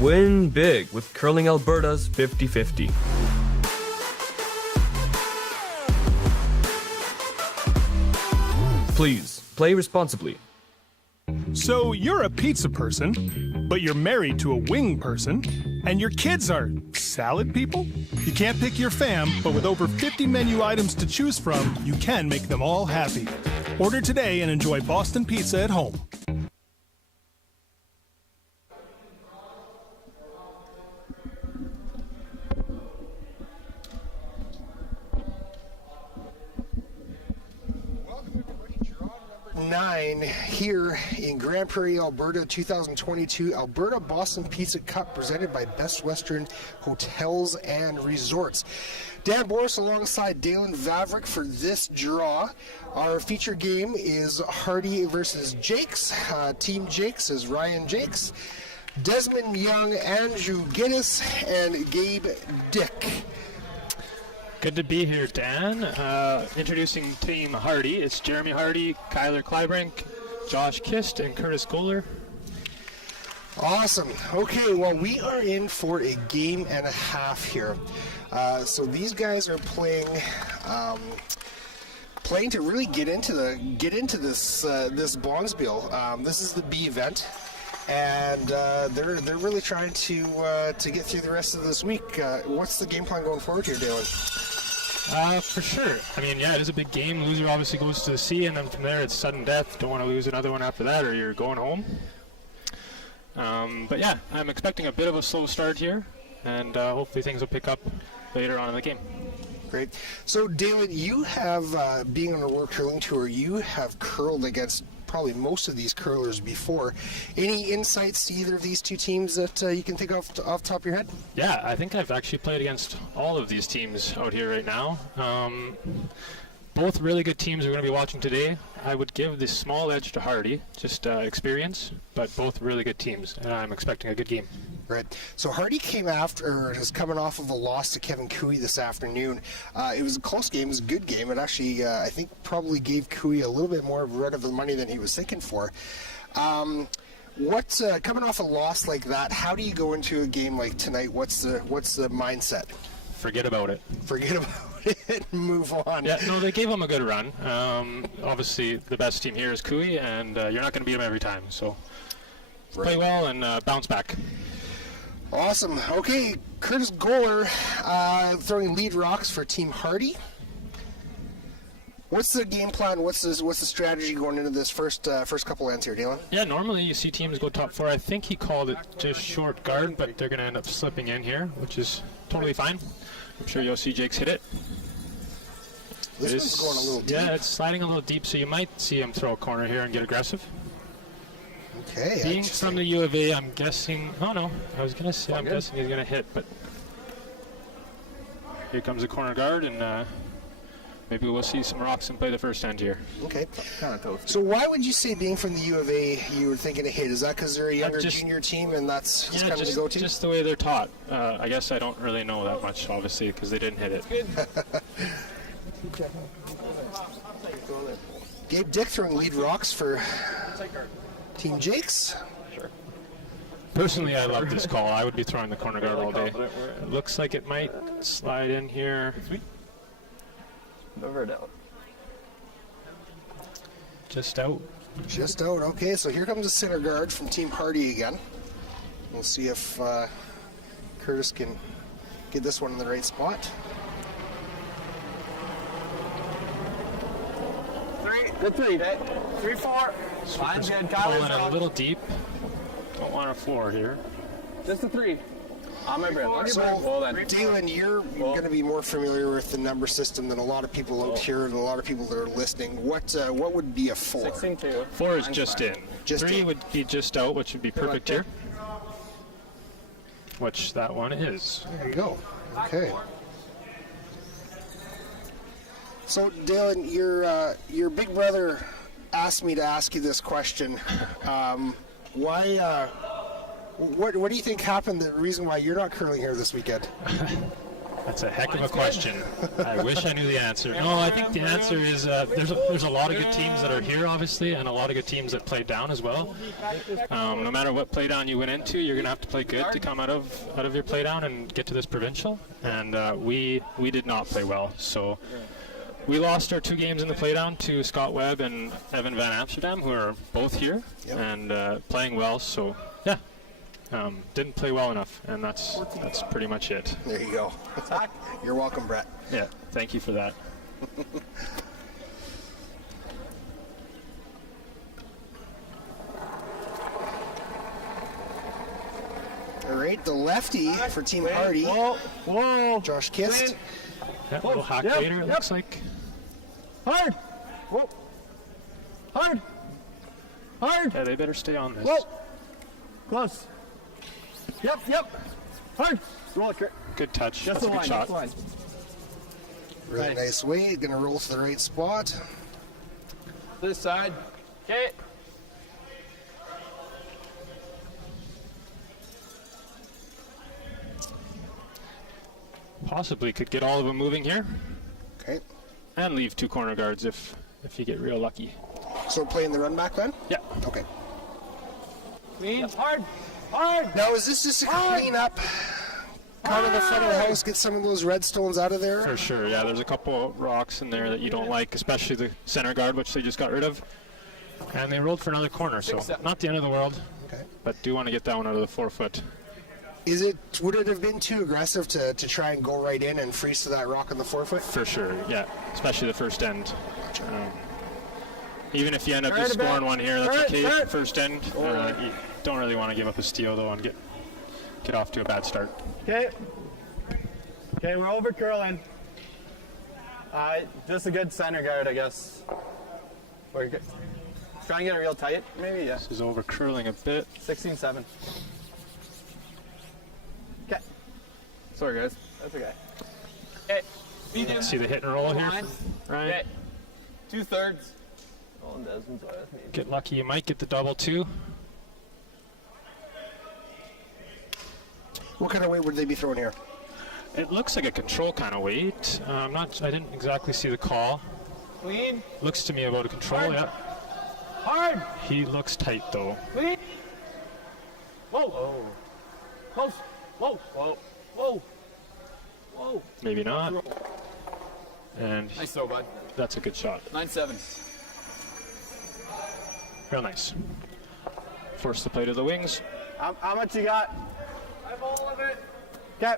Win big with Curling Alberta's 50-50. Please, play responsibly. So you're a pizza person, but you're married to a wing person, and your kids are salad people? You can't pick your fam, but with over 50 menu items to choose from, you can make them all happy. Order today and enjoy Boston Pizza at home. Welcome everybody, draw number 9 here in Grand Prairie, Alberta, 2022 Alberta Boston Pizza Cup presented by Best Western Hotels and Resorts. Dan Boris alongside Dalen Vavrick for this draw. Our feature game is Hardy versus Jakes. Team Jakes is Ryan Jakes, Desmond Young, Andrew Guinness, and Gabe Dick. Good to be here, Dan. Introducing Team Hardy. It's Jeremy Hardy, Kyler Kleibrink, Josh Kist, and Curtis Goller. Awesome. Okay, well, we are in for a game and a half here. So these guys are playing to really get into this Bondsbill. This is the B event, and they're really trying to get through the rest of this week. What's the game plan going forward here, Dalen? For sure. I mean, yeah, it is a big game. Loser obviously goes to the sea, and then from there it's sudden death. Don't want to lose another one after that, or you're going home. But yeah, I'm expecting a bit of a slow start here, and hopefully things will pick up later on in the game. Great. So, Dalen, you have, being on a World Curling Tour, you have curled against probably most of these curlers before. Any insights to either of these two teams that you can think off the top of your head? Yeah, I think I've actually played against all of these teams out here right now. Both really good teams we're going to be watching today. I would give the small edge to Hardy, just experience, but both really good teams, and I'm expecting a good game. Right. So Hardy is coming off of a loss to Kevin Cooey this afternoon. It was a close game. It was a good game. It actually, I think, probably gave Cooey a little bit more run of the money than he was thinking for. Coming off a loss like that, how do you go into a game like tonight? What's the mindset? Forget about it. Forget about it and move on. Yeah, no, they gave him a good run. Obviously, the best team here is Cooey, and you're not going to beat him every time. So play well and bounce back. Awesome. Okay, Curtis Goller throwing lead rocks for Team Hardy. What's the game plan? What's the strategy going into this first couple ends here, Dalen? Yeah, normally you see teams go top 4. I think he called it just short guard, but they're going to end up slipping in here, which is totally fine. I'm sure you'll see Jake's hit it. This one's going a little deep. Yeah, it's sliding a little deep, so you might see him throw a corner here and get aggressive. Okay. Being from the U of A, I'm guessing. Oh no, I was gonna say I'm guessing he's gonna hit, but here comes the corner guard, and maybe we'll see some rocks and play the first end here. Okay. So why would you say, being from the U of A, you were thinking to hit? Is that because they're a younger junior team and that's kind of the go-to? Just the way they're taught. I guess I don't really know that much, obviously, because they didn't hit it. Gabe Dick throwing lead rocks for Team Jakes. Sure. Personally, I love this call. I would be throwing the corner guard all day. It looks like it might slide in here. Sweet. Over it out. Just out. Just out. Okay, so here comes the center guard from Team Hardy again. We'll see if Curtis can get this one in the right spot. Good 3. 3-4. Line's good. Pulling a little deep. Don't want a 4 here. Just a 3. On my brain. So, Dalen, you're going to be more familiar with the number system than a lot of people out here and a lot of people that are listening. What would be a 4? 16-2. 4 is just in. 3 would be just out, which would be perfect here. Which that one is. There you go. Okay. So, Dalen, your big brother asked me to ask you this question. What do you think happened? The reason why you're not curling here this weekend? That's a heck of a question. I wish I knew the answer. No, I think the answer is there's a lot of good teams that are here, obviously, and a lot of good teams that play down as well. No matter what play down you went into, you're going to have to play good to come out of your play down and get to this provincial. And we did not play well. So we lost our 2 games in the play down to Scott Webb and Evan Van Amsterdam, who are both here and playing well. So yeah. Didn't play well enough, and that's pretty much it. There you go. You're welcome, Brett. Yeah, thank you for that. All right, the lefty for Team Hardy. Whoa. Josh Kist. That little hack later, it looks like. Hard. Whoa. Hard. Yeah, they better stay on this. Whoa. Close. Yep. Hard. Roll it, Kurt. Good touch. Just That's the a good line. shot. Really nice weight. Going to roll to the right spot. This side. Okay. Possibly could get all of them moving here Okay. and leave 2 corner guards if you get real lucky. So playing the run back then? Yeah. Okay. Clean. Hard. Now, is this just a clean up? Kind of the front of the house, get some of those red stones out of there? For sure, yeah. There's a couple rocks in there that you don't like, especially the center guard, which they just got rid of. And they rolled for another corner, so not the end of the world, Okay. but do want to get that one out of the 4 foot. Would it have been too aggressive to try and go right in and freeze to that rock on the 4 foot? For sure, yeah. Especially the first end. Even if you end up just scoring one here, that's okay. First end, you don't really want to give up a steal though and get off to a bad start. Okay, we're over curling. Just a good center guard, I guess. We're good. Try and get it real tight, maybe, yeah. This is over curling a bit. 16-7. Okay. Sorry, guys. That's okay. Okay. See the hit and roll here, right? Okay. 2/3. Oh, Desmond's with me. Get lucky, you might get the double too. What kind of weight would they be throwing here? It looks like a control kind of weight. I didn't exactly see the call. Clean. Looks to me about a control, yeah. Hard. He looks tight though. Clean. Whoa. Close. Whoa. Maybe not. And Nice throw, bud. that's a good shot. 9-7. Real nice. Force the play to the wings. How much you got? I'm all of it. Okay.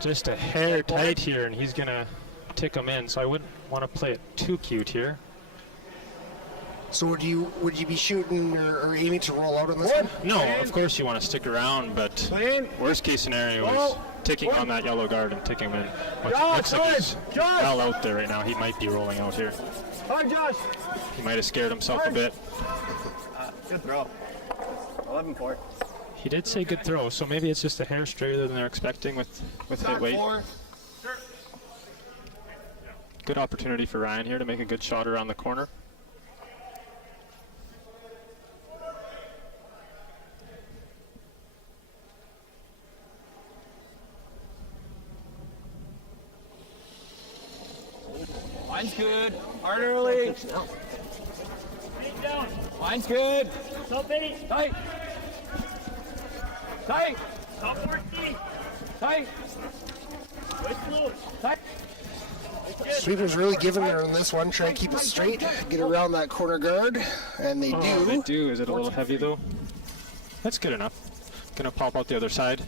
Just a hair tight here, and he's gonna tick him in. So I wouldn't want to play it too cute here. So would you be shooting or aiming to roll out on this one? No, of course you want to stick around, but worst case scenario is ticking on that yellow guard and ticking him in. Which looks like he's well out there right now. He might be rolling out here. Hard, Josh. He might have scared himself a bit. Good throw. 11-4. He did say good throw, so maybe it's just a hair straighter than they're expecting with hit weight. Good opportunity for Ryan here to make a good shot around the corner. Mine's good. Hard early. Mine's good. Tight. Tight. Sweeper's really giving her on this one. Try to keep it straight, get around that corner guard, and they do. They do. Is it a little heavy though? That's good enough. Gonna pop out the other side.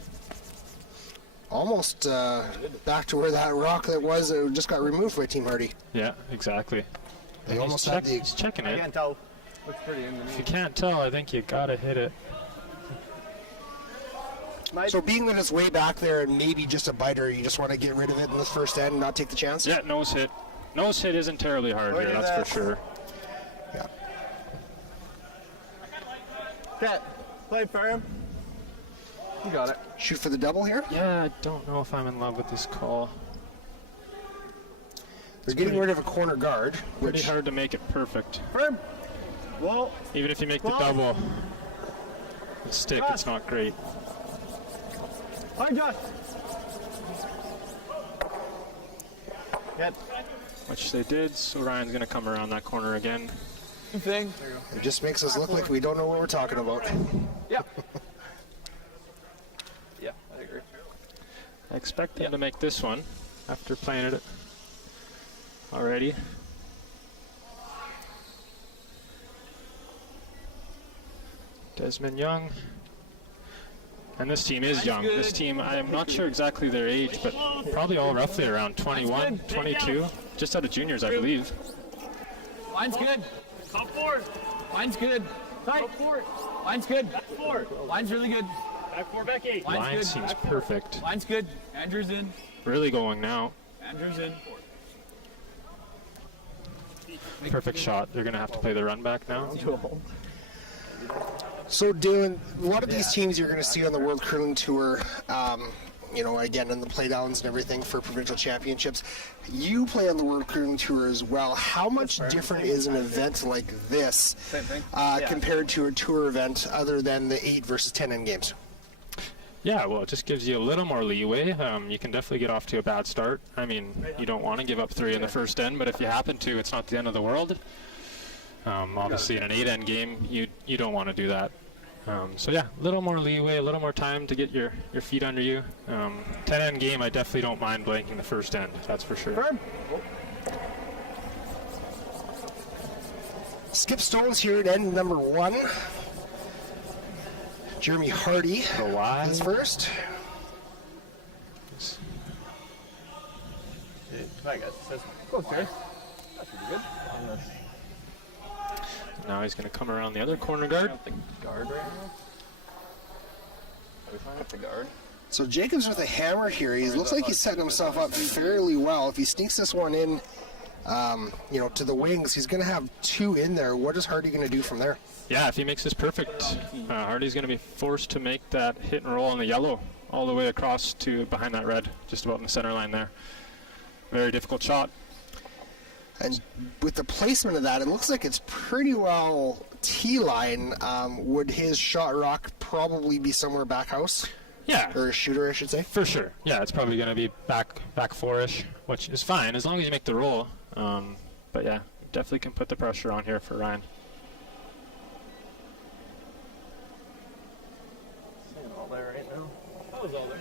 Almost back to where that rock that was just got removed by Team Hardy. Yeah, exactly. They And almost he's, had the. he's checking I it. can't tell. Looks pretty in the If you can't tell, I think you gotta hit it. So being that it's way back there and maybe just a biter, you just want to get rid of it in this first end and not take the chance? Yeah, nose hit. Nose hit isn't terribly hard here, that's for sure. Yeah. Okay. Play firm. You got it. Shoot for the double here. Yeah, I don't know if I'm in love with this call. They're getting rid of a corner guard, Pretty which hard to make it perfect. Firm. Whoa. Even if you make the double, the stick, it's not great. Fine, Josh. Good. Which they did, so Ryan's going to come around that corner again. Good thing. It just makes us look like we don't know what we're talking about. Yep. Yeah, I agree. I expect him to make this one after playing it already. Desmond Young. And this team is young. This team, I am not sure exactly their age, but probably all roughly around 21, 22. Just out of juniors, I believe. Line's good. Top four. Line's good. Top four. Line's good. Back four. Line's really good. Back four, back eight. Line Line's good. seems perfect. Line's good. Andrew's in. Really going now. Andrew's in. Perfect shot. They're going to have to play the run back now. So, Dylan, a lot of these teams you're going to see on the World Curling Tour, you know, again, in the playdowns and everything for provincial championships, you play on the World Curling Tour as well. How much different is an event like this compared to a tour event other than the 8 versus 10 end games? Yeah, well, it just gives you a little more leeway. You can definitely get off to a bad start. I mean, you don't want to give up 3 in the first end, but if you happen to, it's not the end of the world. Obviously, in an 8-end game, you don't want to do that. So yeah, a little more leeway, a little more time to get your feet under you. 10-end game, I definitely don't mind blanking the first end, that's for sure. Skip Stones here at end number 1. Jeremy Hardy is first. I guess. Close, Jerry. That should be good. Now he's going to come around the other corner guard. The guard right now. Are we trying up the guard? So Jacobs with a hammer here. He looks like he's setting himself up fairly well. If he sneaks this one in, you know, to the wings, he's going to have 2 in there. What is Hardy going to do from there? Yeah, if he makes this perfect, Hardy's going to be forced to make that hit and roll on the yellow all the way across to behind that red, just about in the center line there. Very difficult shot. And with the placement of that, it looks like it's pretty well T-line. Would his shot rock probably be somewhere back house? Yeah. Or a shooter, I should say? For sure. Yeah, it's probably going to be back 4-ish, which is fine as long as you make the roll. But yeah, definitely can put the pressure on here for Ryan. All there right now. That was all there.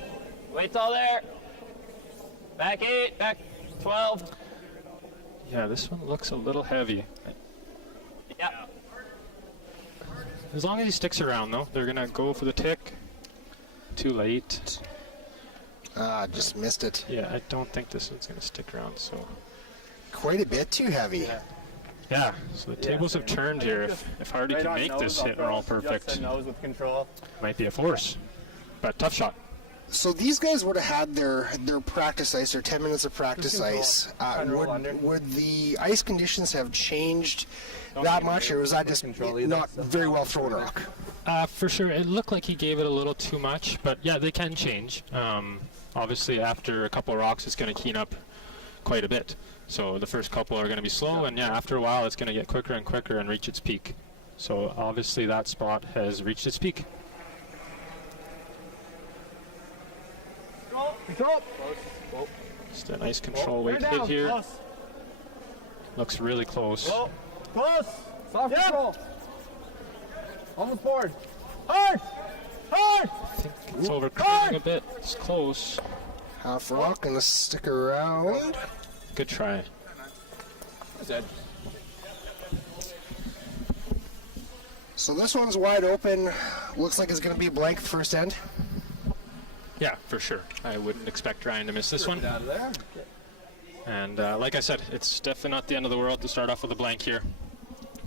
Weight's all there. Back 8, back 12. Yeah, this one looks a little heavy. Yeah. As long as he sticks around, though, they're going to go for the tick. Too late. Just missed it. Yeah, I don't think this one's going to stick around, so... Quite a bit too heavy. Yeah, so the tables have turned here. If Hardy can make this hit and roll perfect, Nose with control. might be a force. But tough shot. So these guys would have had their practice ice, their 10 minutes of practice ice. Would the ice conditions have changed that much, or was that just not very well thrown rock? For sure, it looked like he gave it a little too much, but yeah, they can change. Obviously, after a couple of rocks, it's going to keen up quite a bit. So the first couple are going to be slow, and yeah, after a while, it's going to get quicker and quicker and reach its peak. So obviously, that spot has reached its peak. Control. Just a nice control weight hit here. Close. Looks really close. Close. Soft control. Almost board. Hard. Hard. It's overcurling a bit. It's close. Half rock, gonna stick around. Good try. So this one's wide open. Looks like it's gonna be a blank first end. Yeah, for sure. I wouldn't expect Ryan to miss this one. Out of there. And like I said, it's definitely not the end of the world to start off with a blank here.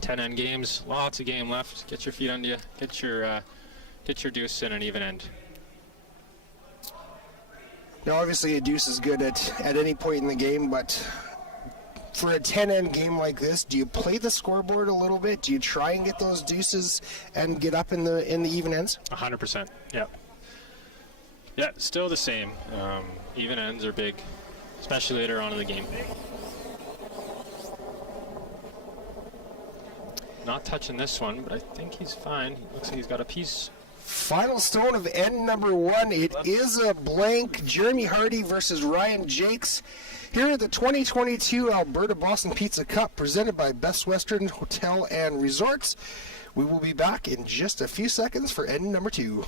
10 end games, lots of game left. Get your feet under you. Get your deuce in an even end. Now, obviously, a deuce is good at any point in the game, but for a 10-end game like this, do you play the scoreboard a little bit? Do you try and get those deuces and get up in the even ends? 100%. Yep. Yeah, still the same. Even ends are big, especially later on in the game. Not touching this one, but I think he's fine. Looks like he's got a piece Final stone of end number 1. It is a blank. Jeremy Hardy versus Ryan Jakes. Here at the 2022 Alberta Boston Pizza Cup, presented by Best Western Hotel and Resorts. We will be back in just a few seconds for end number 2.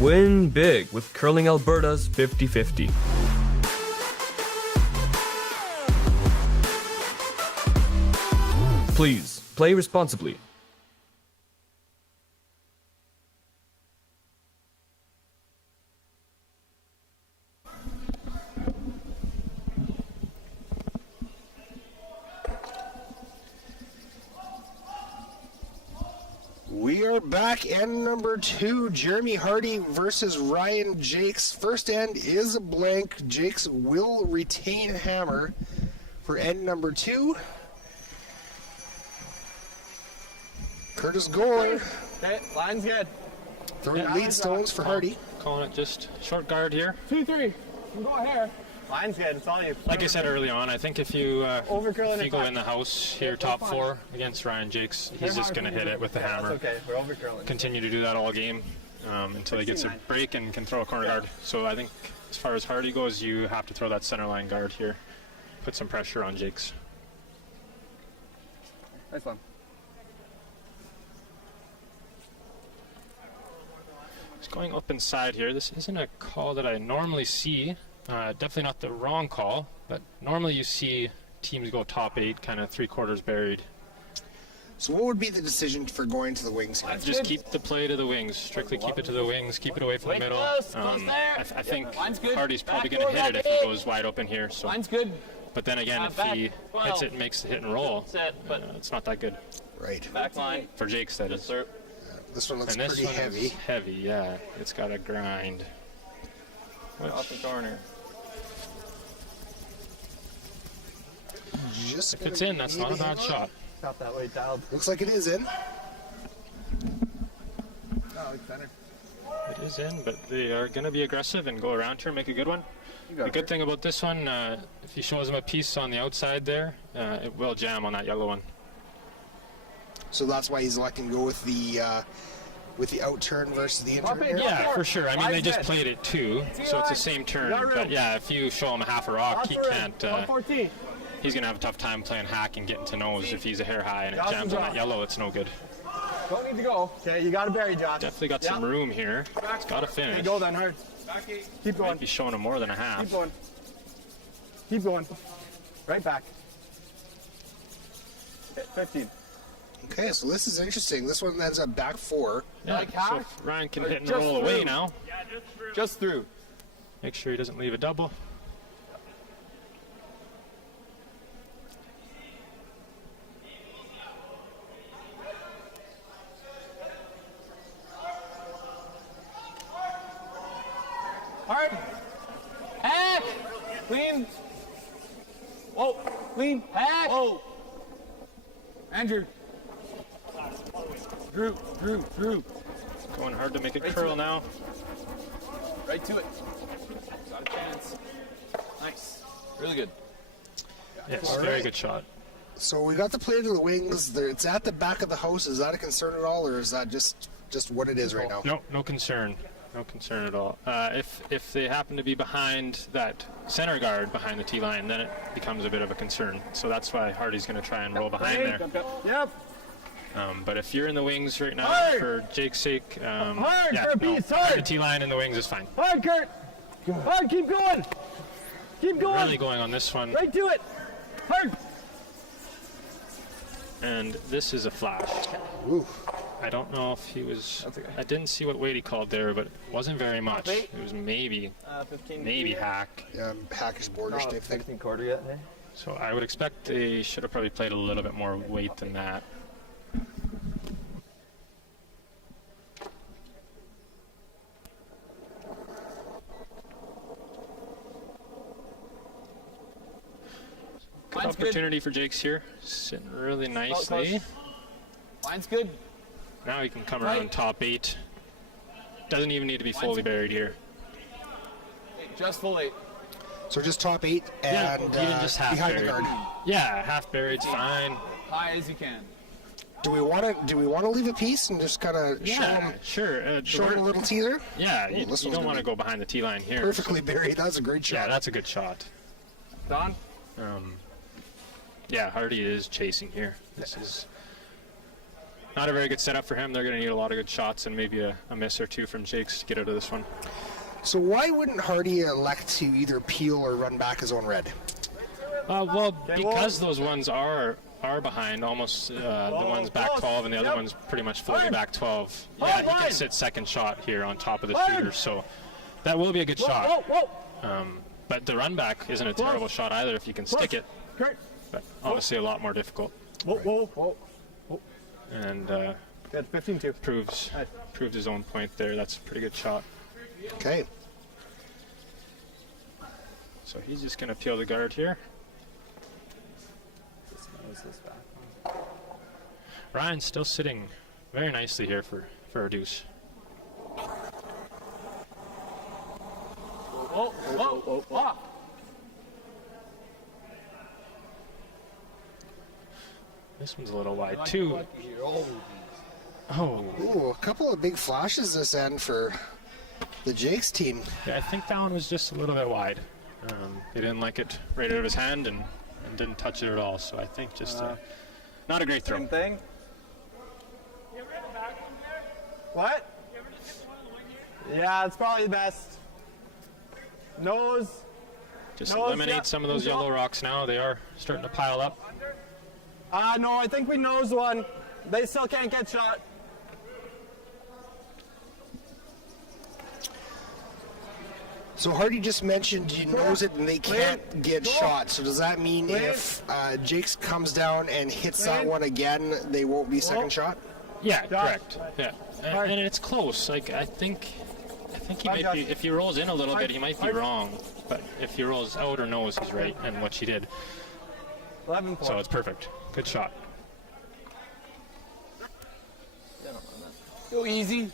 Win big with Curling Alberta's 50-50. Please, play responsibly. We are back. End number 2, Jeremy Hardy versus Ryan Jakes. First end is a blank. Jakes will retain a hammer for end number 2. Curtis Goler. Okay, line's good. Throwing lead stones for Hardy. Calling it just short guard here. 2-3. Go here. Line's good. It's all you. Like I said early on, I think if you Overcurling go it. in the house here, top 4 against Ryan Jakes, he's just going to hit it with the hammer. That's okay. We're overcurling. Continue to do that all game until he gets a break and can throw a corner guard. So I think as far as Hardy goes, you have to throw that center line guard here. Put some pressure on Jakes. Nice one. He's going up inside here. This isn't a call that I normally see. Definitely not the wrong call, but normally you see teams go top 8, kind of 3/4 buried. So what would be the decision for going to the wings here? Just keep the play to the wings. Strictly keep it to the wings. Keep it away from the middle. I think Hardy's probably going to hit it if he goes wide open here. So. Line's good. But then again, if he hits it and makes the hit and roll, it's not that good. Right. Back line. For Jakes, that is. This one looks And this pretty one heavy. is heavy, yeah. It's got a grind. Off the corner. Just If it's in, that's not a bad shot. Stop that way, dialed. Looks like it is in. Oh, it's center. It is in, but they are going to be aggressive and go around here and make a good one. The good thing about this one, if he shows him a piece on the outside there, it will jam on that yellow one. So that's why he's electing to go with the outturn versus the inturn here? Yeah, for sure. I mean, they just played it too, so it's the same turn. But yeah, if you show him half a rock, he can't. He's going to have a tough time playing hack and getting to nose if he's a hair high and it jams on that yellow. It's no good. Don't need to go. Okay, you got to bury, Josh. Definitely got some room here. It's got to finish. Okay, go then, hard. Keep going. Might be showing him more than a half. Keep going. Keep going. Right back. 15. Okay, so this is interesting. This one ends up back 4. Yeah, so if Ryan can hit and roll away now. Just through. Make sure he doesn't leave a double. Hard. Hack. Clean. Whoa. Clean. Hack. Whoa. Andrew. Drew. Going hard to make it curl now. Right to it. Got a chance. Nice. Really good. Yes, All very right. good shot. So we got the player to the wings. It's at the back of the house. Is that a concern at all, or is that just what it is right now? No concern. No concern at all. If they happen to be behind that center guard behind the T line, then it becomes a bit of a concern. So that's why Hardy's going to try and roll behind there. Yep. But if you're in the wings right now, Hard. for Jake's sake, Hard, yeah, Kirby, no, it's hard. the T line in the wings is fine. Hard, Kurt. Hard, keep going. Keep going. Really going on this one, Right to it. Hard. and this is a flash. Ooh. I don't know if he was. That's okay. I didn't see what weight he called there, but it wasn't very much. Eight. It was maybe 15. hack. Hackish borders type thing. 16 yet, hey? So I would expect they should have probably played a little bit more weight than that. Good Line's good. opportunity for Jakes here. Sitting really nicely. Line's good. Now he can come around top 8. Doesn't even need to be fully buried here. Just full 8. So just top 8 and even just half behind buried. the guard. Yeah, half buried's fine. High as you can. Do we want to leave a piece and just kind of show Yeah, them sure. show them a little teaser? Yeah, Oh, you this one's don't gonna want to be go behind the tee line here. Perfectly buried. That's a great shot. Yeah, that's a good shot. Don? Yeah, Hardy is chasing here. This is not a very good setup for him. They're going to need a lot of good shots and maybe a miss or two from Jakes to get out of this one. So why wouldn't Hardy elect to either peel or run back his own red? Well, because those ones are behind, almost the one's back 12 and the other one's pretty much fully back 12. Yeah, he can sit second shot here on top of the shooter, so that will be a good shot. But the run back isn't a terrible shot either if you can stick it. But obviously a lot more difficult. And Good, 15-2. proved his own point there. That's a pretty good shot. Okay. So he's just going to peel the guard here. Ryan's still sitting very nicely here for a deuce. This one's a little wide too. Oh, Ooh, a couple of big flashes this end for the Jakes team. yeah, I think that one was just a little bit wide. He didn't like it right out of his hand and didn't touch it at all. So I think just not a great throw. Same thing. What? Yeah, it's probably the best. Nose. Just No, eliminate yeah. some of those yellow rocks now. They are starting to pile up. No, I think we nose one. They still can't get shot. So Hardy just mentioned you nose it and they can't get shot. So does that mean if Jakes comes down and hits that one again, they won't be second shot? Yeah, correct. Yeah, and it's close. Like I think he might be. If he rolls in a little bit, he might be wrong. But if he rolls out or nose, he's right, and what he did. 11 points. So it's perfect. Good shot. Go easy.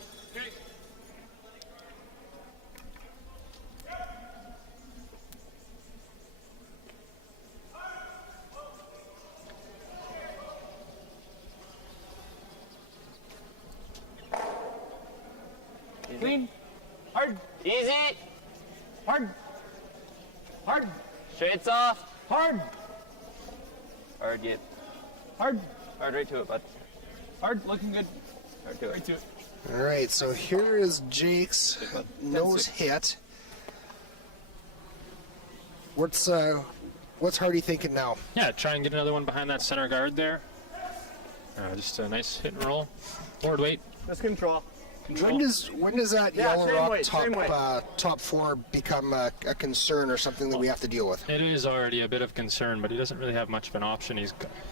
Clean. Hard. Easy. Hard. Hard. Straights off. Hard. Hard, get Hard. hard right to it, bud. Hard. Looking good. Hard to it. Right to it. All right, so here is Jake's nose hit. What's Hardy thinking now? Yeah, try and get another one behind that center guard there. Just a nice hit and roll. Forward weight. Just control. When does that yellow same rock weight, same weight. top four become a concern or something that we have to deal with? It is already a bit of concern, but he doesn't really have much of an option.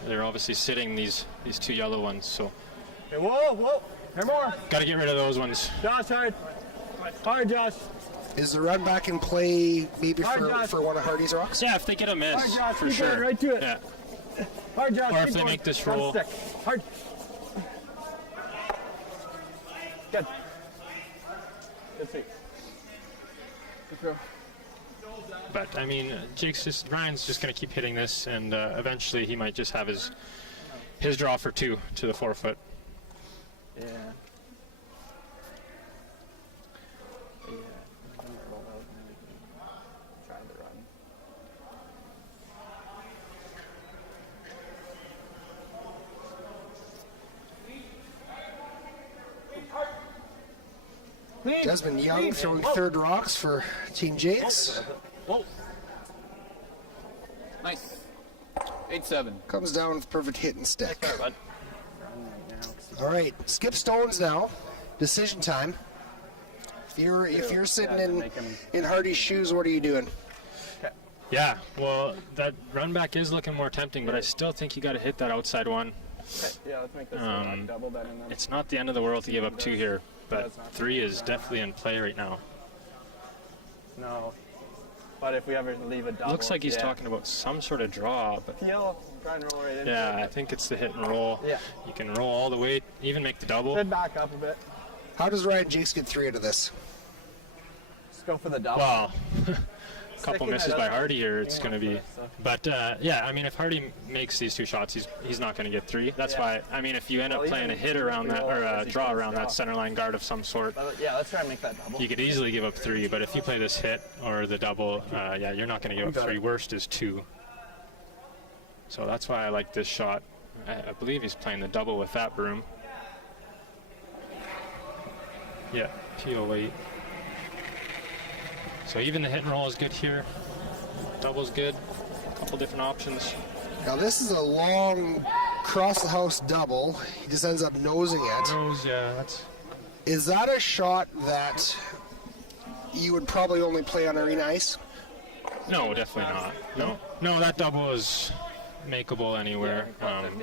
They're obviously sitting these two yellow ones, so Okay, whoa. Here more. got to get rid of those ones. Josh, hard. Hard, Josh. Is the run back in play maybe Hard, Josh. for one of Hardy's rocks? Yeah, if they get a miss, Hard, Josh. for Keep going, sure. right to it. Yeah. Hard, Josh. Or if keep they going. make this One roll. stick. Hard. Good. Good see. Good throw. But I mean, Ryan's just going to keep hitting this, and eventually he might just have his draw for two to the 4 foot. Yeah. Try the run. Desmond Young throwing third rocks for Team Jakes. Whoa. Nice. 8-7. Comes down with perfect hit and stick. Bud. All right, skip stones now. Decision time. If you're sitting in Hardy's shoes, what are you doing? Yeah, well, that run back is looking more tempting, but I still think you got to hit that outside one. Okay, yeah, let's make this a double bet and then. It's not the end of the world to give up 2 here, but 3 is definitely in play right now. No. But if we ever leave a double. Looks like he's talking about some sort of draw, but Peel, try and roll right in. yeah, I think it's the hit and roll. Yeah. You can roll all the way, even make the double. Should back up a bit. How does Ryan Jakes get 3 out of this? Just go for the double. Well, couple misses by Hardy here, it's going to be. But yeah, I mean, if Hardy makes these 2 shots, he's not going to get 3. That's why. I mean, if you end up playing a hit around that or a draw around that center line guard of some sort, Yeah, let's try and make that double. you could easily give up 3. But if you play this hit or the double, yeah, you're not going to give up 3. Worst is 2. So that's why I like this shot. I believe he's playing the double with that broom. Yeah, PO8. So even the hit and roll is good here. Double's good. A couple different options. Now this is a long cross the house double. He just ends up nosing it. Nose, yeah, that's. Is that a shot that you would probably only play on arena ice? No, definitely not. No, that double is makeable anywhere.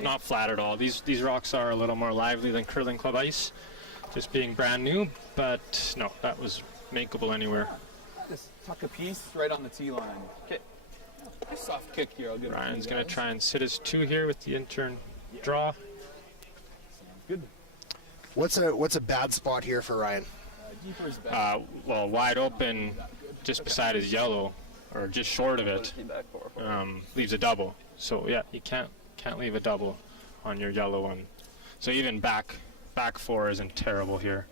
Not flat at all. These rocks are a little more lively than curling club ice, just being brand new. But no, that was makeable anywhere. Just tuck a piece right on the tee line. Okay. Soft kick here. I'll give Ryan's going to try and sit his 2 here with the intern draw. Good. What's a bad spot here for Ryan? Deeper is better. Well, wide open, just beside his yellow, or just short of it, leaves a double. So yeah, you can't leave a double on your yellow one. So even back 4 isn't terrible here.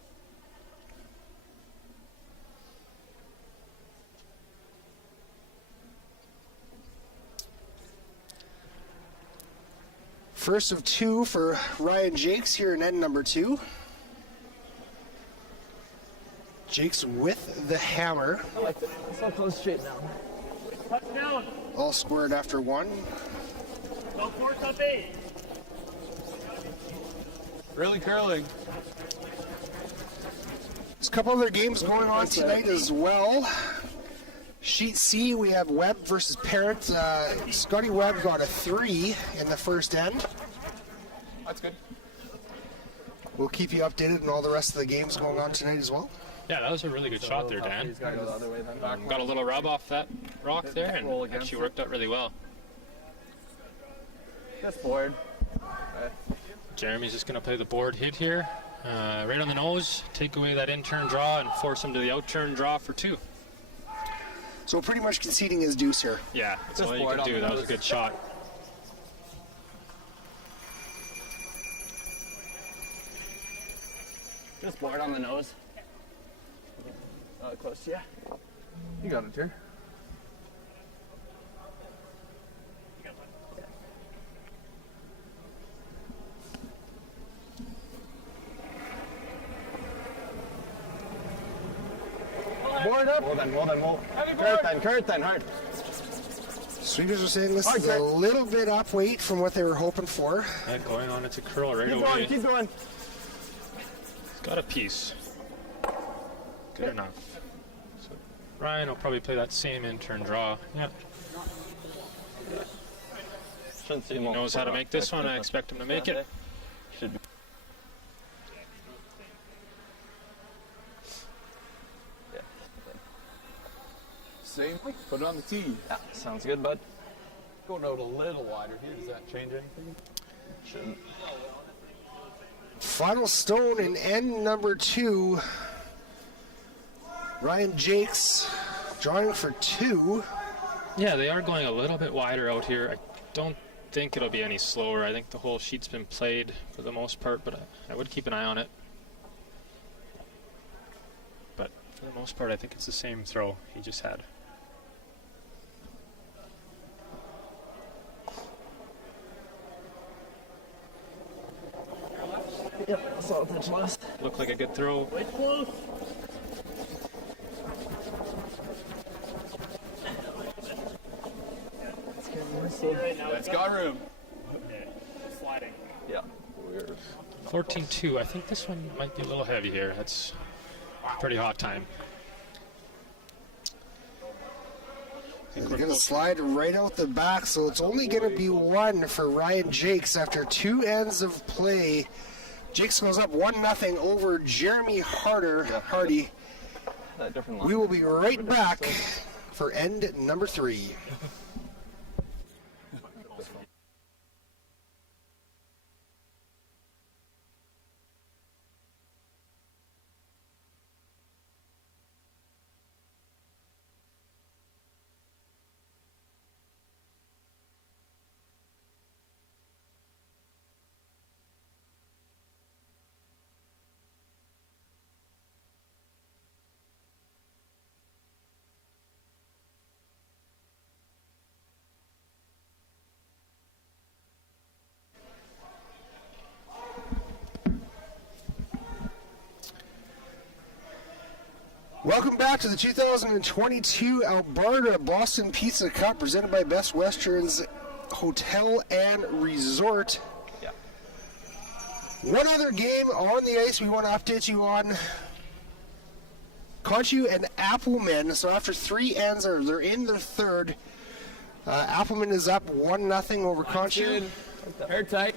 First of 2 for Ryan Jakes here in end number 2. Jakes with the hammer. I like it. It's all close straight down. Touchdown. All scored after 1. Top 4, top 8. Really curling. There's a couple other games going on tonight as well. Sheet C, we have Webb versus Parrott. Scotty Webb got a 3 in the first end. That's good. We'll keep you updated on all the rest of the games going on tonight as well. Yeah, that was a really good shot there, Dan. He's got to go the other way then. Got a little rub off that rock there, and actually worked out really well. Just bored. Jeremy's just going to play the board hit here, right on the nose, take away that in-turn draw, and force him to the out-turn draw for 2. So pretty much conceding his deuce here. Yeah, that's Just all you board could on do. the That was a nose. good shot. Just bored on the nose. Close, yeah. You got it, here. Board up. Hold. Kurt then, hard. Sweepers are saying this is a little bit up weight from what they were hoping for. Yeah, going on, it's a curl right Keep away. going, keep going. It's got a piece. Good enough. So Ryan will probably play that same in-turn draw. Yeah, Shouldn't see him. he knows how to make this one. I expect him to make it. Should be. Same. Put it on the tee. Yeah, sounds good, bud. Going out a little wider here. Does that change anything? Shouldn't. Final stone in end number 2. Ryan Jakes drawing for 2. Yeah, they are going a little bit wider out here. I don't think it'll be any slower. I think the whole sheet's been played for the most part, but I would keep an eye on it. But for the most part, I think it's the same throw he just had. Yep, I saw a touch last. Looked like a good throw. Wait close. It's got room. Sliding. Yeah. 14-2. I think this one might be a little heavy here. That's pretty hot time. He's going to slide right out the back, so it's only going to be 1 for Ryan Jakes after 2 ends of play. Jakes goes up 1-0 over Jeremy Hardy. We will be right back for end number 3. Welcome back to the 2022 Alberta Boston Pizza Cup presented by Best Western's Hotel and Resort. Yeah. One other game on the ice we want to update you on. Conchu and Appleman, so after 3 ends, they're in their third. Appleman is up 1-0 over Conchu. Hair tight.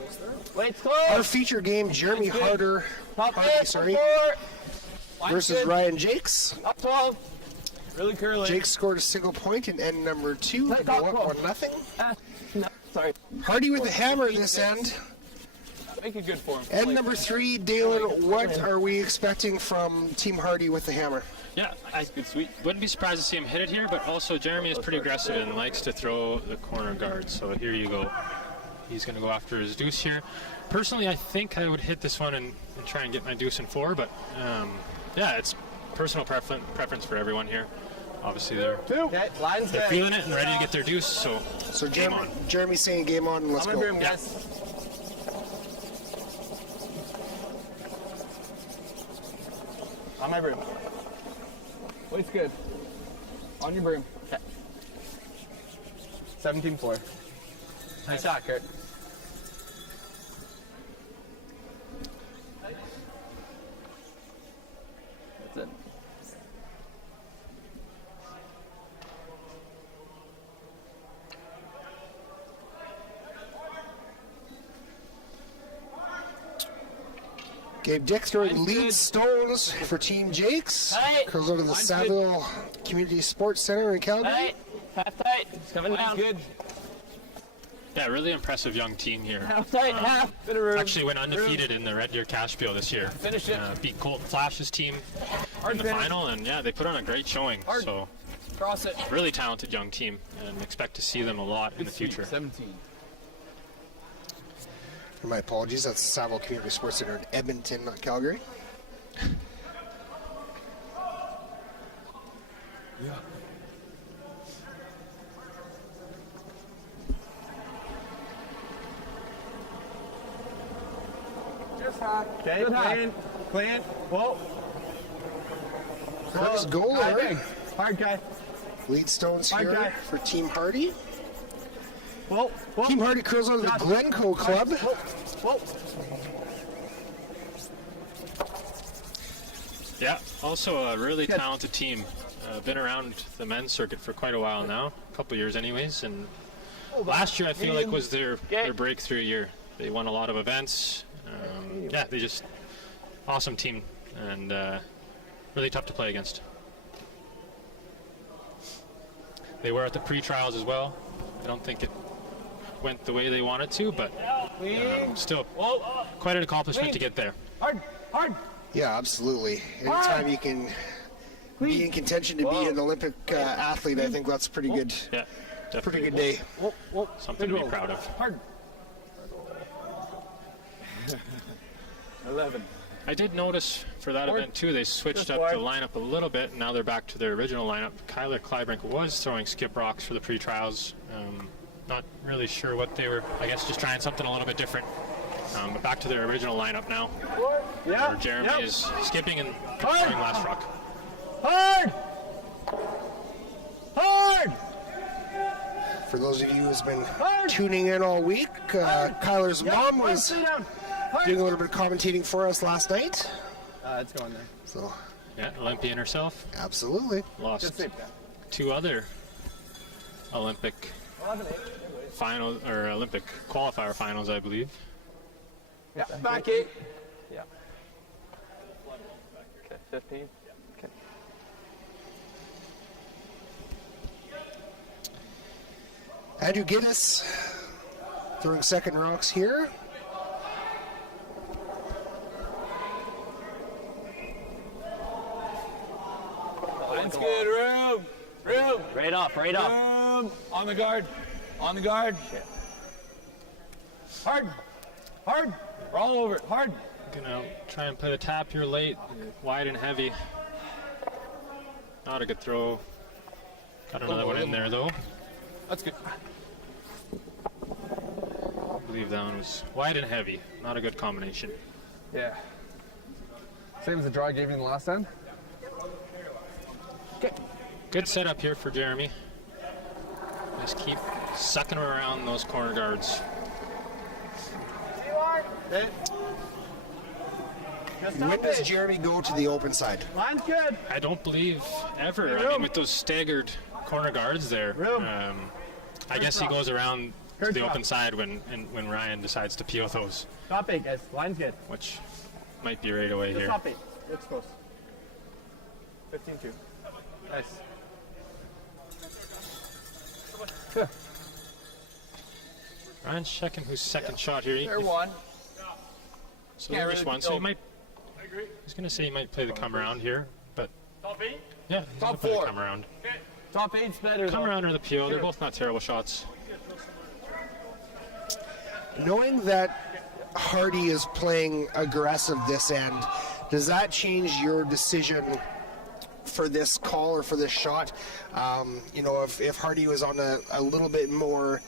Weight's close. Our feature game, Jeremy Harder versus Ryan Jakes. Up 12. Really curly. Jakes scored a single point in end number 2 to go up 1-0. No, sorry. Hardy with the hammer this end. Make it good for him. End number 3, Dalen, what are we expecting from Team Hardy with the hammer? Yeah, I wouldn't be surprised to see him hit it here, but also Jeremy is pretty aggressive and likes to throw the corner guard. So here you go. He's going to go after his deuce here. Personally, I think I would hit this one and try and get my deuce in 4, but yeah, it's personal preference for everyone here. Obviously, they're feeling it and ready to get their deuce, so game on. Jeremy's saying game on, let's go. Room, guys. On my broom. Weight's good. On your broom. Okay. 17-4. Nice shot, Kurt. That's it. Gabe Dick throwing lead stones for Team Jakes. Curls over to the Saville Community Sports Center in Calgary. Tight. Half tight. It's coming down. Good. Yeah, really impressive young team here. Half tight. Half. Bit of room. Actually went undefeated in the Red Deer Cashspiel this year. Finish it. Beat Colton Flash's team in the final, and yeah, they put on a great showing. So Cross it. really talented young team, and expect to see them a lot in the future. 17. My apologies, that's the Saville Community Sports Center in Edmonton, not Calgary. Just hot. Okay, clean. Whoa. Curtis Goler. Hard guy. Lead stones Hard here guy. for Team Hardy. Whoa. Team Hardy curls out of the Glencoe Club. Whoa. Yeah, also a really talented team. Been around the men's circuit for quite a while now, a couple years anyways, and last year I feel like was their breakthrough year. They won a lot of events. Yeah, they just awesome team and really tough to play against. They were at the pre-trials as well. I don't think it went the way they wanted to, but still quite an accomplishment to get there. Hard. Yeah, absolutely. Anytime you can be in contention to be an Olympic athlete, I think that's pretty good. Yeah, Pretty definitely good day. something to be proud of. Hard. 11. I did notice for that event too, they switched up the lineup a little bit, and now they're back to their original lineup. Kyler Kleibrink was throwing skip rocks for the pre-trials. Not really sure what they were, I guess just trying something a little bit different. But back to their original lineup now. Yeah. Where Jeremy is skipping and throwing last rock. Hard. For those of you who's been tuning in all week, Kyler's mom was doing a little bit of commentating for us last night. It's going there. So, Yeah, Olympian herself. absolutely. Lost 2 other Olympic final or Olympic qualifier finals, I believe. Yeah. Back 8. Yeah. Okay, 15. Okay. Andrew Giddis throwing second rocks here. Line's good. Room. Right off. On the guard. Hard. We're all over it. Hard. Gonna try and play the tap here late, wide and heavy. Not a good throw. Got another one in there though. That's good. I believe that one was wide and heavy. Not a good combination. Yeah. Same as the draw I gave you the last time? Good setup here for Jeremy. Just keep sucking him around those corner guards. Okay. When does Jeremy go to the open side? Line's good. I don't believe ever. I mean, with those staggered corner guards there, I guess he goes around to the open side when Ryan decides to peel those, Top 8, guys. Line's good. which might be right away Just here. top 8. It's close. 15-2. Nice. Ryan's checking whose second shot here. Fair one. So Yeah, there's really one. good So he goal. might. I was gonna say he might play the come around here, but Top 8? yeah, he's gonna Top play the 4. come around. Top 8's better. Come though. around or the peel. They're both not terrible shots. Knowing that Hardy is playing aggressive this end, does that change your decision for this call or for this shot? If Hardy was on a little bit more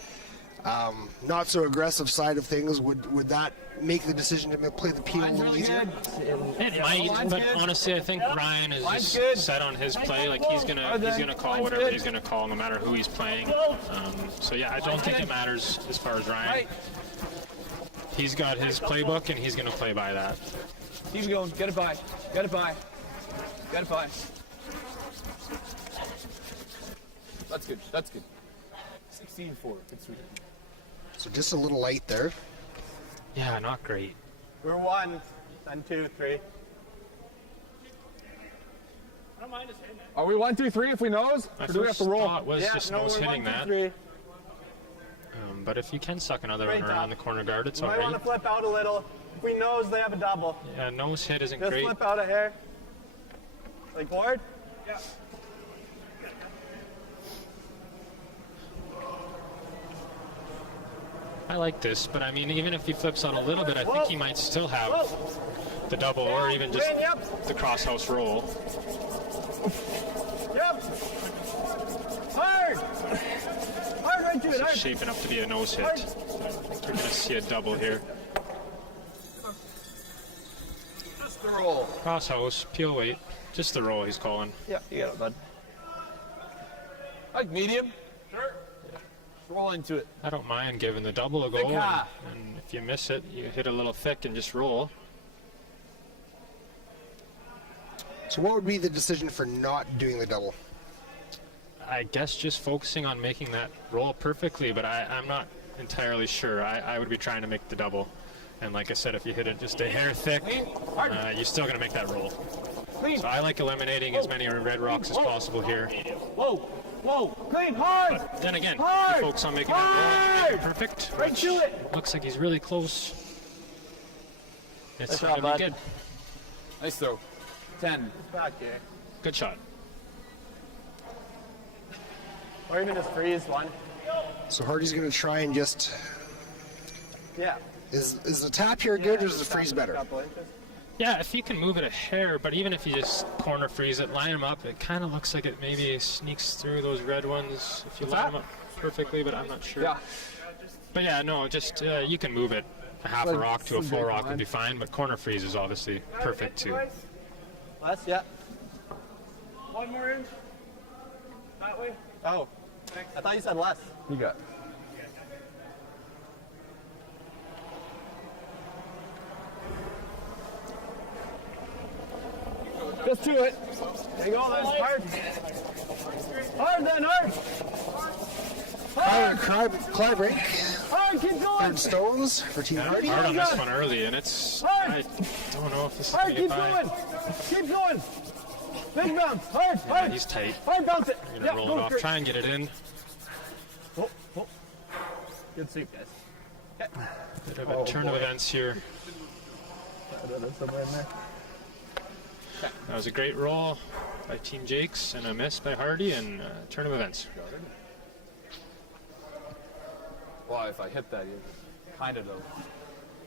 not so aggressive side of things, would that make the decision to play the peel a Line's little really easier? good. It might, line's but good. honestly, I think Ryan is Line's just good. set on his play. Like he's gonna call Line's whatever good. he's gonna call, no matter who he's playing. So yeah, I don't think it matters as far as Ryan. Right. He's got his playbook and he's gonna play by that. Keep going. Get it by. Get it by. Get it by. That's good. That's good. 16-4. Good sweet. So just a little light there. Yeah, not great. We're 1, then 2, 3. I don't mind us hitting it. Are we 1, 2, 3 if we nose? My Or do we have first to roll? thought was just no, nose we're hitting 1, 2, that. 3. But if you can suck another Great one around top. the corner guard, it's You might alright. want to flip out a little. If we nose, they have a double. Yeah, nose hit isn't Just great. flip out a hair. Like board? Yeah. I like this, but I mean, even if he flips out a little bit, I think he might still have the double or even just Win, yep. the crosshouse roll. Yep. Hard. Hard right to it. It's Hard. shaping up to be a nose hit. I think you're going to see a double here. Just the roll. Crosshouse, peel weight, just the roll he's calling. Yeah, you got it, bud. Like medium. Sure. Roll into it. I don't mind giving the double a go, Thick half. and if you miss it, you hit a little thick and just roll. So what would be the decision for not doing the double? I guess just focusing on making that roll perfectly, but I'm not entirely sure. I would be trying to make the double. And like I said, if you hit it just a hair thick, you're still going to make that roll. Clean. So I like eliminating as many red rocks as possible here. Whoa. Whoa. Clean. Hard. But then again, Hard! you focus on making that roll, make it perfect, Right which to it. looks like he's really close. It's Nice going job, to be bud. good. Nice throw. 10. Back here. Good shot. Or even just freeze one. So Hardy's going to try and just... Yeah. Is the tap here good or is the freeze better? Couple inches. Yeah, if you can move it a hair, but even if you just corner freeze it, line them up, it kind of looks like it maybe sneaks through those red ones if you line them up perfectly, but I'm not sure. Yeah. But yeah, no, just you can move it. A half a rock to a full rock would be fine, but corner freeze is obviously perfect too. Less, yeah. One more inch. That way. Oh. I thought you said less. You got it. Just to it. There you go, then. Hard. Hard then, hard. Clyde break. Hard, keep going. Third stones for Team Hardy. Hard on this one early, and it's. I don't know if this is Hard, going to keep get by. going. Keep going. Big bounce. Hard, Yeah, hard. he's tight. Hard, bounce it. You're going to roll it off. straight. Try and get it in. Oh, oh. Good sweep, guys. Bit of a turn of events here. Somewhere in there. That was a great roll by Team Jakes and a miss by Hardy, and turn of events. Well, if I hit that, you kind of know.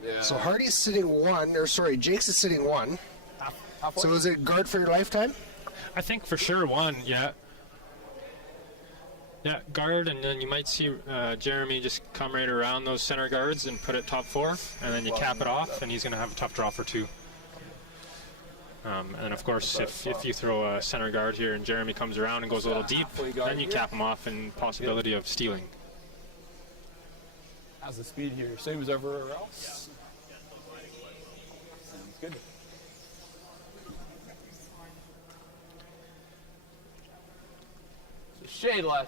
Yeah. So Hardy's sitting one, or sorry, Jakes is sitting one. So is it guard for your lifetime? I think for sure one, yeah. Yeah, guard, and then you might see Jeremy just come right around those center guards and put it top four, and then you cap it off, and he's going to have a tough draw for two. And of course, if you throw a center guard here and Jeremy comes around and goes a little deep, then you cap him off in possibility of stealing. How's the speed here? Same as everywhere else? Sounds good. So shade less.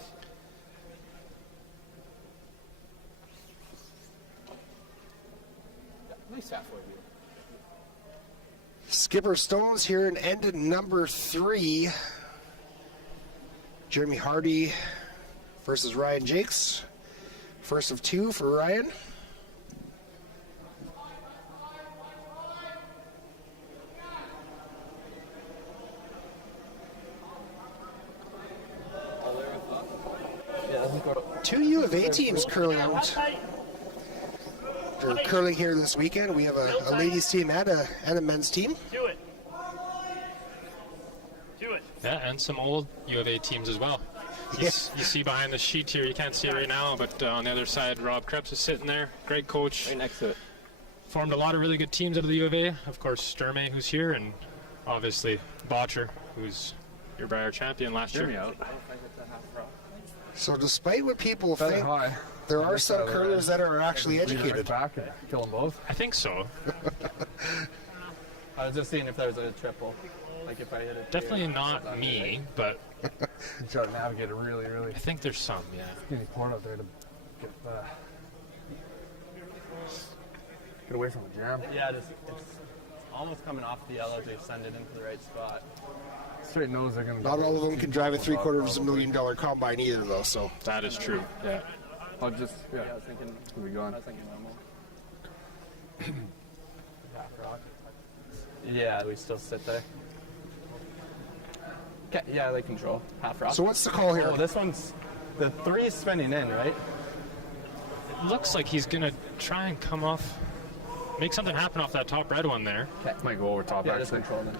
Yeah, at least halfway here. Skipper Stones here in end at number 3. Jeremy Hardy versus Ryan Jakes. First of 2 for Ryan. Two U of A teams curling out. They're curling here this weekend. We have a ladies team and a men's team. Do it. Do it. Yeah, and some old U of A teams as well. You see behind the sheet here, you can't see it right now, but on the other side, Rob Krebs is sitting there. Great coach. Right next to it. Formed a lot of really good teams out of the U of A. Of course, Sturmey, who's here, and obviously Botcher, who's your Briar champion last year. Out. So despite what people Feather think, high. there are some curlers that are actually educated. Back and kill them both. I think so. I was just seeing if there was a triple. Like if I hit it. Definitely not me, but You try to navigate it really, really. I think there's some, yeah. Skinny port out there to get away from the jam. Yeah, it's almost coming off the yellow to send it into the right spot. Straight nose, they're gonna. Not all of them can drive a $750,000 combine either, though. So That is true, yeah. I'll just Yeah, I was thinking. Where we going? I was thinking normal. Yeah, we still sit there. Okay, yeah, they control half rock. So what's the call here? Oh, this one's the 3 is spinning in, right? It looks like he's going to try and come off, make something happen off that top red one there. Might go over top Yeah, just actually. control them.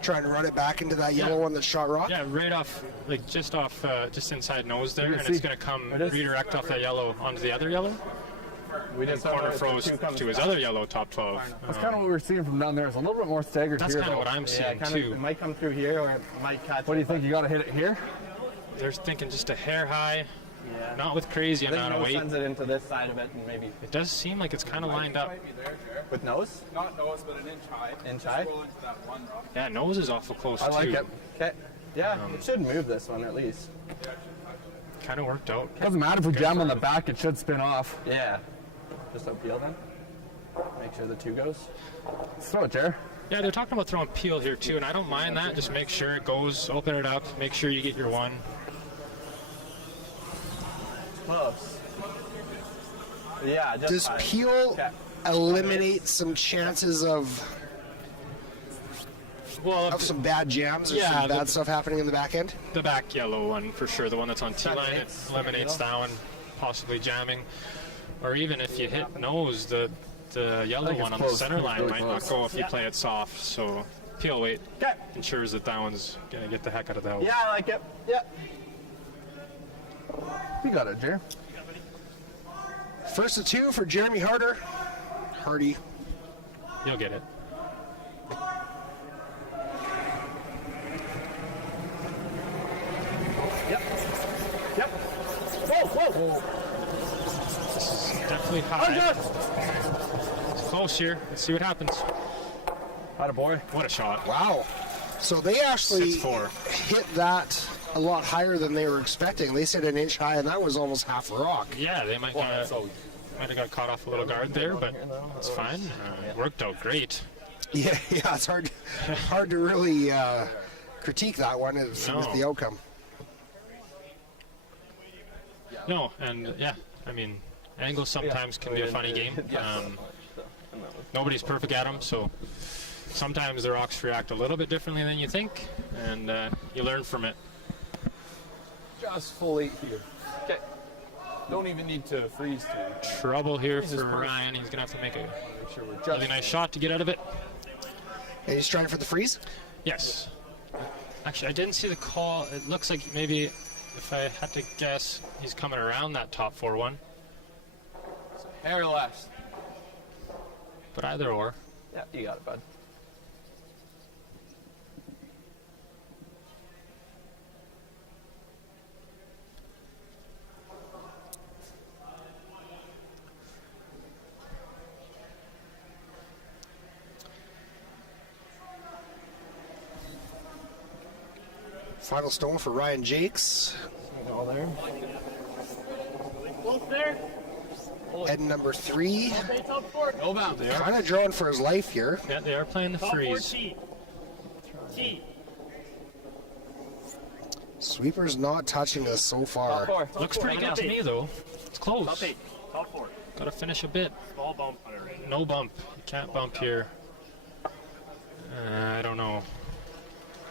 Trying to run it back into that yellow one that shot rock. Yeah, right off, like just off, just inside nose there, and see. it's going to come It is. redirect off that yellow onto the other yellow. We And just saw corner the froze 2 comes to his back. other yellow top 12. That's kind of what we were seeing from down there. It's a little bit more staggered That's here. kind of though. what I'm Yeah, seeing kind too. of. It might come through here, or it might catch. What do you think? You got to hit it here? They're thinking just a hair high, Yeah. not with crazy I think amount of nose weight. sends it into this side of it, and maybe It does seem like it's kind of lined up. with nose. Not nose, but an inch high. Inch high? Roll into that one rock. Yeah, nose is awful close I like too. it. Okay. Yeah, it should move this one at least. Kind of worked out. Doesn't matter if we jam on the back, it should spin off. Yeah. Just upfield then. Make sure the 2 goes. Let's throw it, Jer. Yeah, they're talking about throwing peel here too, and I don't mind that. Just make sure it goes, open it up, make sure you get your one. Close. Yeah, just Does high. Peel Okay. eliminate some chances of Well, some bad jams or Yeah, some bad stuff happening in the back end? the back yellow one for sure, the one that's on T-line, it Eliminates, eliminates that one, possibly jamming. Or even if you hit nose, the yellow think one it's on the close. center It's line really might close. not go if you play it soft. So peel weight Okay. ensures that that one's going to get the heck out of the house. Yeah, I like it. Yeah. You got it, Jer. First of 2 for Jeremy Hardy. You'll get it. Yep. Yep. Whoa. Definitely high. It's close here. Let's see what happens. Atta boy. What a shot. Wow. So they actually 6-4. hit that a lot higher than they were expecting. They said an inch high, and that was almost half a rock. Yeah, they might have got caught off a little guard there, but it's fine. It worked out great. Yeah, it's hard to really critique that one with the outcome. No, and yeah, I mean, angles sometimes can be a funny game. Nobody's perfect at them, so sometimes the rocks react a little bit differently than you think, and you learn from it. Just full 8 here. Okay. Don't even need to freeze to. Trouble here for Ryan. He's going to have to make a really nice shot to get out of it. And he's trying for the freeze? Yes. Actually, I didn't see the call. It looks like maybe, if I had to guess, he's coming around that top 4-1. Hair less. But either or. Yeah, you got it, bud. Final stone for Ryan Jakes. All there. Both there. Head number 3. Okay, top 4. No bounce. They are, Kind of drawing for his life here. yeah, they are playing the Top 4 freeze. T. T. Sweeper's not touching us so far. Looks pretty good to me, though. It's close. Top 8. Top 4. Gotta finish a bit. Small bump on it right now. No bump. You can't bump here. I don't know.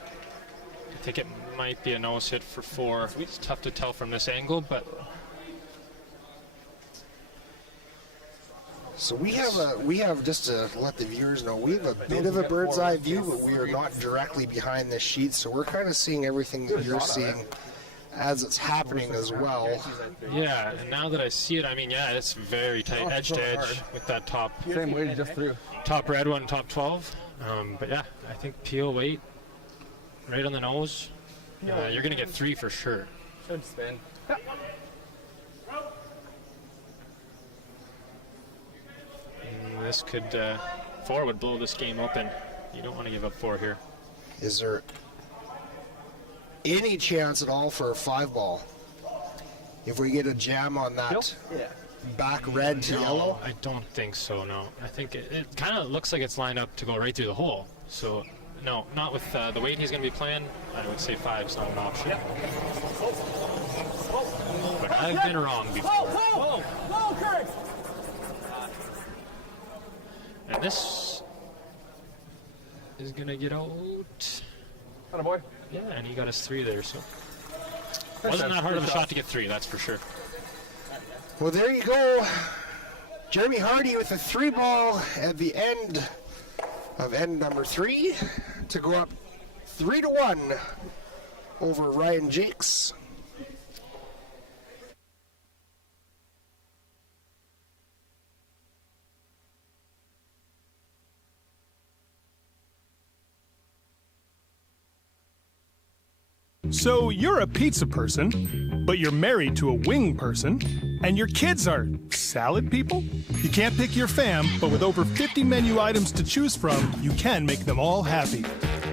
I think it might be a nose hit for 4. It's tough to tell from this angle, but So we have just to let the viewers know, we have a bit of a bird's eye view, but we are not directly behind this sheet, so we're kind of seeing everything that you're seeing as it's happening as well. yeah. And now that I see it, I mean, yeah, it's very tight, edge to edge with that top Same way, just through. red one, top 12. But yeah, I think peel weight right on the nose. You're gonna get 3 for sure. Should spin. This could 4 would blow this game open. You don't want to give up 4 here. Is there any chance at all for a 5 ball? If we get a jam on that back red to yellow? I don't think so, no. I think it kind of looks like it's lined up to go right through the hole. So, no, not with the weight he's going to be playing. I would say 5's not an option. But I've been wrong before. Whoa, Kurt! And this is going to get out. Atta boy. Yeah, and he got his 3 there, so. Wasn't that hard of a shot to get 3, that's for sure. Well, there you go. Jeremy Hardy with a 3 ball at the end of end number 3 to go up 3-1 over Ryan Jakes. So you're a pizza person, but you're married to a wing person, and your kids are salad people? You can't pick your fam, but with over 50 menu items to choose from, you can make them all happy.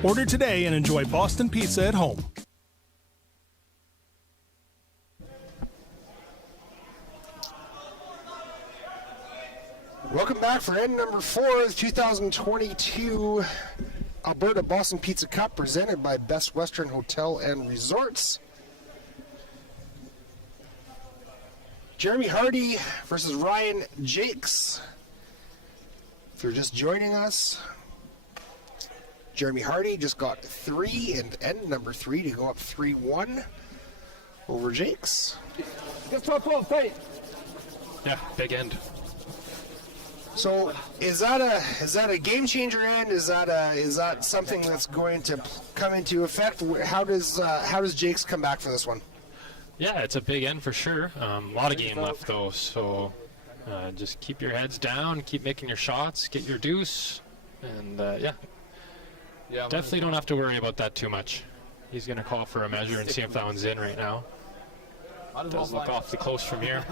Order today and enjoy Boston Pizza at home. Welcome back for end number 4 of the 2022 Alberta Boston Pizza Cup, presented by Best Western Hotel and Resorts. Jeremy Hardy versus Ryan Jakes. If you're just joining us, Jeremy Hardy just got 3 and end number 3 to go up 3-1 over Jakes. Just top 12, tight. Yeah, big end. So is that a game changer end? Is that something that's going to come into effect? How does Jakes come back for this one? Yeah, it's a big end for sure. A lot of game left though, so just keep your heads down, keep making your shots, get your deuce, and yeah, definitely don't have to worry about that too much. He's going to call for a measure and see if that one's in right now. Does look awfully close from here.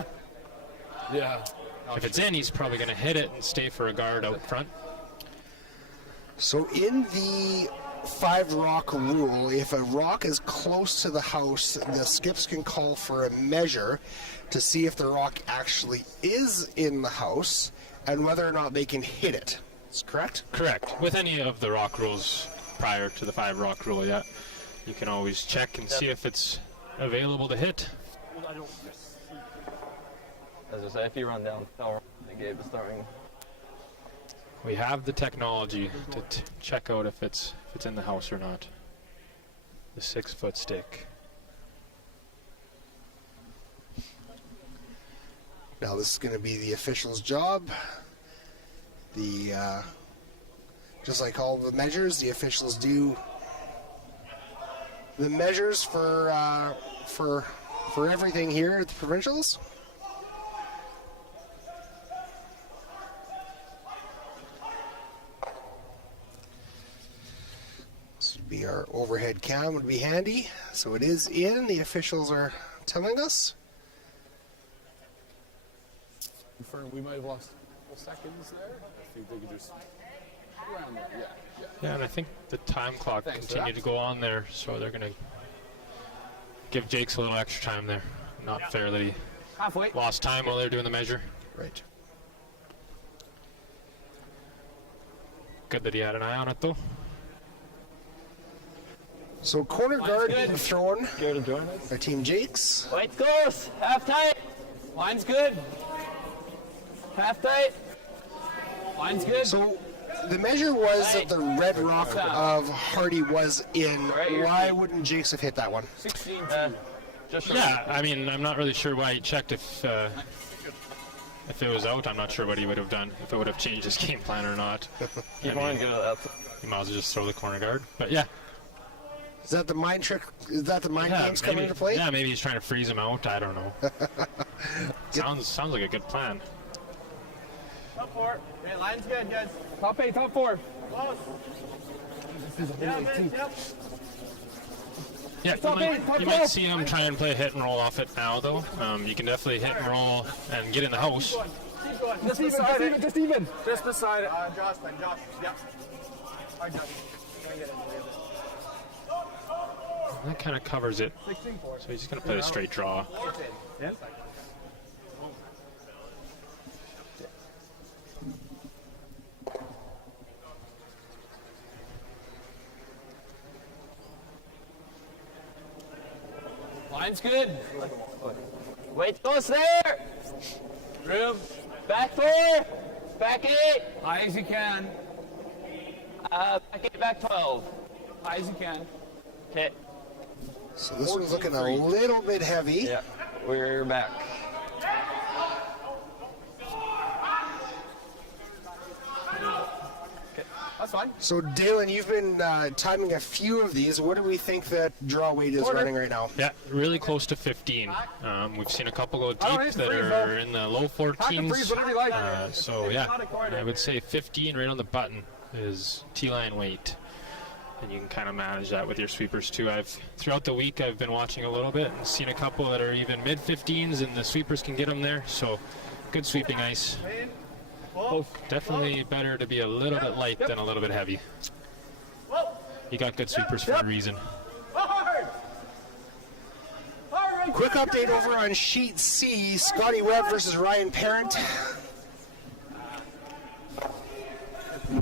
Yeah. If it's in, he's probably going to hit it and stay for a guard out front. So in the 5 rock rule, if a rock is close to the house, the skips can call for a measure to see if the rock actually is in the house and whether or not they can hit it. Is correct? Correct. With any of the rock rules prior to the 5 rock rule, yeah, you can always check and see if it's available to hit. As I say, if you run down, they gave the starting. We have the technology to check out if it's in the house or not. The 6-foot stick. Now this is going to be the official's job. Just like all the measures, the officials do the measures for everything here at the provincials. This would be our overhead cam, would be handy. So it is in, the officials are telling us. We might have lost a couple seconds there. I think they could just around there. Yeah. Yeah, and I think the time clock continued to go on there, so they're going to give Jakes a little extra time there. Not fair that he Halfway. lost time while they were doing the measure. Right. Good that he had an eye on it, though. So corner guard being thrown Care to join us? by Team Jakes. White close. Half tight. Line's good. Half tight. Line's good. So the measure was that the red rock of Hardy was in. Why wouldn't Jakes have hit that one? 16. Just Yeah, I mean, I'm not really sure why he checked if it was out. I'm not sure what he would have done, if it would have changed his game plan or not. Keep on good at that. He might as well just throw the corner guard. But yeah. Is that the mind trick? Is that the mind games coming into play? Yeah, maybe he's trying to freeze him out. I don't know. Sounds like a good plan. Top 4. Okay, line's good, guys. Top 8, top 4. Close. Yeah, Yeah, you might see him try and play hit and roll off it now, though. You can definitely hit and roll and get in the house. Just beside it. Just even. Just beside it. Josh, then. Josh. Yep. All right, Josh. That kind of covers it. 16-4. So he's just going to play a straight draw. Yeah. Line's good. Wait close there. Room. Back 4. Back 8. High as you can. Back 8, back 12. High as you can. Okay. So this one's looking a little bit heavy. Yeah, we're back. Okay, that's fine. So Dalen, you've been timing a few of these. What do we think that draw weight is running right now? Yeah, really close to 15. We've seen a couple go deep need to that freeze, are though. in the low Freeze, 14s. whatever you like. So yeah, I would say 15 right on the button is T-line weight. And you can kind of manage that with your sweepers too. Throughout the week I've been watching a little bit and seen a couple that are even mid 15s, and the sweepers can get them there. So good sweeping ice. Definitely better to be a little bit light than a little bit heavy. You got good sweepers for a reason. Quick update over on sheet C, Scotty Webb versus Ryan Parent.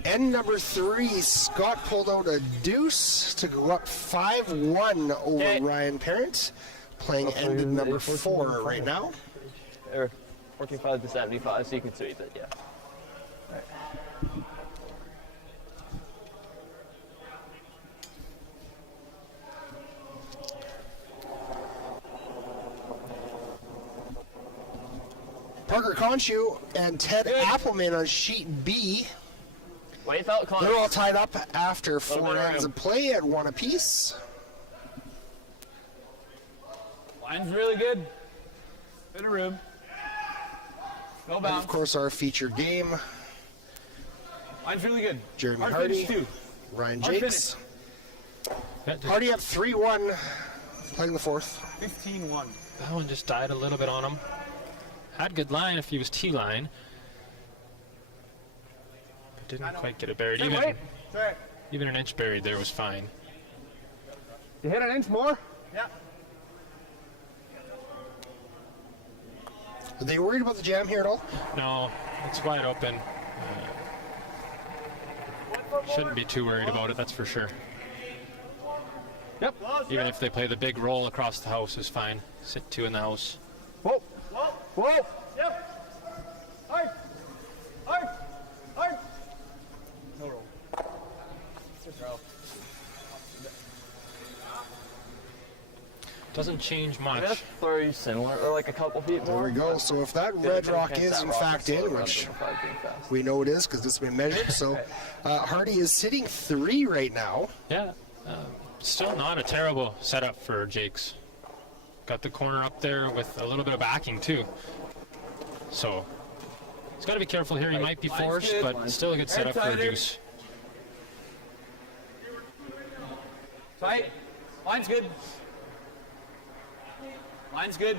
End number 3, Scott pulled out a deuce to go up 5-1 over Ryan Parent. Playing end number 4 right now. Or 45 to 75, so you can sweep it, yeah. Parker Conchu and Ted Appleman on sheet B. Wait, felt close. They're all tied up after 4 bit of ends room. of play at 1 apiece. Line's really good. Bit of room. No And bounce. of course, our featured game, Line's really good. Jeremy Hard Hardy, finish, too. Ryan Hard Jakes. That, Hardy up 3-1, playing the 4th. 15-1. that one just died a little bit on him. Had good line if he was T-line. But didn't quite get it buried. Even an inch buried there was fine. You hit an inch more? Yeah. Are they worried about the jam here at all? No, it's wide open. Shouldn't be too worried about it, that's for sure. Yep. Even if they play the big roll across the house is fine. Sit 2 in the house. Whoa. Whoa. Yep. Hard. Hard. Hard. No roll. Doesn't change much. Very similar, or like a couple feet There more. we go. So if that red rock is in fact in, which we know it is because it's been measured, so Hardy is sitting 3 right now. Yeah, still not a terrible setup for Jakes. Got the corner up there with a little bit of backing too. So he's got to be careful here. He might be forced, but still a good setup for a deuce. Tight. Line's good. Line's good.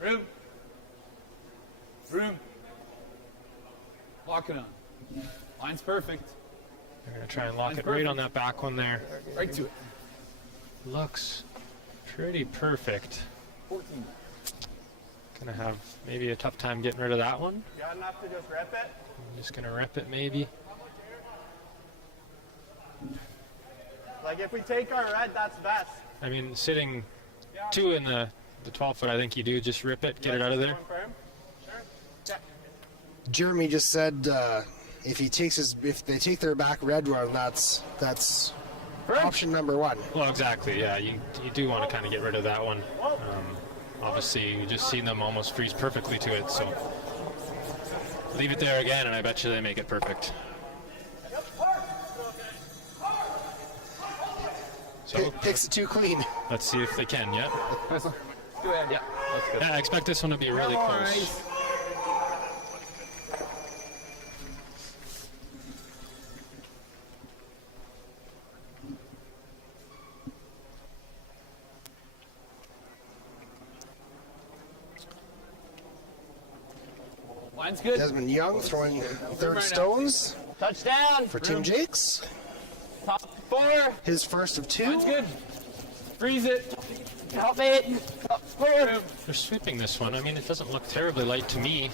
Room. Room. Lock it on. Line's perfect. They're going to try and lock it right on that back one there. Right to it. Looks pretty perfect. 14. Gonna have maybe a tough time getting rid of that one. Got enough to just rip it? I'm just gonna rip it maybe. Like if we take our red, that's best. I mean, sitting 2 in the 12 foot, I think you do just rip it, get it out of there. Jeremy just said if they take their back red one, that's option number 1. Well, exactly. Yeah, you do want to kind of get rid of that one. Obviously, you just seen them almost freeze perfectly to it, so leave it there again, and I bet you they make it perfect. So Picks it too clean. let's see if they can. Yeah. Go ahead. Yeah, that's good. Yeah, I expect this one to be really close. Line's good. Desmond Young throwing third stones Touchdown. for Team Jakes. Top 4. His first of 2. Line's good. Freeze it. Help me. Top 4. They're sweeping this one. I mean, it doesn't look terribly light to me.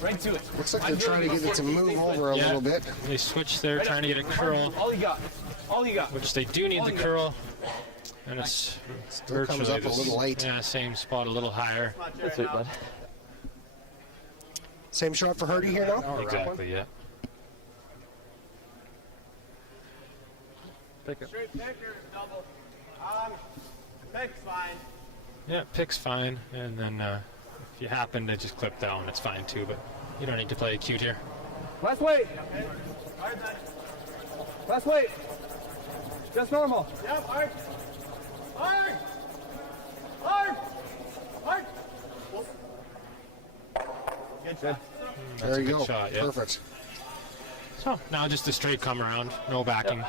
Right to it. Looks like they're trying to get it to move over a little bit. They switch there, trying to get a curl, All you got. All you got. which they do need the curl. And it's Still comes virtually up a the little light. Yeah, same spot, a little higher. That's sweet, bud. Same shot for Hardy here now. Exactly, yeah. Pick it. Straight pick or double? Pick's fine. Yeah, pick's fine. And then if you happen to just clip down, it's fine too, but you don't need to play cute here. Last weight. Hard then. Last weight. Just normal. Yep, hard. Hard! Hard! Hard! Good shot. That's There a you good go. shot, yeah. Perfect. So now just a straight come around, no backing.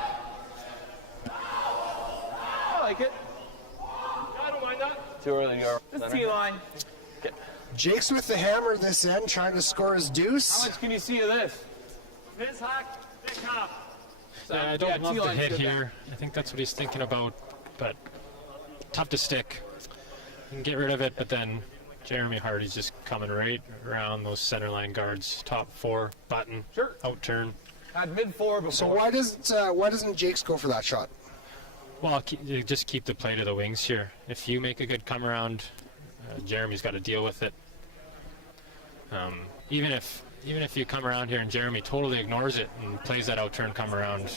I like it. I don't mind that. Too early to go. This T-line. Jake's with the hammer this end, trying to score his deuce. How much can you see of this? Miss hack, big half. Yeah, I don't love the T-line's hit good there. here. I think that's what he's thinking about, but tough to stick. You can get rid of it, but then Jeremy Hardy's just coming right around those center line guards. Top 4, button, Sure. out turn. Had mid-4 before. So why doesn't Jakes go for that shot? Well, you just keep the play to the wings here. If you make a good come around, Jeremy's got to deal with it. Even if you come around here and Jeremy totally ignores it and plays that out turn come around,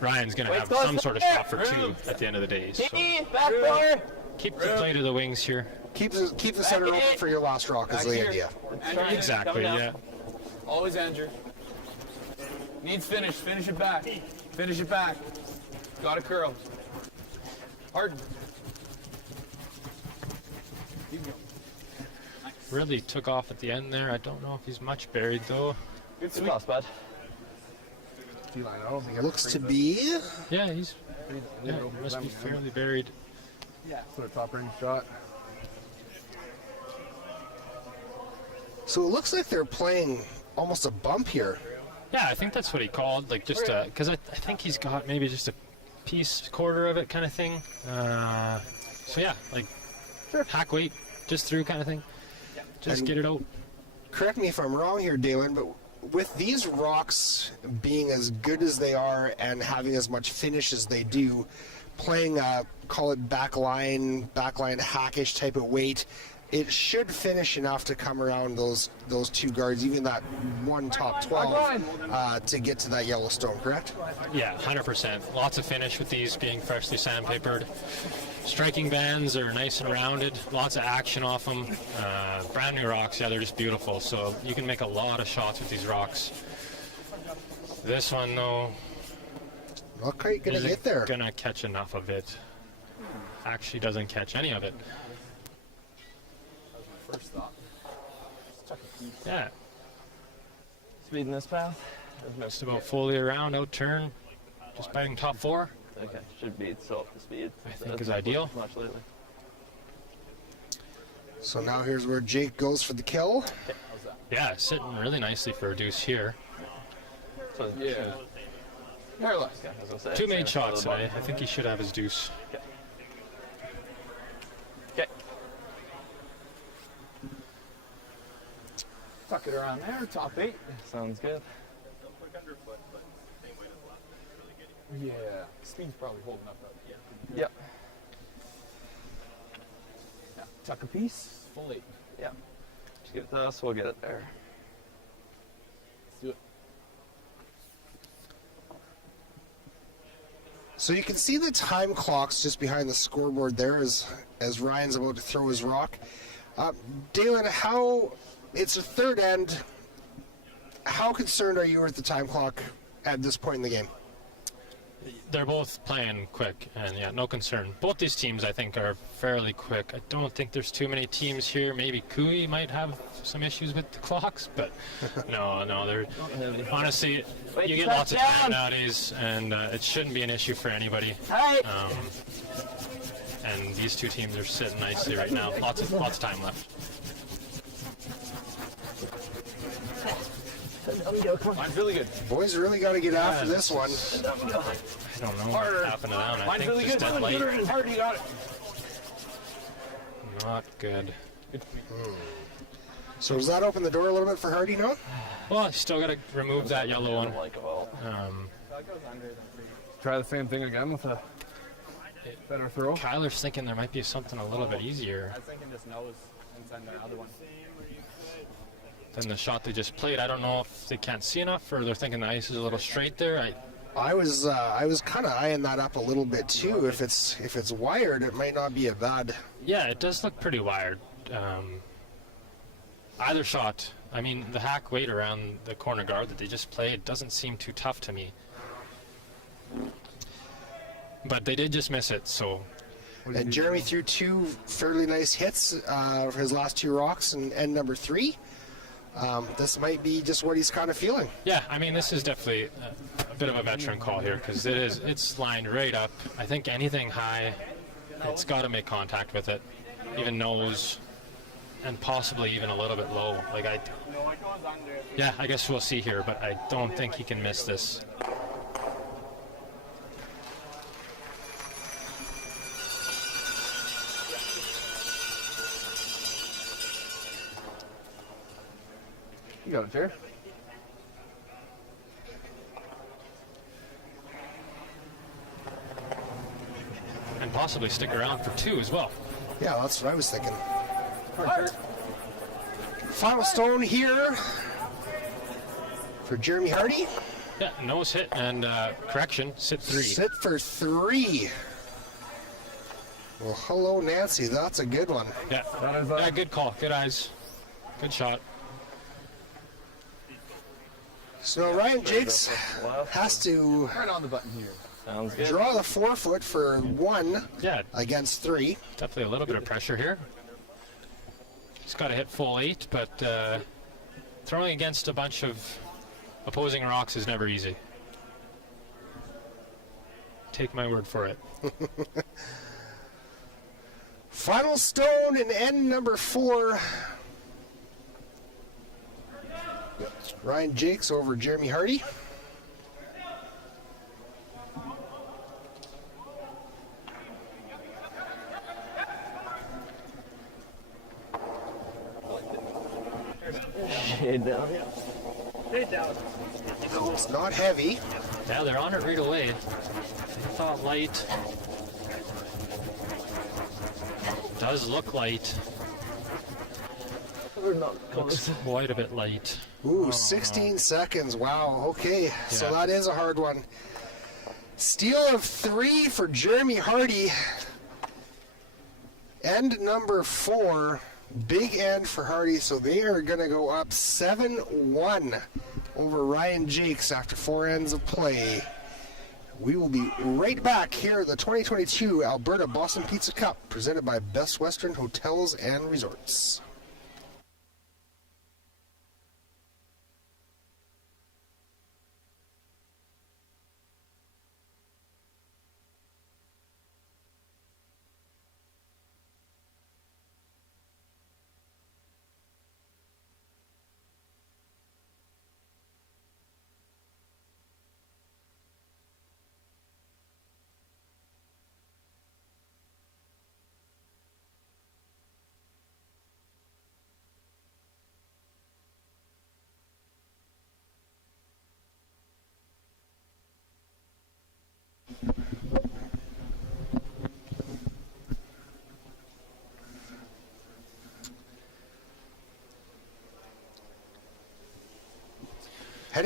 Ryan's going to have some sort of shot for 2 at the end of the day. So Back 4. keep the play to the wings here. Keep the center open for your last rock is the idea. Exactly, yeah. Always Andrew. Needs finish. Finish it back. Finish it back. Got a curl. Harden. Really took off at the end there. I don't know if he's much buried though. Good Good sweep. toss, bud. Looks to be. Yeah, he must be fairly buried. Put a top range shot. So it looks like they're playing almost a bump here. Yeah, I think that's what he called, like just because I think he's got maybe just a piece, quarter of it kind of thing. So yeah, like hack weight, just through kind of thing. Just And- get it out. Correct me if I'm wrong here, Dalen, but with these rocks being as good as they are and having as much finish as they do, playing call it backline hackish type of weight, it should finish enough to come around those 2 guards, even that one top 12, to get to that yellow stone, correct? Yeah, 100%. Lots of finish with these being freshly sandpapered. Striking bands are nice and rounded. Lots of action off them. Brand new rocks, yeah, they're just beautiful. So you can make a lot of shots with these rocks. This one though, Not quite gonna isn't get there. gonna catch enough of it. Actually doesn't catch any of it. First thought. Yeah, Speed in this path. just about fully around, out turn. Just biting top 4. Okay, should beat so the speed. I think is ideal. Much lately. So now here's where Jake goes for the kill. Yeah, sitting really nicely for a deuce here. So Yeah. Here, look. Two made shots, and I think he should have his deuce. Okay. Tuck it around there, top 8. Sounds good. Yeah. Speed's probably holding up. Yep. Yeah. Tuck a piece, full 8. Yep. Just get it to us, we'll get it there. Let's do it. So you can see the time clocks just behind the scoreboard there as Ryan's about to throw his rock. Dalen, it's a third end. How concerned are you with the time clock at this point in the game? They're both playing quick, and yeah, no concern. Both these teams, I think, are fairly quick. I don't think there's too many teams here. Maybe Kui might have some issues with the clocks, but no, they're honestly, you get lots of time nowadays, and it shouldn't be an issue for anybody. And these two teams are sitting nicely right now. Lots of time left. Mine's really good. Boys really got to get after this one. I don't know what happened to that one. I think just dead light. Hard, you got it. Not good. So does that open the door a little bit for Hardy now? Well, you still got to remove that yellow one. Try the same thing again with a better throw. Kyler's thinking there might be something a little bit easier I was thinking just nose and send the other one. than the shot they just played. I don't know if they can't see enough or they're thinking the ice is a little straight there. I was kind of eyeing that up a little bit too. If it's wired, it might not be a bad. Yeah, it does look pretty wired. Either shot, I mean, the hack weight around the corner guard that they just played doesn't seem too tough to me. But they did just miss it, so. And Jeremy threw two fairly nice hits for his last two rocks and end number 3. This might be just what he's kind of feeling. Yeah, I mean, this is definitely a bit of a veteran call here because it's lined right up. I think anything high, it's got to make contact with it, even nose, and possibly even a little bit low. Yeah, I guess we'll see here, but I don't think he can miss this. You got it, Jared. And possibly stick around for 2 as well. Yeah, that's what I was thinking. Final stone here for Jeremy Hardy. Yeah, nose hit and correction, sit 3. Sit for 3. Well, hello, Nancy. That's a good one. Yeah, yeah, good call, good eyes, good shot. So Ryan Jakes has to Right on the button here. Sounds good. draw the 4-foot for 1 Yeah, against 3. definitely a little bit of pressure here. He's got to hit full 8, but throwing against a bunch of opposing rocks is never easy. Take my word for it. Final stone in end number 4. Ryan Jakes over Jeremy Hardy. Shade down. It's not heavy. Yeah, they're on it right away. They thought light. Does look light. Looks quite a bit light. Ooh, 16 seconds. Wow. Okay. So Yeah. that is a hard one. Steal of 3 for Jeremy Hardy. End number 4. Big end for Hardy. So they are going to go up 7-1 over Ryan Jakes after 4 ends of play. We will be right back here at the 2022 Alberta Boston Pizza Cup presented by Best Western Hotels and Resorts.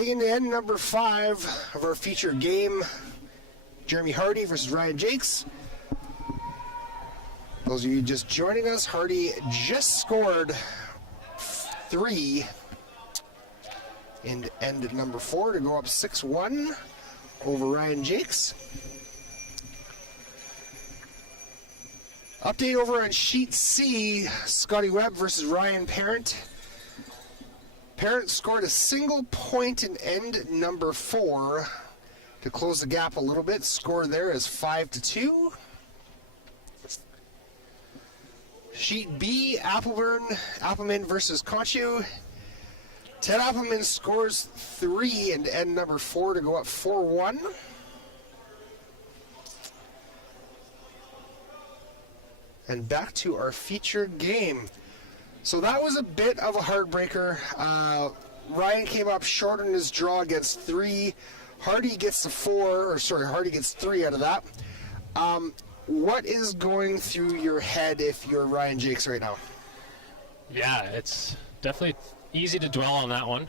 Heading into end number 5 of our featured game, Jeremy Hardy versus Ryan Jakes. Those of you just joining us, Hardy just scored 3 in end number 4 to go up 6-1 over Ryan Jakes. Update over on sheet C, Scotty Webb versus Ryan Parent. Parent scored a single point in end number 4 to close the gap a little bit. Score there is 5-2. Sheet B, Appleman versus Conchu. Ted Appleman scores 3 in end number 4 to go up 4-1. And back to our featured game. So that was a bit of a heartbreaker. Ryan came up short on his draw against 3. Hardy gets Hardy gets 3 out of that. What is going through your head if you're Ryan Jakes right now? Yeah, it's definitely easy to dwell on that one.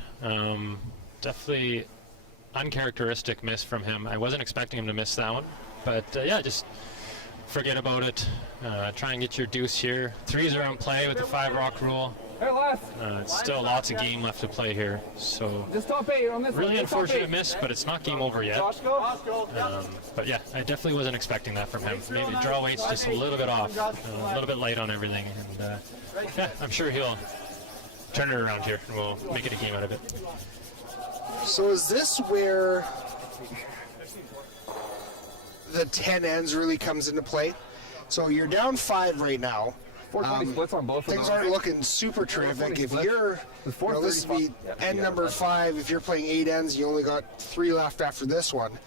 Definitely uncharacteristic miss from him. I wasn't expecting him to miss that one. But yeah, just forget about it. Try and get your deuce here. 3s are on play with the 5-rock rule. It's still lots of game left to play here. So Just top 8 on this really one. unfortunate miss, but it's not game over yet. But yeah, I definitely wasn't expecting that from him. Maybe draw weight's just a little bit off, a little bit light on everything. And yeah, I'm sure he'll turn it around here and we'll make it a game out of it. So is this where the 10 ends really comes into play? So you're down 5 right now. 420 splits on both of Things them. aren't looking super terrific. If you're, this would be end number 5. If you're playing 8 ends, you only got 3 left after this one.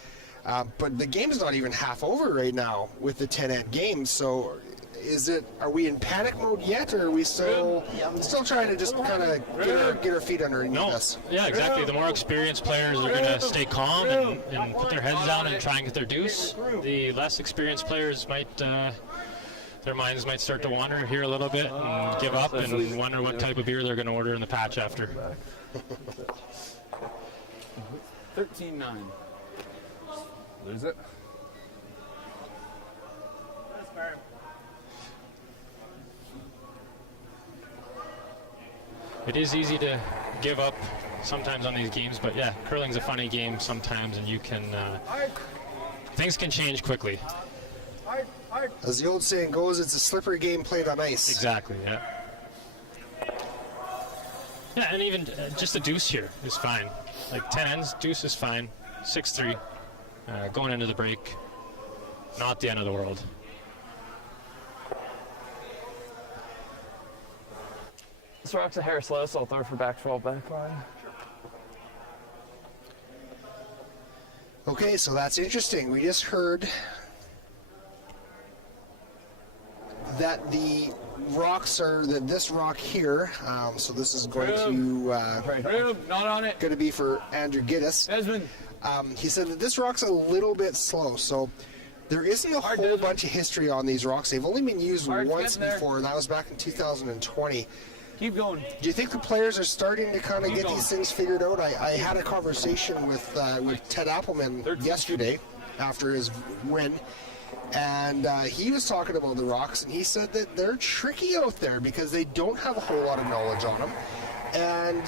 But the game's not even half over right now with the 10 end game. So are we in panic mode yet, or are we still trying to just kind of get our feet underneath us? Yeah, exactly. The more experienced players are going to stay calm and put their heads down and try and get their deuce. The less experienced players might, their minds might start to wander here a little bit and give up and wonder what type of beer they're going to order in the patch after. 13-9. Lose it. It is easy to give up sometimes on these games, but yeah, curling's a funny game sometimes, and you can things can change quickly. As the old saying goes, it's a slippery game played on ice. Exactly, yeah. Yeah, and even just a deuce here is fine. Like 10 ends, deuce is fine. 6-3, going into the break, not the end of the world. This rock's a hair slow, so I'll throw for back 12 back line. Okay, so that's interesting. We just heard that the rocks are this rock here. So this is going to not on it. Going to be for Andrew Giddis. Desmond. He said that this rock's a little bit slow, so there isn't a whole bunch of history on these rocks. They've only been used once before, and that was back in 2020. Keep going. Do you think the players are starting to kind of get these things figured out? I had a conversation with Ted Appleman yesterday after his win, and he was talking about the rocks, and he said that they're tricky out there because they don't have a whole lot of knowledge on them. And,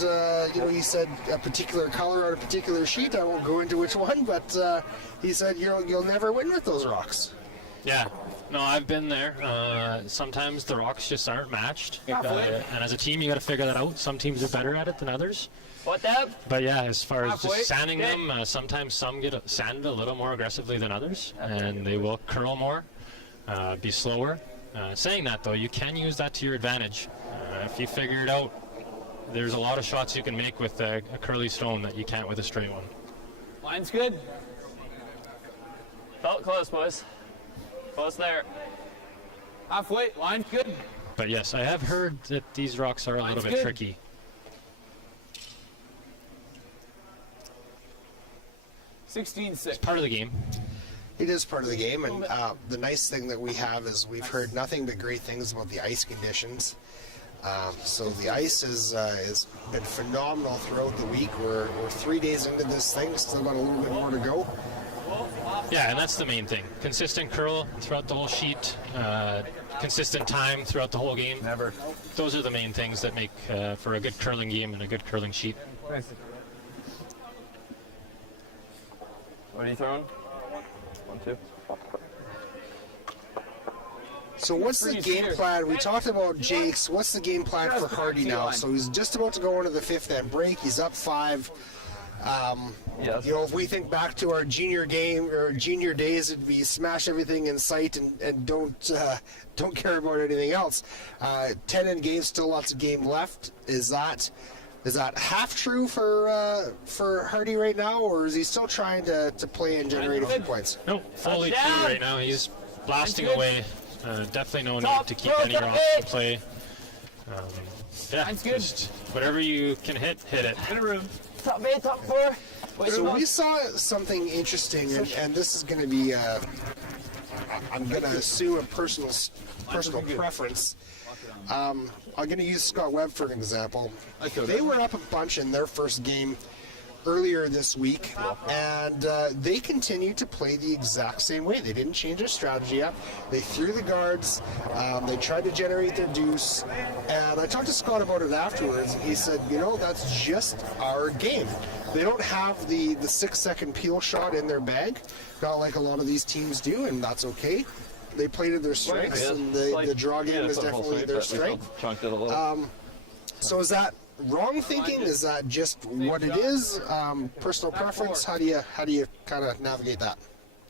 he said a particular color on a particular sheet, I won't go into which one, but he said you'll never win with those rocks. Yeah. No, I've been there. Sometimes the rocks just aren't matched. And as a team, you got to figure that out. Some teams are better at it than others. What that? But yeah, as far as just sanding them, sometimes some get sanded a little more aggressively than others, and they will curl more, be slower. Saying that, though, you can use that to your advantage. If you figure it out, there's a lot of shots you can make with a curly stone that you can't with a straight one. Line's good. Felt close, boys. Close there. Halfway. Line's good. But yes, I have heard that these rocks are a little bit tricky. It's part of the game. It is part of the game, and the nice thing that we have is we've heard nothing but great things about the ice conditions. So the ice has been phenomenal throughout the week. We're 3 days into this thing, still got a little bit more to go. Yeah, and that's the main thing. Consistent curl throughout the whole sheet, consistent time throughout the whole game. Never. Those are the main things that make for a good curling game and a good curling sheet. Nice. What are you throwing? 1, 2. So what's the game plan? We talked about Jake's. What's the game plan for Hardy now? So he's just about to go into the 5th end break. He's up 5. You know, if we think back to our junior game or junior days, it'd be smash everything in sight and don't care about anything else. 10 end games, still lots of game left. Is that half true for Hardy right now, or is he still trying to play and generate a few points? No, fully true right now. He's blasting away. Definitely no need to keep any rocks in play. Yeah, just whatever you can hit it. In a room. Top 8, top 4. So we saw something interesting, and this is going to be, I'm going to assume a personal preference. I'm going to use Scott Webb for an example. They were up a bunch in their first game earlier this week, and they continued to play the exact same way. They didn't change their strategy up. They threw the guards. They tried to generate their deuce, and I talked to Scott about it afterwards, and he said, you know, that's just our game. They don't have the 6-second peel shot in their bag, not like a lot of these teams do, and that's okay. They played to their strengths, and the draw game is definitely their strength. So is that wrong thinking? Is that just what it is? Personal preference? How do you kind of navigate that?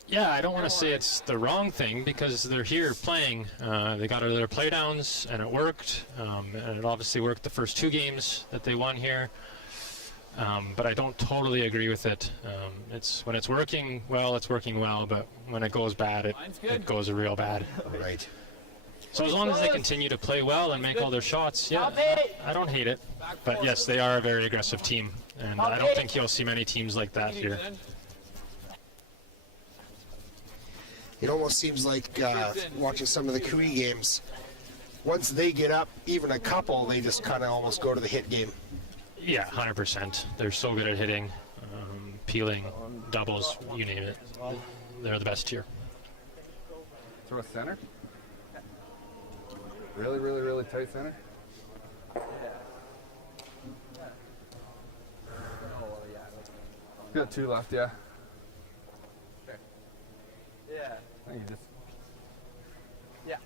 Yeah, I don't want to say it's the wrong thing because they're here playing. They got their playdowns and it worked, and it obviously worked the first 2 games that they won here. But I don't totally agree with it. It's when it's working well, but when it goes bad, it goes real bad. Right. So as long as they continue to play well and make all their shots, yeah, I don't hate it. But yes, they are a very aggressive team, and I don't think you'll see many teams like that here. It almost seems like watching some of the Kui games. Once they get up, even a couple, they just kind of almost go to the hit game. Yeah, 100%. They're so good at hitting, peeling, doubles, you name it. They're the best here. Throw a center? Really, really, really tight center? Got 2 left, yeah. Yeah. I think you just... Yeah.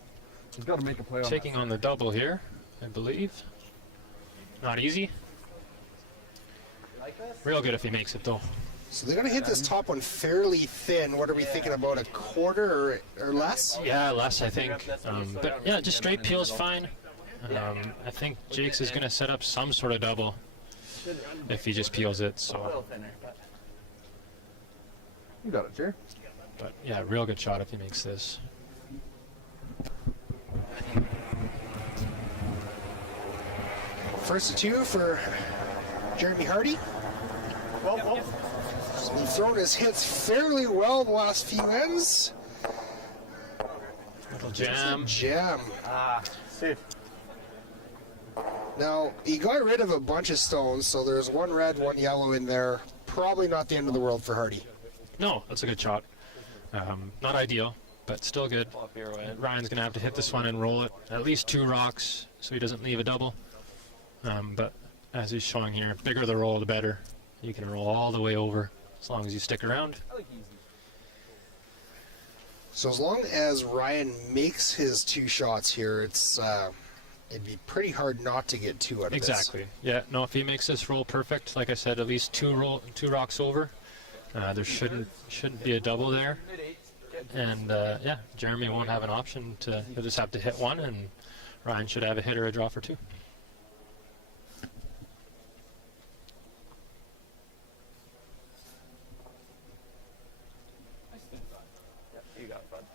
He's got to make a play on Taking on the double here, I believe. Not easy. Real good if he makes it, though. So they're going to hit this top one fairly thin. What are we thinking, about a quarter or less? Yeah, less, I think. But yeah, just straight peel is fine. I think Jake's is going to set up some sort of double if he just peels it. So. You got it, Jer. But yeah, real good shot if he makes this. First to 2 for Jeremy Hardy. He's been throwing his hits fairly well the last few ends. Little jam. See. Now, he got rid of a bunch of stones, so there's 1 red, 1 yellow in there. Probably not the end of the world for Hardy. No, that's a good shot. Not ideal, but still good. Ryan's going to have to hit this one and roll it. At least 2 rocks so he doesn't leave a double. But as he's showing here, bigger the roll, the better. You can roll all the way over as long as you stick around. So as long as Ryan makes his 2 shots here, it'd be pretty hard not to get 2 out of this. Exactly. Yeah. No, if he makes this roll perfect, like I said, at least 2 rocks over. There shouldn't be a double there. And yeah, Jeremy won't have an option to. He'll just have to hit 1, and Ryan should have a hit or a draw for 2. You got it, bud.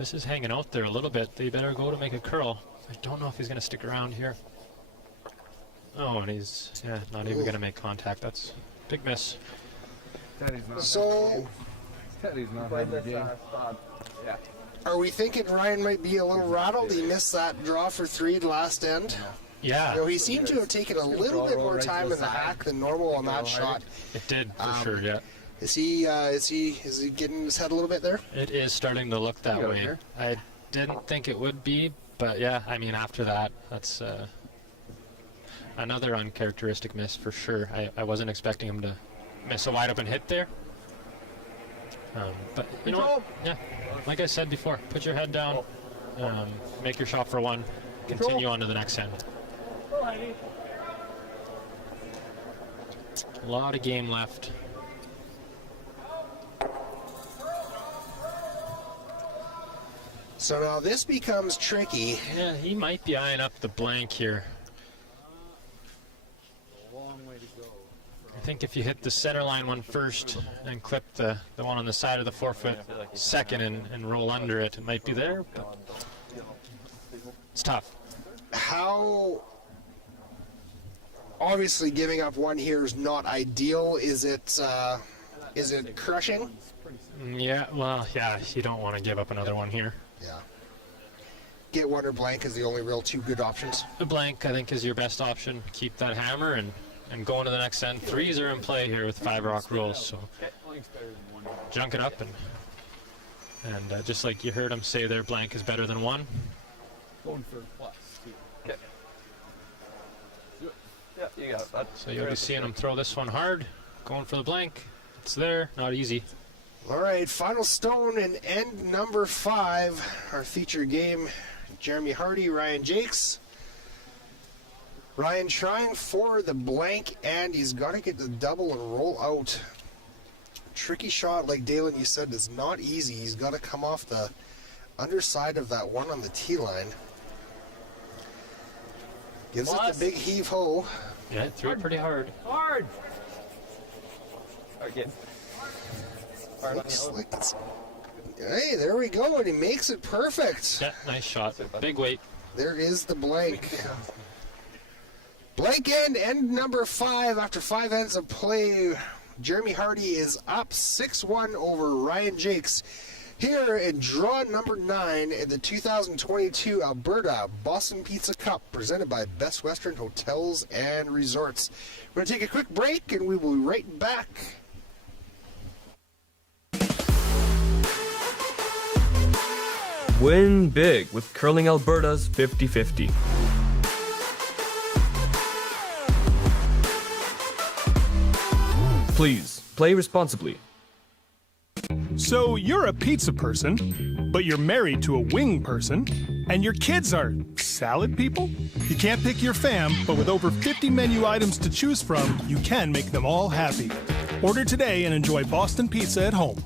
this is hanging out there a little bit. They better go to make a curl. I don't know if he's going to stick around here. Oh, and he's not even going to make contact. That's a big miss. So, Teddy's not having a game. Yeah. are we thinking Ryan might be a little rattled? He missed that draw for 3 at the last end. Yeah. You know, he seemed to have taken a little bit more time in the hack than normal on that shot. It did, for sure, yeah. Is he getting his head a little bit there? It is starting to look that way. Here. I didn't think it would be, but yeah, I mean, after that, that's another uncharacteristic miss for sure. I wasn't expecting him to miss a wide open hit there. But you know what? Yeah, like I said before, put your head down, make your shot for 1, continue on to the next end. A lot of game left. So now this becomes tricky. Yeah, he might be eyeing up the blank here. I think if you hit the center line one first and clip the one on the side of the 4-foot second and roll under it, it might be there, but it's tough. How... Obviously, giving up 1 here is not ideal. Is it crushing? Yeah, well, yeah, you don't want to give up another one here. Yeah. Get 1 or blank is the only real 2 good options. The blank, I think, is your best option. Keep that hammer and go into the next end. 3s are in play here with 5 rock rules, so junk it up and just like you heard him say there, blank is better than 1. Going for plus. Okay. Yeah, you got it. So you'll be seeing him throw this one hard, going for the blank. It's there, not easy. All right, final stone and end number 5. Our feature game, Jeremy Hardy, Ryan Jakes. Ryan trying for the blank, and he's got to get the double and roll out. Tricky shot, like Dalen, you said, is not easy. He's got to come off the underside of that one on the tee line. Gives it the big heave-ho. Yeah, it threw it pretty hard. Hard! Alright, good. Looks like it's... Hey, there we go, and he makes it perfect. Yeah, nice shot. Big weight. There is the blank. Blank end number 5 after 5 ends of play. Jeremy Hardy is up 6-1 over Ryan Jakes here in draw number 9 in the 2022 Alberta Boston Pizza Cup presented by Best Western Hotels and Resorts. We're going to take a quick break and we will be right back. Win big with Curling Alberta's 50-50. Please, play responsibly. So you're a pizza person, but you're married to a wing person, and your kids are salad people? You can't pick your fam, but with over 50 menu items to choose from, you can make them all happy. Order today and enjoy Boston Pizza at home.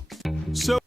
So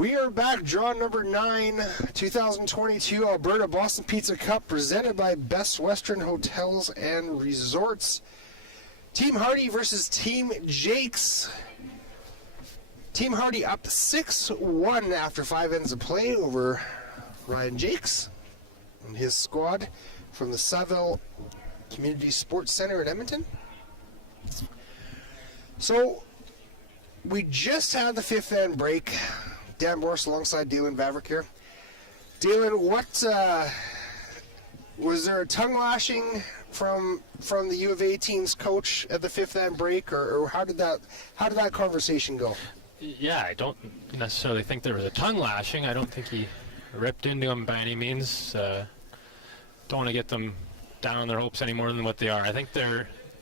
We are back, draw number 9, 2022 Alberta Boston Pizza Cup, presented by Best Western Hotels and Resorts. Team Hardy versus Team Jakes. Team Hardy up 6-1 after 5 ends of play over Ryan Jakes and his squad from the Saville Community Sports Center in Edmonton. So, we just had the 5th end break. Dan Boris alongside Dalen Vavrick here. Dalen, what was there a tongue lashing from the U of A team's coach at the 5th end break, or how did that conversation go? Yeah, I don't necessarily think there was a tongue lashing. I don't think he ripped into him by any means. Don't want to get them down on their hopes any more than what they are. I think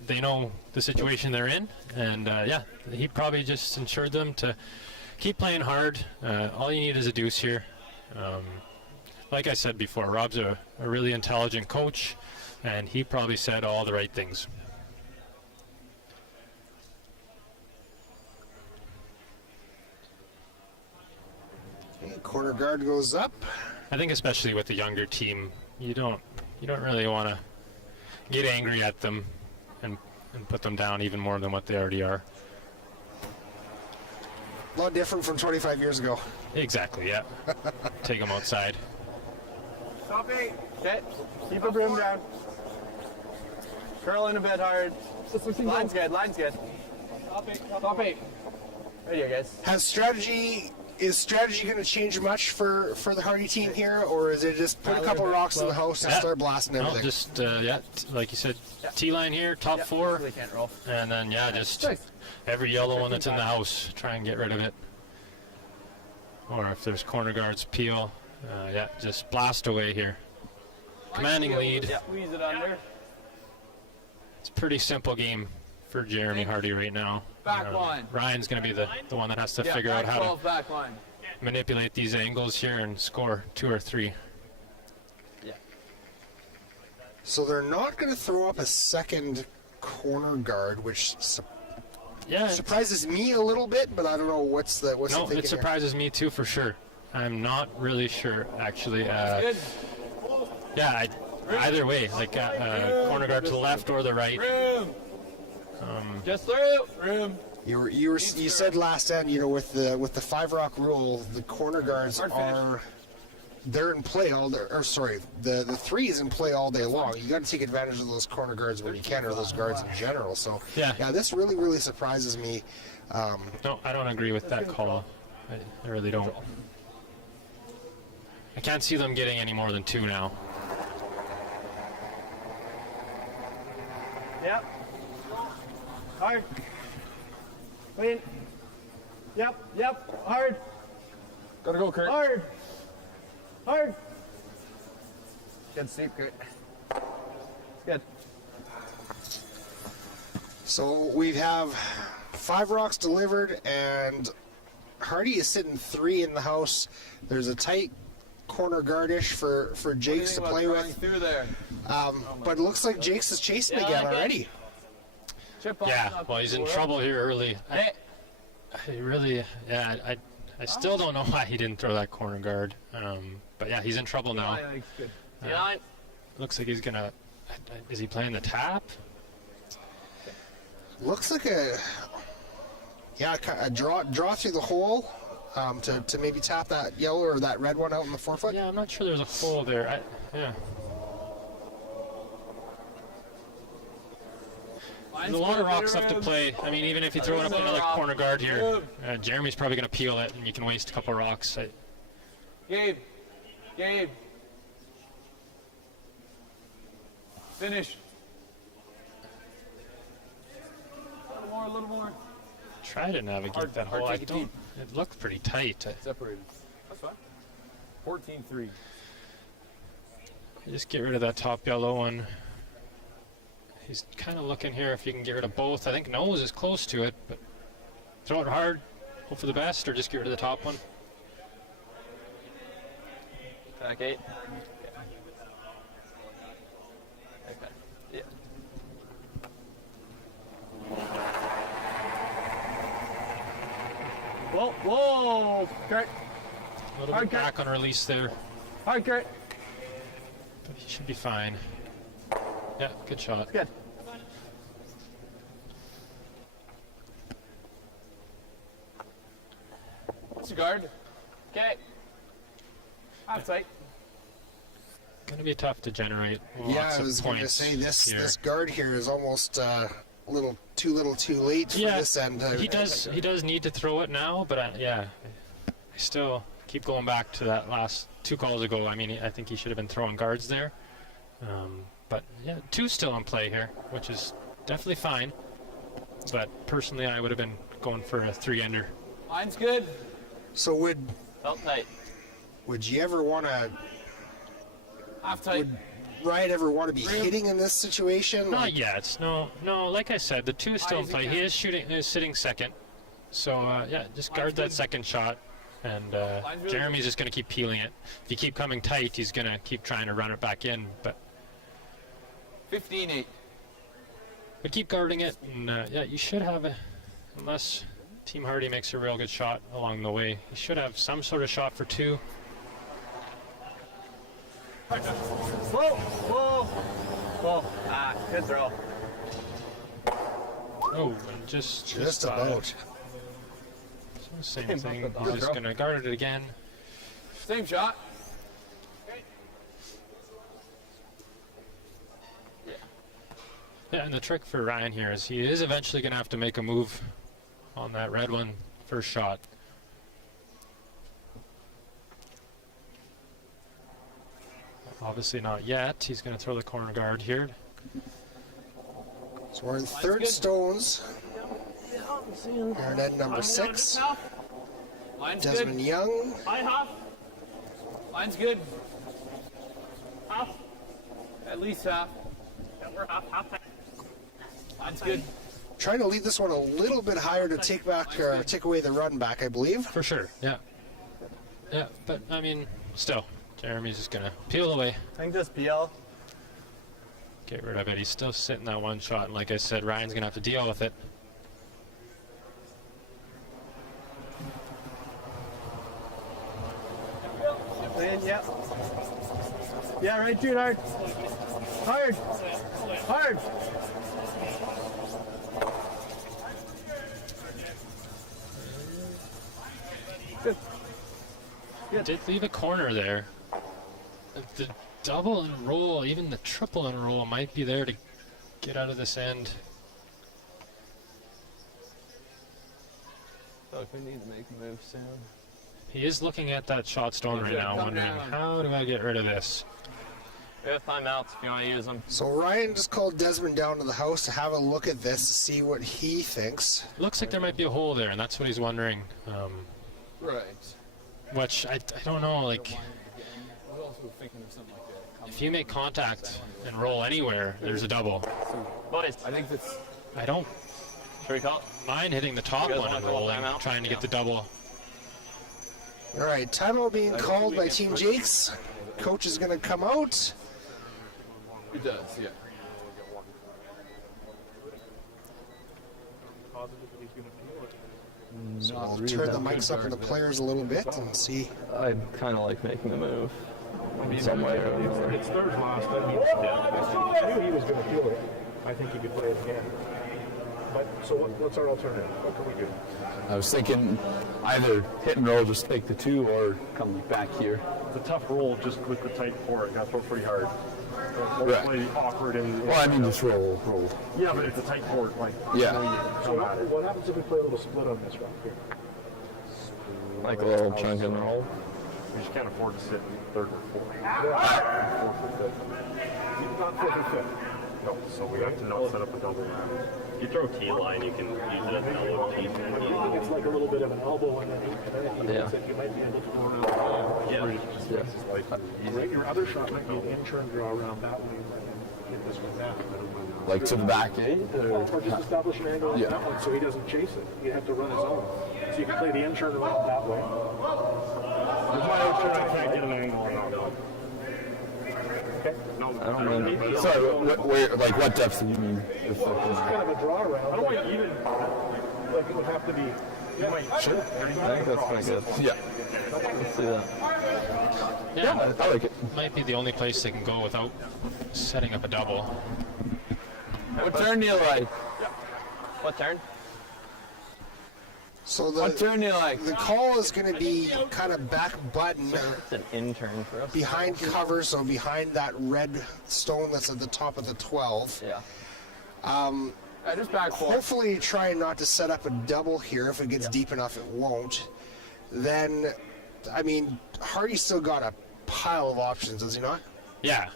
they know the situation they're in, and he probably just ensured them to keep playing hard. All you need is a deuce here. Like I said before, Rob's a really intelligent coach, and he probably said all the right things. Corner guard goes up. I think especially with the younger team, you don't really want to get angry at them and put them down even more than what they already are. A lot different from 25 years ago. Exactly, yeah. Take them outside. Stop it. Okay. Keep a broom down. Curl in a bit hard. Line's good. Line's good. Stop it. Right here, guys. Is strategy going to change much for the Hardy team here, or is it just put a couple rocks in the house and start blasting everything? No, just, like you said, T-line here, top 4, They can't roll. and then, just every yellow one that's in the house, try and get rid of it. Or if there's corner guards, peel. Just blast away here. Commanding lead. Squeeze it under. It's a pretty simple game for Jeremy Hardy right now. Back line. Ryan's going to be the one that has to figure out how to back line. manipulate these angles here and score 2 or 3. So they're not going to throw up a second corner guard, which surprises me a little bit, but I don't know what's the thinking it surprises me too for sure. I'm not really sure actually. Either way, like corner guard to the left or the right. Just through. Room. You said last end, with the 5 rock rule, the corner guards they're in play all day, or sorry, the 3 is in play all day long. You got to take advantage of those corner guards when you can, or those guards in general. So this really surprises me. No, I don't agree with that call. I really don't. I can't see them getting any more than 2 now. Yep. Hard. Clean. Yep. Hard. Gotta go, Kurt. Hard. Good sleep, Kurt. Good. So we have 5 rocks delivered, and Hardy is sitting 3 in the house. There's a tight corner gardish for Jakes to play with. Through there. But it looks like Jakes is chasing again already. Chip off. Yeah, well, he's in trouble here early. I still don't know why he didn't throw that corner guard. But he's in trouble now. Looks like he's gonna. Is he playing the tap? Looks like a draw through the hole to maybe tap that yellow or that red one out in the forefoot. Yeah, I'm not sure there's a hole there. There's a lot of rocks left to play. I mean, even if you throw it up another corner guard here, Jeremy's probably going to peel it, and you can waste a couple rocks. Gabe. Finish. A little more. Try to navigate that hole. It looked pretty tight. Separated. That's fine. 14-3. Just get rid of that top yellow one. He's kind of looking here if you can get rid of both. I think nose is close to it, but throw it hard, hope for the best, or just get rid of the top one. Back 8. Yeah. Whoa, Kurt. A little bit back on release there. Hard Kurt. But he should be fine. Yeah, good shot. Good. What's your guard? Okay. Half tight. Gonna be tough to generate lots Yeah, I of was going to points say this here. this guard here is almost a little too late for this end. He does need to throw it now, but I still keep going back to that last 2 calls ago. I mean, I think he should have been throwing guards there. But yeah, 2 still in play here, which is definitely fine. But personally, I would have been going for a 3-ender. Line's good. So would Felt tight. you ever want to? Half tight. Would Ryan ever want to be hitting in this situation? Not yet. No. Like I said, the 2 is still in easy play. can. He is sitting second. So yeah, just guard that second shot. And really Jeremy's just going to keep peeling it. If you keep coming tight, he's going to keep trying to run it back in. But 15-8. keep guarding it. And yeah, you should have, unless Team Hardy makes a real good shot along the way, you should have some sort of shot for 2. Whoa, whoa, whoa. Ah, good throw. Oh, and just about. So same thing. He's just going to guard it again. Same shot. Yeah, and the trick for Ryan here is he is eventually going to have to make a move on that red one, first shot. Obviously not yet. He's going to throw the corner guard here. So we're in third stones. Net number 6. Line's Desmond good. Young. Line's good. Half. At least half. Yeah, we're half. Line's good. Trying to lead this one a little bit higher to take away the run back, I believe. For sure, yeah. Yeah, but I mean, still, Jeremy's just going to peel away. I think just PL. Get rid of it. He's still sitting that one shot, and like I said, Ryan's going to have to deal with it. In, yep. Yeah, right, shoot hard. Hard. Hard. Good. Did leave a corner there. The double and roll, even the triple and roll might be there to get out of this end. So if we need to make a move soon. He is looking at that shot stone right now, come wondering, down. how do I get rid of this? We have timeouts if you want to use them. So Ryan just called Desmond down to the house to have a look at this to see what he thinks. Looks like there might be a hole there, and that's what he's wondering. Right. Which, I don't know, like, if you make contact and roll anywhere, there's a double. Boys, I think that's. I don't should we call? mind hitting the top You guys one wanna and call rolling, timeout? trying to get the double. All right, timeout being called by Team Jakes. Coach is going to come out. It does, yeah. So we'll turn the mics up in the players a little bit and see. I'd kind of like making a move. Some way or another. It's third last. I knew he was going to feel it. I think he could play it again. But so what's our alternative? What can we do? I was thinking either hit and roll, just take the 2, or come back here. It's a tough roll just with the tight four. Got to throw pretty hard. Right. Play awkward and. Well, I mean just roll. Yeah, but it's a tight court. Like. Yeah. So what happens if we play a little split on this round here? Like a little chunk and roll. We just can't afford to sit third or fourth. Not fourth or fifth. No, so we have to not set up a double. If you throw T-line, you can use it as an elbow T. I think it's like a little bit of an elbow, and then if you hits it, you might be able to go around. Yeah. Your other shot might be an in-turn draw around that way, and then hit this one down. Like to the back 8? Or just establish an angle on that one so he doesn't chase it. You have to run his own. So you can play the in-turn around that way. With my out-turn, I can't get an angle on that one. Okay? No, I don't remember. Sorry, where, like what depth do you mean? It's kind of a draw around. I don't want even. Like it would have to be Sure. I think that's pretty good. Yeah. Let's see that. Yeah, I like it. might be the only place they can go without setting up a double. What turn do you like? What turn? So What turn do you like? the call is going to be kind of back button It's an intern for us. behind cover, so behind that red stone that's at the top of the 12. Yeah. Just back four. Hopefully try not to set up a double here. If it gets deep enough, it won't. Then, I mean, Hardy's still got a pile of options, does he not? Yeah,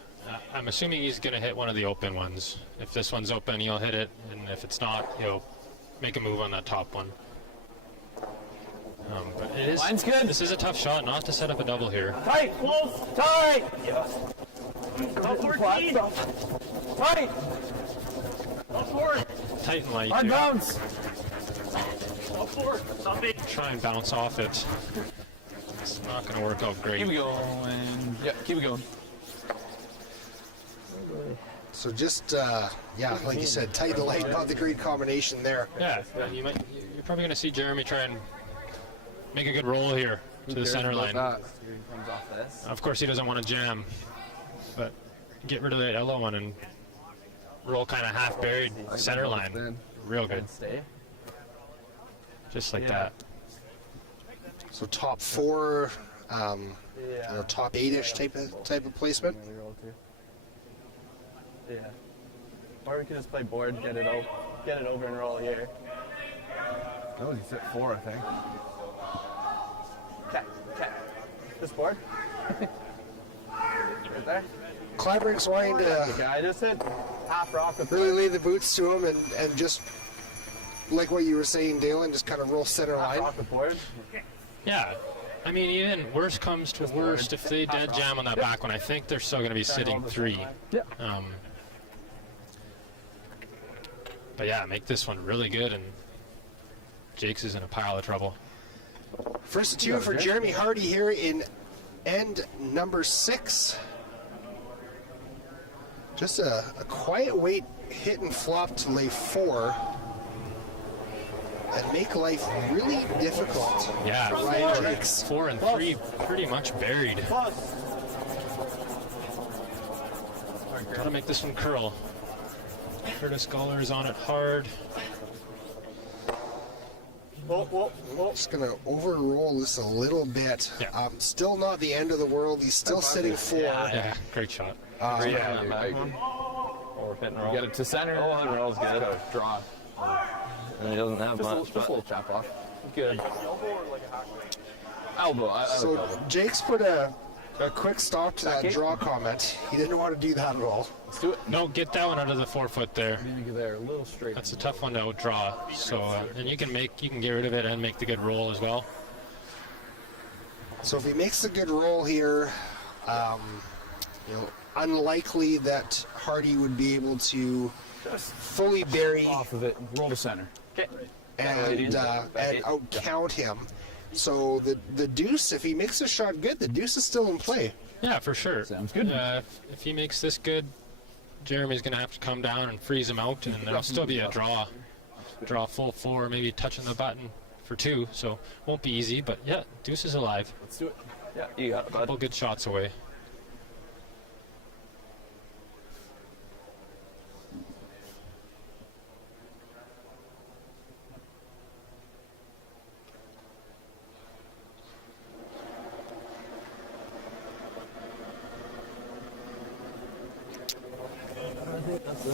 I'm assuming he's going to hit one of the open ones. If this one's open, he'll hit it, and if it's not, he'll make a move on that top one. But it is. Line's good. This is a tough shot not to set up a double here. Tight, close, tight. Up 14. Tight. Up forward. Tight and light. On here. bounce. Up forward. Stop it. Try and bounce off it. It's not going to work out great. Keep it going. Yeah, keep it going. So just, yeah, like you said, tight and light, not the great combination there. Yeah, and you're probably going to see Jeremy try and make a good roll here to the center line. Of course, he doesn't want to jam, but get rid of that yellow one and roll kind of half buried center line. Real good. Just like that. So top 4, you know, top 8-ish type of placement. Yeah. Or we could just play board, get it over and roll here. No, he's at 4, I think. Cat. This board? Right there. Clyburg's wanting to I just hit half rock with really lay the boots to him and just, like what you were saying, Dale, and just kind of roll center half line. rock with board. Yeah. I mean, even worst comes to worst, if they dead jam on that back one, I think they're still going to be sitting 3. Yeah. But yeah, make this one really good, and Jake's is in a pile of trouble. First 2 for Jeremy Hardy here in end number 6. Just a quiet weight hit and flop to lay 4 and make life really difficult. Yeah, for Ryan Jakes. 4 and 3 pretty much buried. Gotta make this one curl. Curtis Guller is on it hard. Just going to over-roll this a little bit. Yeah. Still not the end of the world. He's still sitting 4. Yeah, great shot. You get it to center. Oh, the roll's good. Draw. And he doesn't have much. Just a little chop off. Good. Elbow. I So like elbow. Jake's put a quick stop to that draw comment. He didn't want to do that at all. Let's do it. No, get that one out of the 4-foot there. There, a little straight. That's a tough one to outdraw. So, and you can get rid of it and make the good roll as well. So if he makes a good roll here, you know, unlikely that Hardy would be able to fully bury Off of it. Roll to center. and out count him. So the deuce, if he makes a shot good, the deuce is still in play. Yeah, for sure. Sounds good. If he makes this good, Jeremy's going to have to come down and freeze him out, and there'll still be a draw. Draw full 4, maybe touching the button for 2, so won't be easy, but yeah, deuce is alive. Let's do it. Yeah, you got it, bud. Couple good shots away.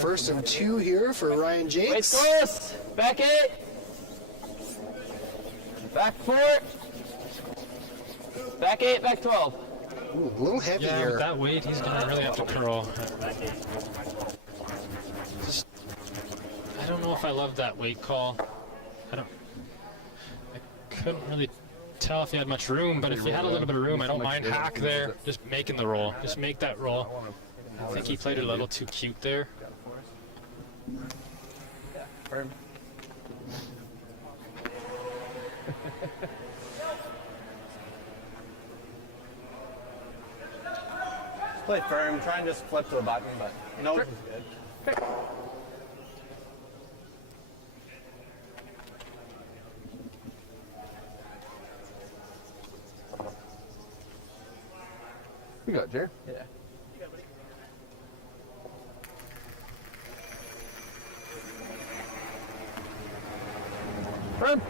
First and 2 here for Ryan Wait, Jakes. close. Back 8. Back 4. Back 8, back 12. Ooh, a little heavy Yeah, here. with that weight, he's going to really have to curl. I don't know if I love that weight call. I couldn't really tell if he had much room, but if he had a little bit of room, I don't mind hack there. Just making the roll. Just make that roll. I think he played it a little too cute there. Firm. Play firm, try and just flip to a button, but nose is good. You got it, Jared. Yeah. Run.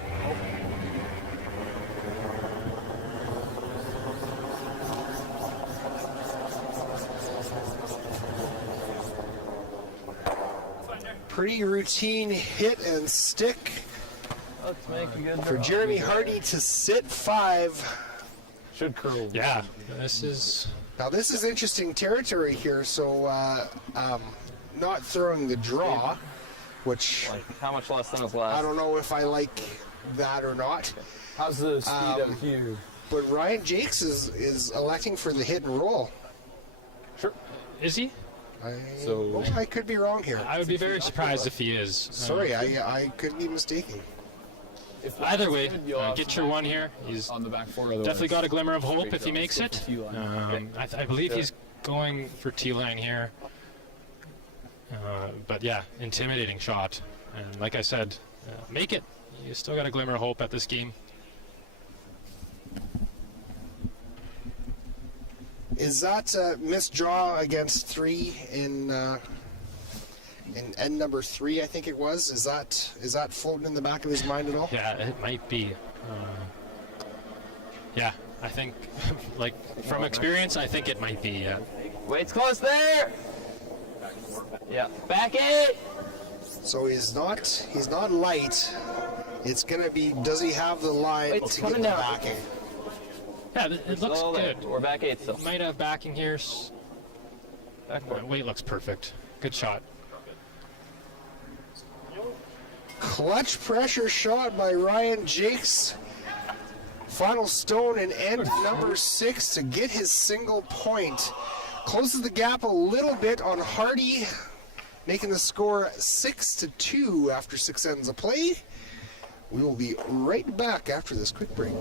Pretty routine hit and stick Let's make a good for draw. Jeremy Hardy to sit 5. Should curl. Yeah, this is... Now this is interesting territory here, so not throwing the draw, which Like, how much less than his I last? don't know if I like that or not. How's the speed out here? But Ryan Jakes is electing for the hit and roll. Sure. Is he? I could be wrong here. I would be very surprised if he is. Sorry, I could be mistaken. Either way, get your one here. He's On the back four. definitely got a glimmer of hope if he makes it. I believe he's going for T-line here. But yeah, intimidating shot. And like I said, make it. You still got a glimmer of hope at this game. Is that missed draw against 3 in end number 3? I think it was. Is that floating in the back of his mind at all? Yeah, it might be. Yeah, I think, like, from experience, I think it might be, yeah. Weight's close there. Yeah. Back 8. So he's not light. It's gonna be, does he have the line It's to get coming the down. backing? Yeah, it looks Slow there. good. We're back 8 still. Might have backing here. Back 4. Weight looks perfect. Good shot. Clutch pressure shot by Ryan Jakes. Final stone in end number 6 to get his single point. Closes the gap a little bit on Hardy, making the score 6-2 after 6 ends of play. We will be right back after this quick break.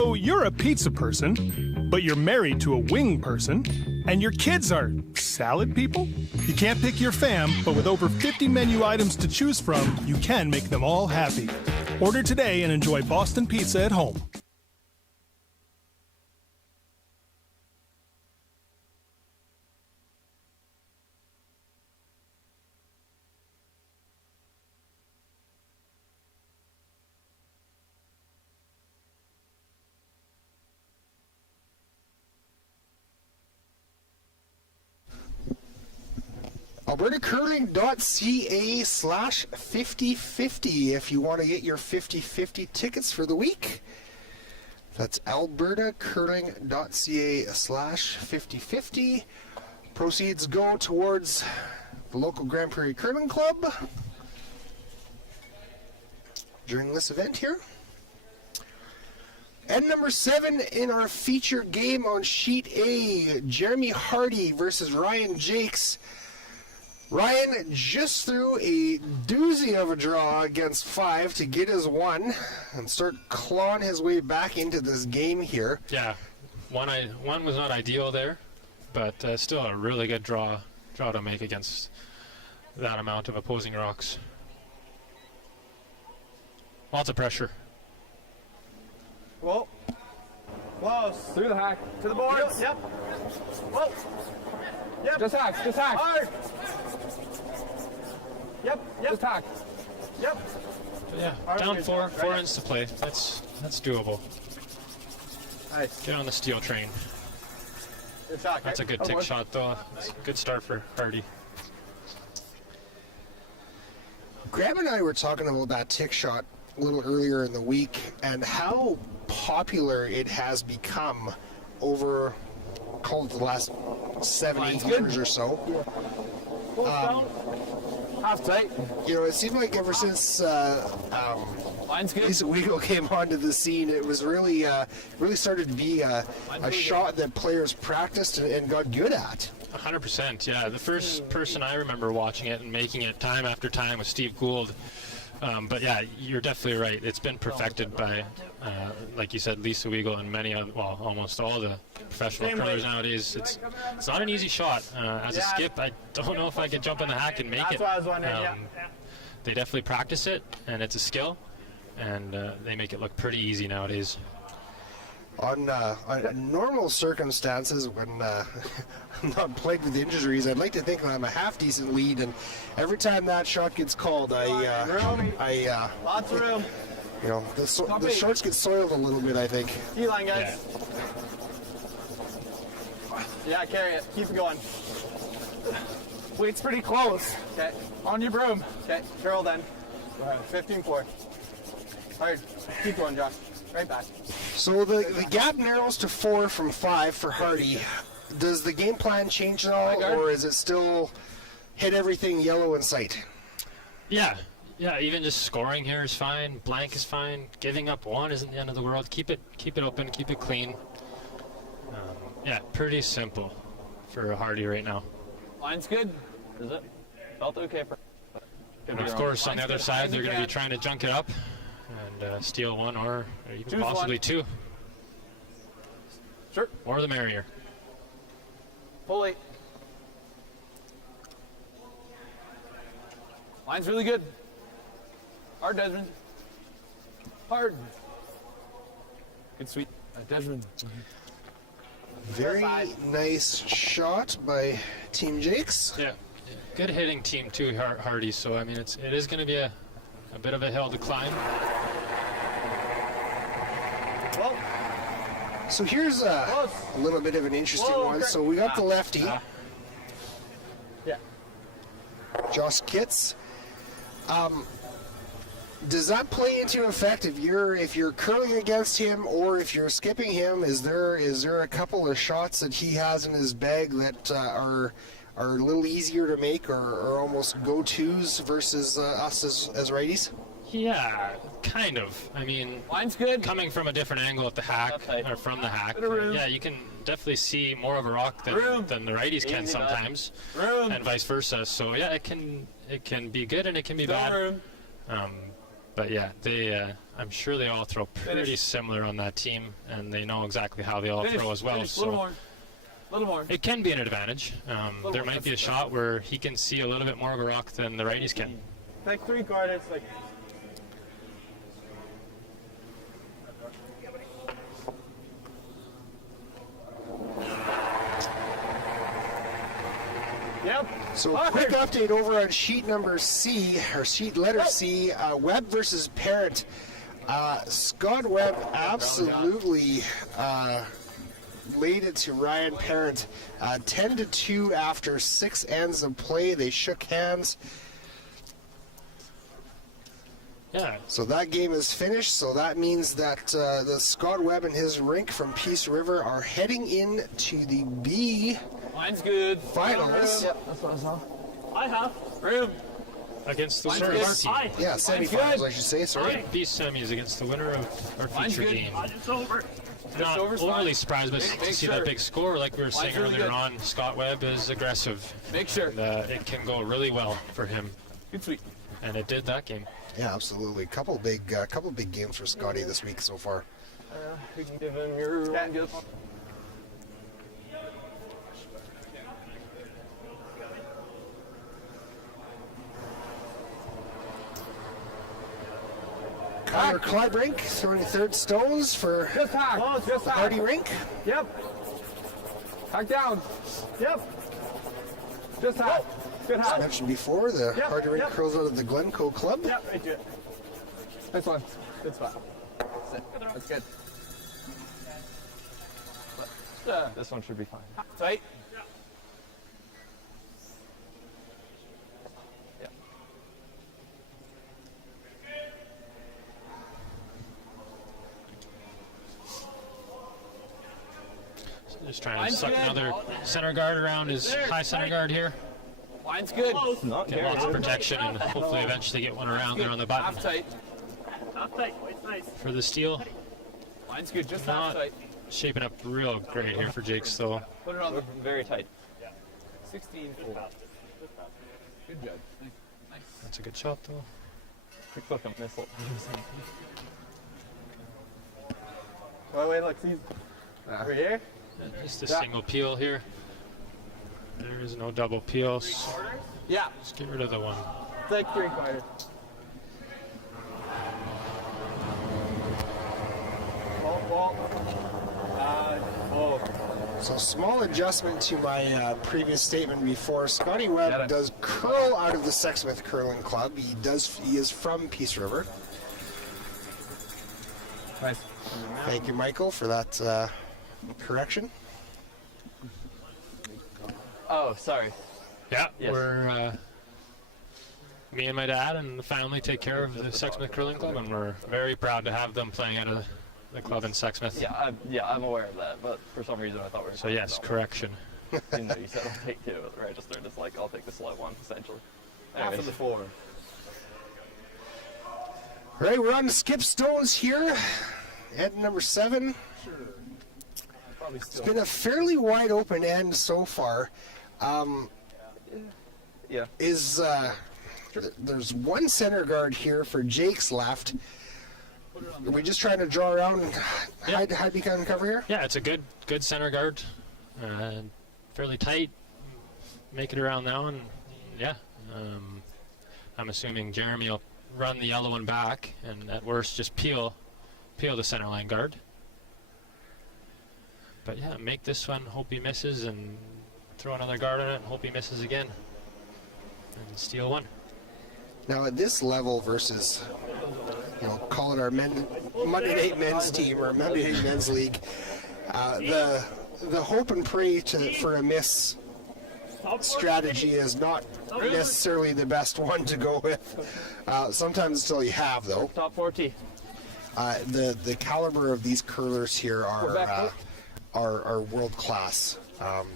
So you're a pizza person, but you're married to a wing person, and your kids are salad people? You can't pick your fam, but with over 50 menu items to choose from, you can make them all happy. Order today and enjoy Boston Pizza at home. AlbertaCurling.ca/5050 if you want to get your 50-50 tickets for the week. That's AlbertaCurling.ca/5050. Proceeds go towards the local Grand Prairie Curling Club during this event here. And number 7 in our feature game on Sheet A, Jeremy Hardy versus Ryan Jakes. Ryan just threw a doozy of a draw against 5 to get his 1 and start clawing his way back into this game here. Yeah, one was not ideal there, but still a really good draw to make against that amount of opposing rocks. Lots of pressure. Whoa. Close. Through the hack. To the boards. Yep. Whoa. Yep. Just hack. Just hack. Hard. Yep. Yep. Just hack. Yep. Yeah, Hard down right 4 there, right. ends to play. That's doable. Nice. Get on the steel train. Good shot. That's a good tick shot though. It's a good start for Hardy. Graham and I were talking about that tick shot a little earlier in the week and how popular it has become over, call it the last 7-8 years or so. Half tight. You know, it seemed like ever since Line's good. Lisa Weigel came onto the scene, it was really started to be a shot that players practiced and got good at. 100%, yeah. The first person I remember watching it and making it time after time was Steve Gould. But yeah, you're definitely right. It's been perfected by, like you said, Lisa Weigel and many other, well, almost all the professional curlers nowadays. It's not an easy shot. As a skip, I don't know if I could jump in the hack and make it. That's what I was wondering, They definitely practice it, and it's a skill, and they make it look pretty easy nowadays. On normal circumstances, when I'm not plagued with injuries, I'd like to think that I'm a half decent lead, and every time that shot gets called, Lots of room. You know, the shorts get soiled a little bit, I think. D-line, guys. Yeah, carry it. Keep it going. Weight's pretty close. Okay. On your broom. Okay, curl then. 15-4. Hard. Keep going, Josh. Right back. So the gap narrows to 4 from 5 for Hardy. Does the game plan change at all, or is it still hit everything yellow in sight? Yeah, even just scoring here is fine. Blank is fine. Giving up 1 isn't the end of the world. Keep it open, keep it clean. Yeah, pretty simple for Hardy right now. Line's good. Is it? Felt okay for... And of course, on the other side, they're going to be trying to junk it up and steal 1 or even possibly 2. Sure. More the merrier. Fully. Line's really good. Hard, Desmond. Hard. Good sweep. Desmond. Very nice shot by Team Jakes. Yeah, good hitting team too, Hardy. So I mean, it is going to be a bit of a hill to climb. Well, so here's a little bit of an interesting one. So we got the lefty, yeah. Josh Kitts. Does that play into effect if you're curling against him or if you're skipping him? Is there a couple of shots that he has in his bag that are a little easier to make or almost go-tos versus us as righties? Yeah, kind of. I mean, Line's good. Coming from a different angle at the hack or from the hack, yeah, you can definitely see more of a rock than the righties can sometimes, and vice versa. So yeah, it can be good and it can be bad. But yeah, I'm sure they all throw pretty similar on that team, and they know exactly how they all throw as well. So little more. it can be an advantage. There might be a shot where he can see a little bit more of a rock than the righties can. Like 3/4, like... Yep. So quick update over on sheet number C, or sheet letter C, Webb versus Parent. Scott Webb absolutely laid it to Ryan Parent. 10-2 after 6 ends of play. They shook hands. Yeah. So that game is finished. So that means that the Scott Webb and his rink from Peace River are heading into the B. Line's good. Finals. Yep, that's what I saw. I have. Room. Against the Line's winner good. of our team. Yeah, semifinals, good. I should say. Sorry. B semis against the winner of our Line's feature good. game. It's over. Not over's overly fine. surprised, but to see sure. that big score, like we were saying really earlier good. on, Scott Webb is aggressive. Make sure. And, it can go really well for him, Good sweep. and it did that game. Yeah, absolutely. Couple big games for Scotty this week so far. We can give him your... Good. Connor Clybrink throwing third stones for Just hack. Just hack. Hardy Rink. Yep. Hack down. Yep. Just hack. Good As hack. mentioned before, the Yep, Hardy Rink yep. curls out of the Glencoe Club. Yep, right to it. Nice one. Good spot. That's good. This one should be fine. Tight. Just trying to Line's suck good. another center guard around his high center guard here. Line's good. Get lots of protection and hopefully eventually get one around there on the button Half tight. Half tight. It's nice. for the steal. Line's good. Just Not half tight. shaping up real great here for Jakes though. Put it on the Very tight. 16-4. Good judge. Nice. That's a good shot though. Looks like a missile. Wait, look, see, over here? Just a single peel here. There is no double peels. Yeah. Just get rid of the one. It's like 3/4. So small adjustment to my previous statement before. Scotty Webb does curl out of the Sexsmith Curling Club. He is from Peace River. Nice. Thank you, Michael, for that correction. Oh, sorry. Yeah, Yes. we're me and my dad and the family take care of the Sexsmith Curling Club, and we're very proud to have them playing out of the club in Sexsmith. Yeah, I'm aware of that, but for some reason I thought we were. So yes, correction. You know, you said I'll take two at the register, and it's like I'll take the slow one essentially. Half of the 4. All right, we're on to skip stones here. End number 7. It's been a fairly wide open end so far. Yeah. There's one center guard here for Jake's left. Are we just trying to draw around and hide behind cover here? Yeah, it's a good center guard. Fairly tight. Make it around now, and yeah. I'm assuming Jeremy will run the yellow one back, and at worst just peel the center line guard. But yeah, make this one, hope he misses, and throw another guard on it and hope he misses again. And steal one. Now at this level versus, call it our Monday Night Men's team or Monday Night Men's League, the hope and pray for a miss strategy is not necessarily the best one to go with. Sometimes until you have, though. Top 40. The caliber of these curlers here are world class.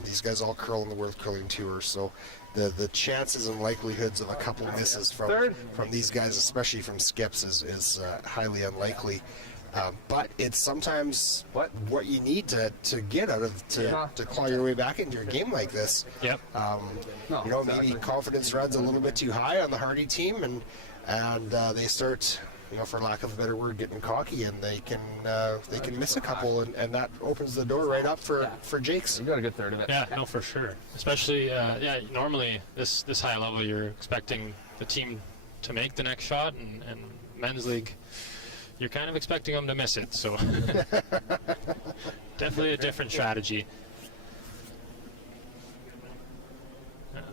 These guys all curl in the World Curling Tour, so the chances and likelihoods of a couple misses from these guys, especially from skips, is highly unlikely. But it's sometimes what you need to get out of to claw your way back into your game like this. Yep. Maybe confidence runs a little bit too high on the Hardy team, and they start, for lack of a better word, getting cocky, and they can miss a couple, and that opens the door right up for Jake's. You got a good third of it. Yeah, no, for sure. Especially, normally this high level, you're expecting the team to make the next shot, and men's league, you're kind of expecting them to miss it. So definitely a different strategy.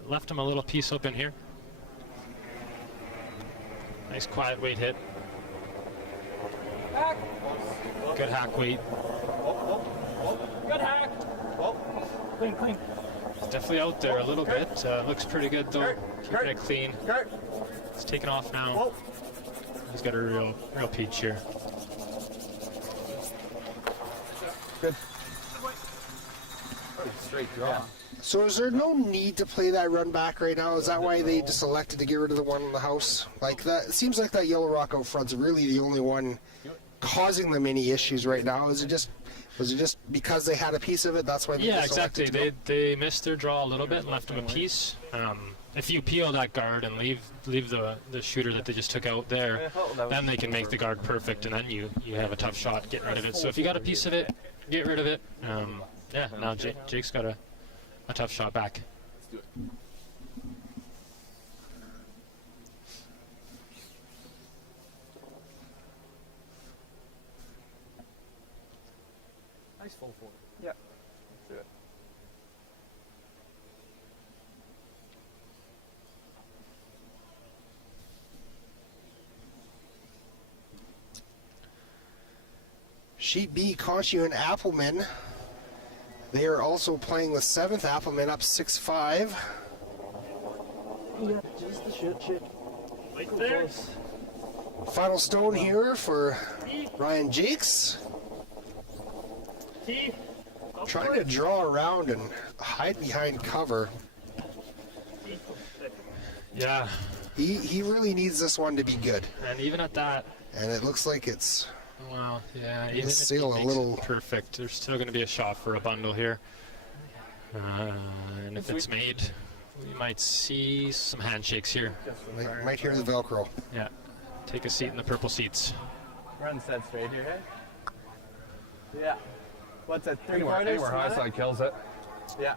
Left him a little piece open here. Nice quiet weight hit. Hack. Good hack weight. Good hack. Clean, clean. It's definitely out there a little bit. Looks pretty good though. Keeping it clean. It's taken off now. He's got a real peach here. Good. Straight draw. Yeah. So is there no need to play that run back right now? Is that why they just elected to get rid of the one in the house? Like that, it seems like that yellow rock out front's really the only one causing them any issues right now. Was it just because they had a piece of it? That's why. Yeah, exactly. They missed their draw a little bit and left them a piece. If you peel that guard and leave the shooter that they just took out there, then they can make the guard perfect, and then you have a tough shot getting rid of it. So if you got a piece of it, get rid of it. Now Jake's got a tough shot back. Let's do it. Nice full forward. Yeah. Let's do it. Sheet B, Conchu and Appleman. They are also playing the 7th. Appleman up 6-5. Yeah, just the shit. Right there. Final stone here for Ryan Jakes. Trying to draw around and hide behind cover. Yeah. He really needs this one to be good. And even at that. And it looks like it's. Well, yeah. Even if seal he a makes little. it perfect, there's still going to be a shot for a bundle here. And if it's made, we might see some handshakes here. Might hear the Velcro. Yeah. take a seat in the purple seats. Run set straight here, hey? Yeah. What's that, Anywhere 3/4? high side kills it. Yeah.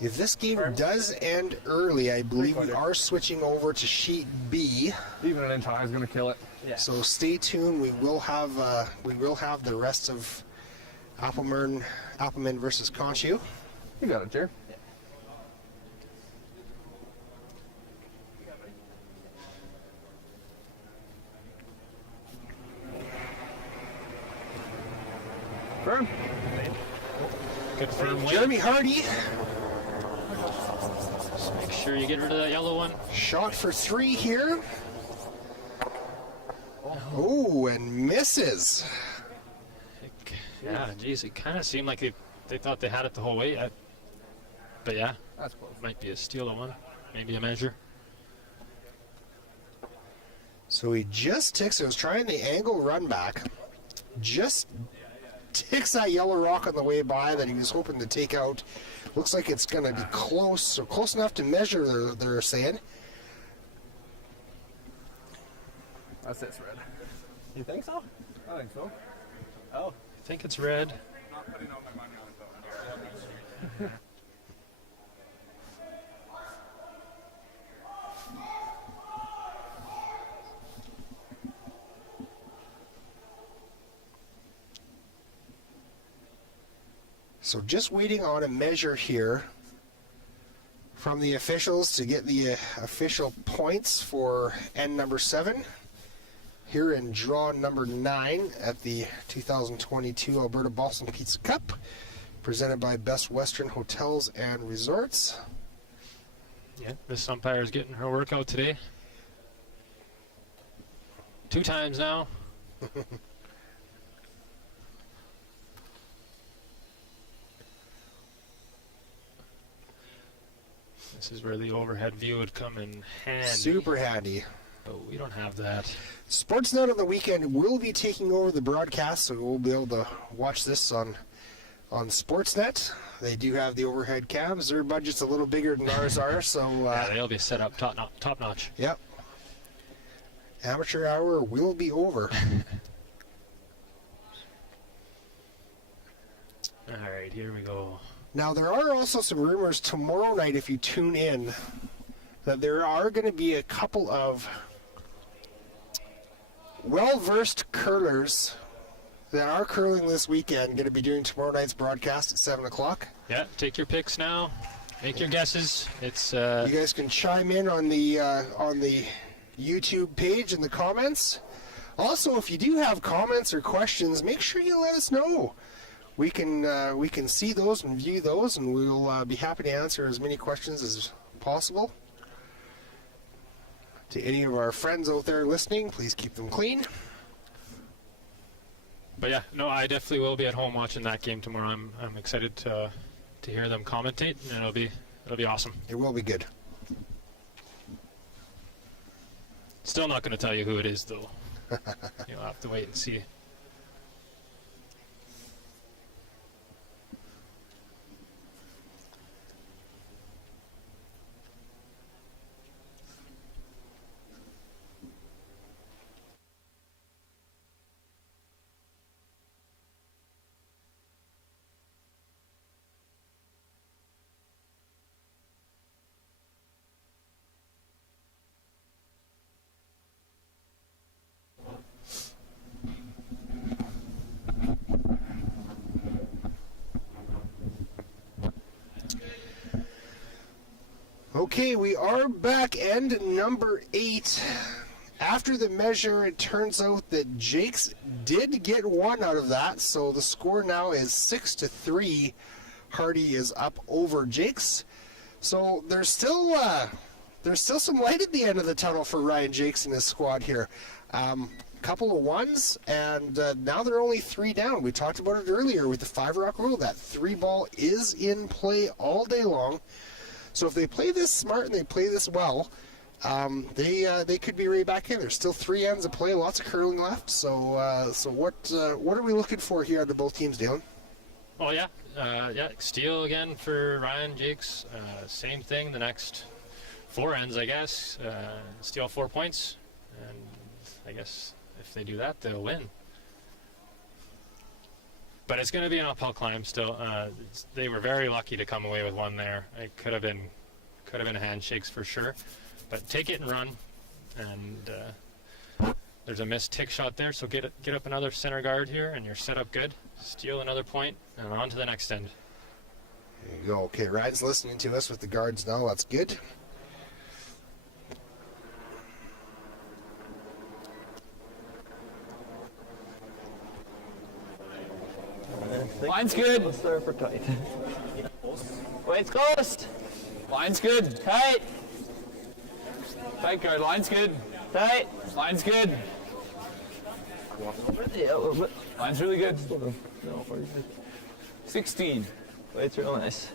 If this game does end early, I believe we are switching over to sheet B. Even an inch high is going to kill it. Yeah. So stay tuned. We will have the rest of Appleman versus Conchu. You got it, Jer. Firm. Good firm win. Jeremy Hardy, Just make sure you get rid of that yellow one. shot for 3 here. Oh, and misses. Yeah, geez, it kind of seemed like they thought they had it the whole way. But yeah, That's close. might be a steal of one, maybe a measure. So he just ticks. I was trying the angle run back. Just ticks that yellow rock on the way by that he was hoping to take out. Looks like it's going to be close, so close enough to measure, they're saying. That's it, red. You think so? I think so. Oh. I think it's red. Not putting all my money on it, though. So just waiting on a measure here from the officials to get the official points for end number 7 here in draw number 9 at the 2022 Alberta Boston Pizza Cup, presented by Best Western Hotels and Resorts. Yeah, this umpire's getting her workout today. 2 times now. This is where the overhead view would come in handy. Super handy. But we don't have that. Sportsnet on the weekend will be taking over the broadcast, so we'll be able to watch this on Sportsnet. They do have the overhead cams. Their budget's a little bigger than ours are, so... yeah, they'll be set up top notch. Yep. Amateur hour will be over. All right, here we go. Now, there are also some rumors tomorrow night, if you tune in, that there are going to be a couple of well-versed curlers that are curling this weekend going to be doing tomorrow night's broadcast at 7 o'clock. Yeah, take your picks now. Make your guesses. It's You guys can chime in on the YouTube page in the comments. Also, if you do have comments or questions, make sure you let us know. We can see those and view those, and we'll be happy to answer as many questions as possible. To any of our friends out there listening, please keep them clean. But yeah, no, I definitely will be at home watching that game tomorrow. I'm excited to hear them commentate, and it'll be awesome. It will be good. Still not going to tell you who it is, though. You'll have to wait and see. Okay, we are back, end number 8. After the measure, it turns out that Jakes did get 1 out of that, so the score now is 6-3. Hardy is up over Jakes. So there's still some light at the end of the tunnel for Ryan Jakes and his squad here. Couple of 1s, and now they're only 3 down. We talked about it earlier with the 5 rock rule. That 3 ball is in play all day long. So if they play this smart and they play this well, they could be right back in. There's still 3 ends of play, lots of curling left. So what are we looking for here out of both teams, Dalen? Oh yeah, steal again for Ryan Jakes. Same thing the next 4 ends, I guess. Steal 4 points. And I guess if they do that, they'll win. But it's going to be an uphill climb still. They were very lucky to come away with one there. It could have been handshakes for sure. But take it and run. And there's a missed tick shot there, so get up another center guard here, and you're set up good. Steal another point, and on to the next end. There you go. Okay, Ryan's listening to us with the guards now. That's good. Line's good. Let's start for tight. Weight's close. Line's good. Tight. Tight guard. Line's good. Tight. Line's good. Yeah, a little bit. Line's really good. No, 16. Weight's real nice.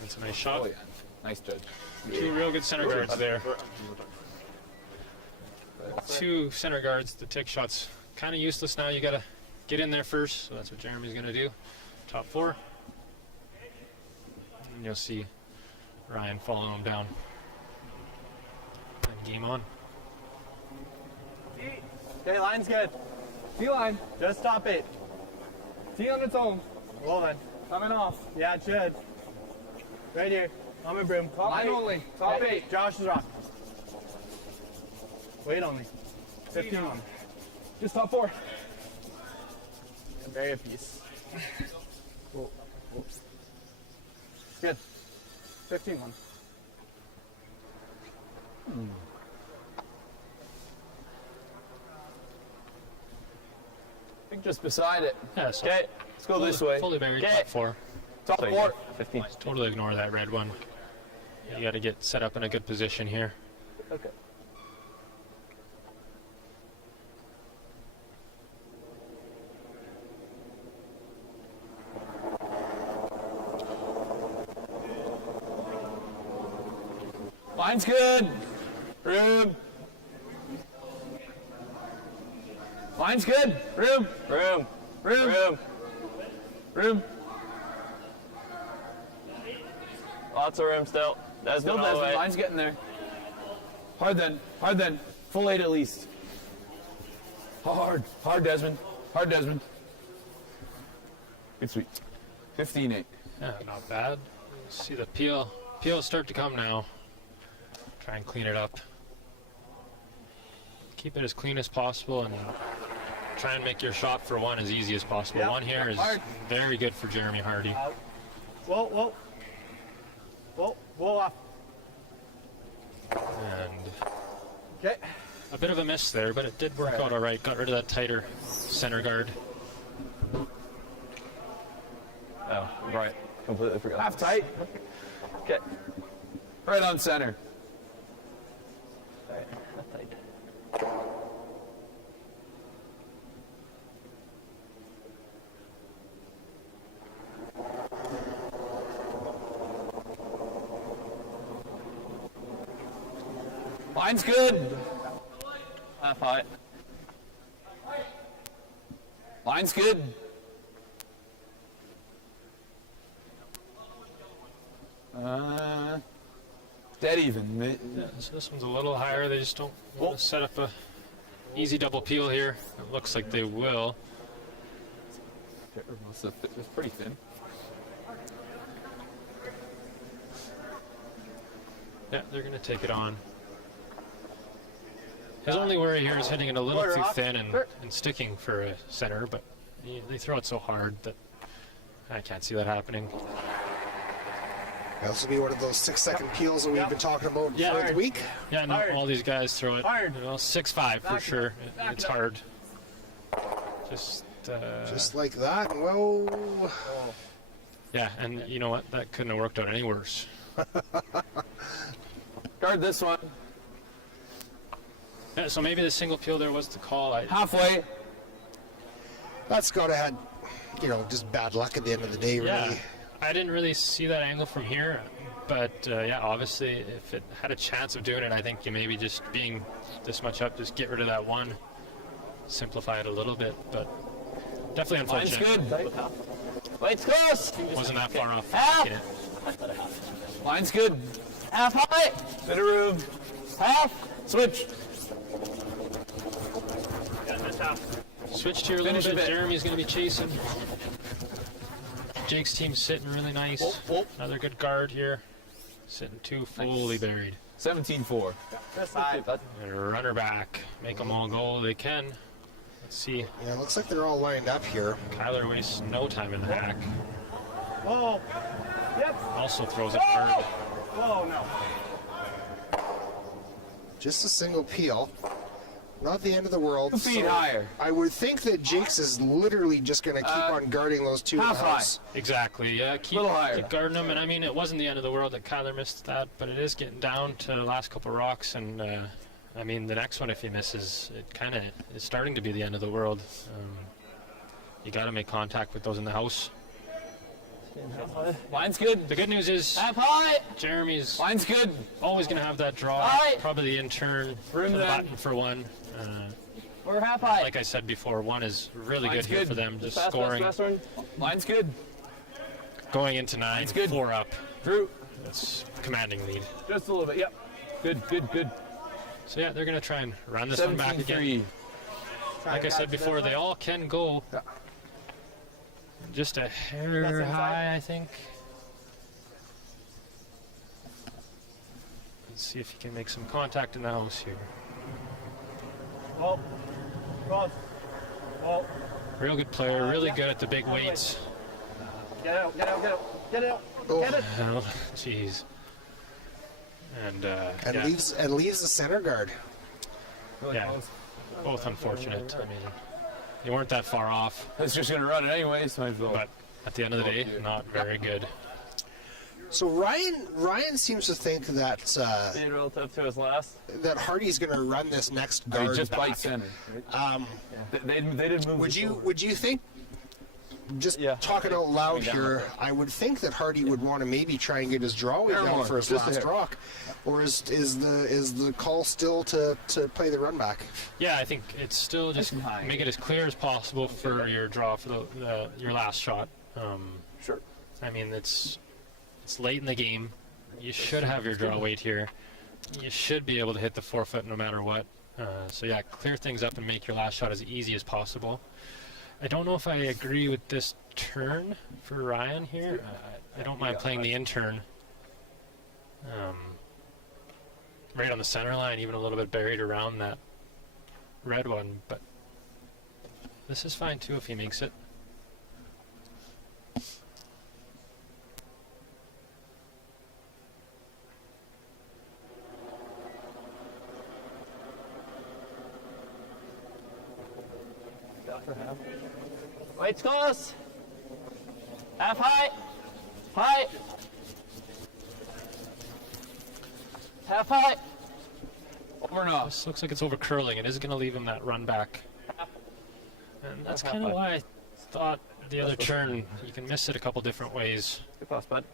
That's a nice shot. Oh, yeah. Nice judge. Two real good center guards there. Two center guards. The tick shot's kind of useless now. You got to get in there first, so that's what Jeremy's going to do. Top four. And you'll see Ryan following him down. And game on. Okay, line's good. T line. Just stop it. T on its own. Roll in. Coming off. Yeah, it should. Right here. On my broom. Top line only. Top Hey, 8. Josh is rock. Wait only. 15 on. Just top 4. Bury a piece. Good. 15 on. I think just beside it. Yeah, so Okay, let's go this way. fully buried, Okay. top four. Top 4. 15. Totally ignore that red one. You got to get set up in a good position here. Okay. Line's good. Room. Line's good. Room. Room. Room. Room. Room. Lots of room still. Desmond Still all the Desmond. way. Line's getting there. Hard then. Hard then. Full 8 at least. Hard. Hard Desmond. Hard Desmond. Good sweep. 15-8. Yeah, not bad. See the peel start to come now. Try and clean it up. Keep it as clean as possible and try and make your shot for one as easy as possible. Yep. One here is very good for Jeremy Hardy. Whoa, whoa. Whoa, whoa off. And Okay. a bit of a miss there, but it did work out all right. Got rid of that tighter center guard. Oh, right. Completely forgot. Half tight. Okay. Right on center. Alright, not tight. Line's good. Half height. Line's good. Dead even. Yeah, so this one's a little higher. They just don't want to set up a easy double peel here. It looks like they will. It's pretty thin. Yeah, they're going to take it on. His only worry here is hitting it a little too thin and sticking for a center, but they throw it so hard that I can't see that happening. This will be one of those 6-second peels that we've been talking about for the week. Yeah, no, all these guys throw it. Hard. 6'5" for sure. It's hard. Just like that. Well, yeah, and you know what? That couldn't have worked out any worse. Guard this one. Yeah, so maybe the single peel there was the call. Halfway. that's got to have, just bad luck at the end of the day, really. Yeah, I didn't really see that angle from here, but yeah, obviously, if it had a chance of doing it, I think you maybe just being this much up, just get rid of that one, simplify it a little bit, but definitely unfortunate. Line's good. Weight's close. Wasn't that far off. Half. Yeah. Line's good. Half height. Bit of room. Half. Switch. Yeah, that's half. Switch here a little bit. Jeremy's going to be chasing. Jake's team's sitting really nice. Another good guard here. Sitting 2 fully buried. 17-4. And a runner back. Make them all go. They can. Let's see. Yeah, it looks like they're all lined up here. Kyler wastes no time in the hack. Whoa. Yep. Also throws it hard. Whoa, no. Just a single peel. Not the end of the world. 2 feet higher. I would think that Jake's is literally just going to keep on guarding those two in the half high. house. Exactly, yeah. Keep higher. guarding them. And I mean, it wasn't the end of the world that Kyler missed that, but it is getting down to the last couple rocks. And I meine, the next one, if he misses, it kind of is starting to be the end of the world. You got to make contact with those in the house. Line's good. The good news is Half high. Jeremy's Line's good. always going to have that draw. High. Probably the in-turn Room to the then. button for one. We're half high. Like I said before, one is really Line's good here for them, just Fast, scoring. fast, fast one. Line's good. Going into 9, Line's good. 4 up. Through. That's commanding lead. Just a little bit. Yep. Good, good, good. So yeah, they're going to try and run this one back again. Like I said before, they all can go just a hair high, I think. Let's see if he can make some contact in the house here. Whoa. Cross. Whoa. Real good player, really good at the big weights. Get out, get out, get out. Get out. Get it. Oh, jeez. And yeah. leaves the center guard. Yeah, both unfortunate. I mean, you weren't that far off. It's just gonna run it anyway, so but at the end of the day, not very good. So Ryan seems to think that stayed relative to his last. that Hardy's going to run this next guard He just back. bites center. Right? They didn't move. Would you think? Just talking out loud here, I would think that Hardy would want to maybe try and get his draw weight down for his last rock, or is the call still to play the run back? Yeah, I think it's still just make it as clear as possible for your draw for your last shot. Sure. I mean, it's late in the game. You should have your draw weight here. You should be able to hit the 4-foot no matter what. So yeah, clear things up and make your last shot as easy as possible. I don't know if I agree with this turn for Ryan here. I don't mind playing the in-turn. Right on the center line, even a little bit buried around that red one, but this is fine too if he makes it. Weight's close. Half high. High. Half high. Over and off. This looks like it's over curling. It is going to leave him that run back. And that's kind of why I thought the other turn, you can miss it a couple different ways. Good pass, bud.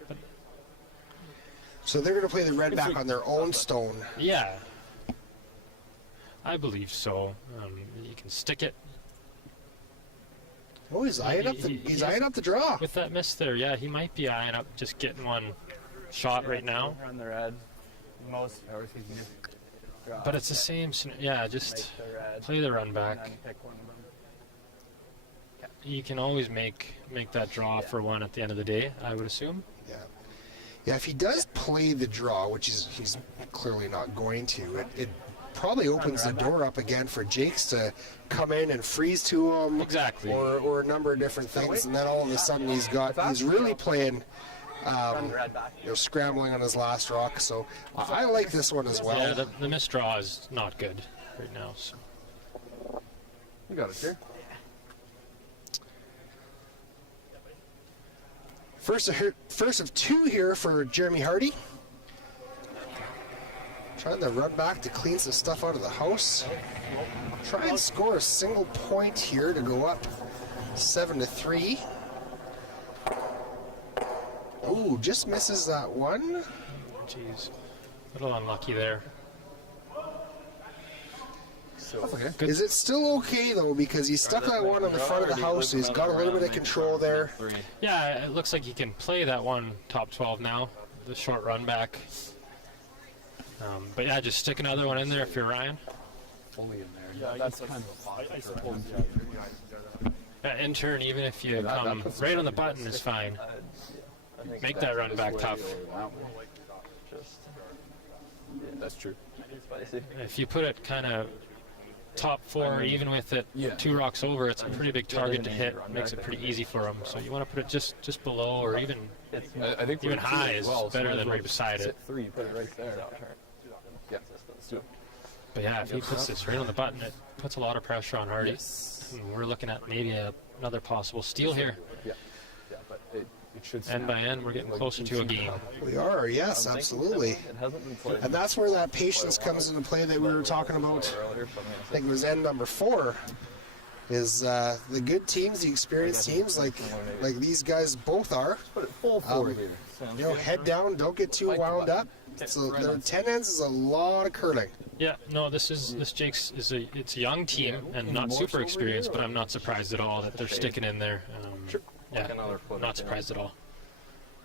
So they're going to play the red back on their own stone. Yeah. I believe so. You can stick it. Oh, he's eyeing up the draw. With that miss there, yeah, he might be eyeing up just getting one shot right now. Run the red. Most. But it's the same, yeah, just play the run back. You can always make that draw for one at the end of the day, I would assume. Yeah. Yeah, if he does play the draw, which he's clearly not going to, it probably opens the door up again for Jakes to come in and freeze to him. Exactly. Or a number of different things, and then all of a sudden he's really playing, scrambling on his last rock. So I like this one as well. Yeah, the missed draw is not good right now. So. You got it, sir. First of two here for Jeremy Hardy. Trying to run back to clean some stuff out of the house. Try and score a single point here to go up 7-3. Ooh, just misses that one. Jeez, a little unlucky there. Okay. Is it still okay though? Because he stuck that one on the front of the house, so he's got a little bit of control there. Yeah, it looks like he can play that one top 12 now. The short run back. But yeah, just stick another one in there if you're Ryan. Fully in there. Yeah, that's kind of I suppose. Yeah, intern, even if you come right on the button is fine. Make that run back tough. That's true. If you put it kind of top four, even with it 2 rocks over, it's a pretty big target to hit. Makes it pretty easy for them. So you want to put it just below, or even I think even high is better than right beside it. 3, put it right there. Yeah, let's do it. But yeah, if he puts this right on the button, it puts a lot of pressure on Hardy. And we're looking at maybe another possible steal here. Yeah, but it should. End by end, we're getting closer to a game. We are, yes, absolutely. And that's where that patience comes into play that we were talking about. I think it was end number 4. Is the good teams, the experienced teams, like these guys both are. You know, head down, don't get too wound up. So their 10 ends is a lot of curling. Yeah, no, this Jake's it's a young team and not super experienced, but I'm not surprised at all that they're sticking in there. Yeah, not surprised at all.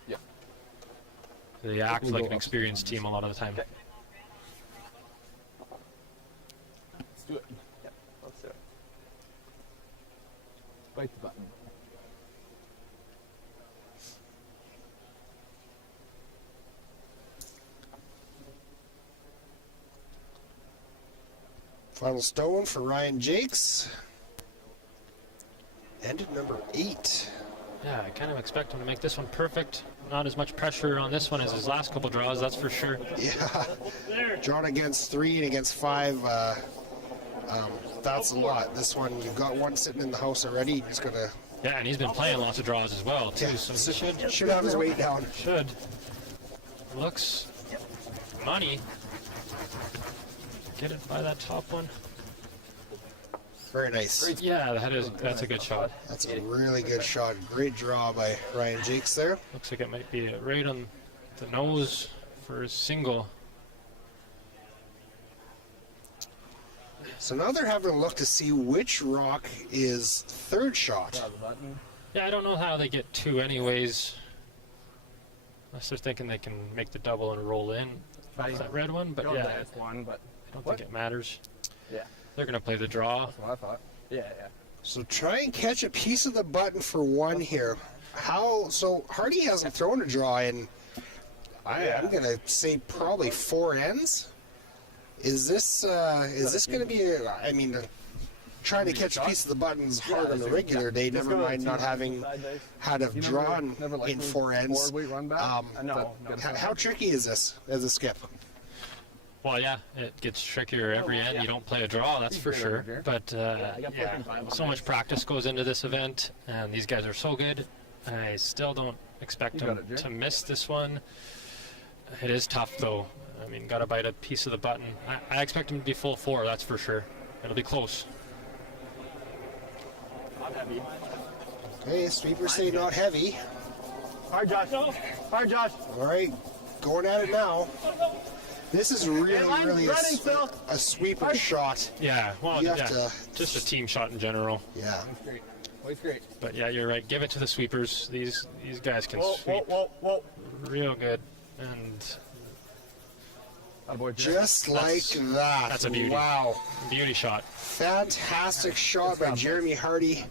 Yeah, they act like an experienced team a lot of the time. Let's do it. Yeah, let's do it. Bite the button. Final stone for Ryan Jakes. End number 8. Yeah, I kind of expect him to make this one perfect. Not as much pressure on this one as his last couple draws, that's for sure. Yeah, drawn against 3 and against 5, that's a lot. This one, you've got one sitting in the house already. He's gonna. Yeah, and he's been playing lots of draws as well too. Yeah, so should have his weight down. Should. Looks money. Get it by that top one. Very nice. Yeah, that's a good shot. That's a really good shot. Great draw by Ryan Jakes there. Looks like it might be right on the nose for his single. So now they're having a look to see which rock is third shot. Yeah, I don't know how they get 2 anyways. Unless they're thinking they can make the double and roll in. That's that red one, but yeah, one, but I don't think it matters. Yeah. They're going to play the draw. That's what I thought. Yeah. So try and catch a piece of the button for 1 here. So Hardy hasn't thrown a draw in, I'm going to say probably 4 ends. Is this going to be, trying to catch a piece of the button is hard on a regular day, never mind not having had a drawn in 4 ends. How tricky is this as a skip? Well, yeah, it gets trickier every end. You don't play a draw, that's for sure. But, yeah, so much practice goes into this event, and these guys are so good. I still don't expect them to miss this one. It is tough, though. I mean, got to bite a piece of the button. I expect them to be full 4, that's for sure. It'll be close. Not heavy. Okay, sweepers say not heavy. Hard, Josh. Hard, Josh. All right, going at it now. This is really a sweeper shot. Yeah, well, just a team shot in general. Yeah. That's great. It's great. But yeah, you're right. Give it to the sweepers. These guys can sweep real good, and just like that. That's a beauty. Wow. Beauty shot. Fantastic shot by Jeremy Hardy.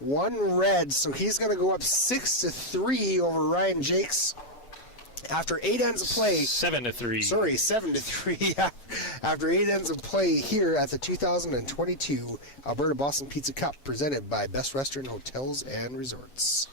1 red, so he's going to go up 6-3 over Ryan Jakes. After 8 ends of play. 7-3. Sorry, 7-3. After 8 ends of play here at the 2022 Alberta Boston Pizza Cup, presented by Best Western Hotels and Resorts.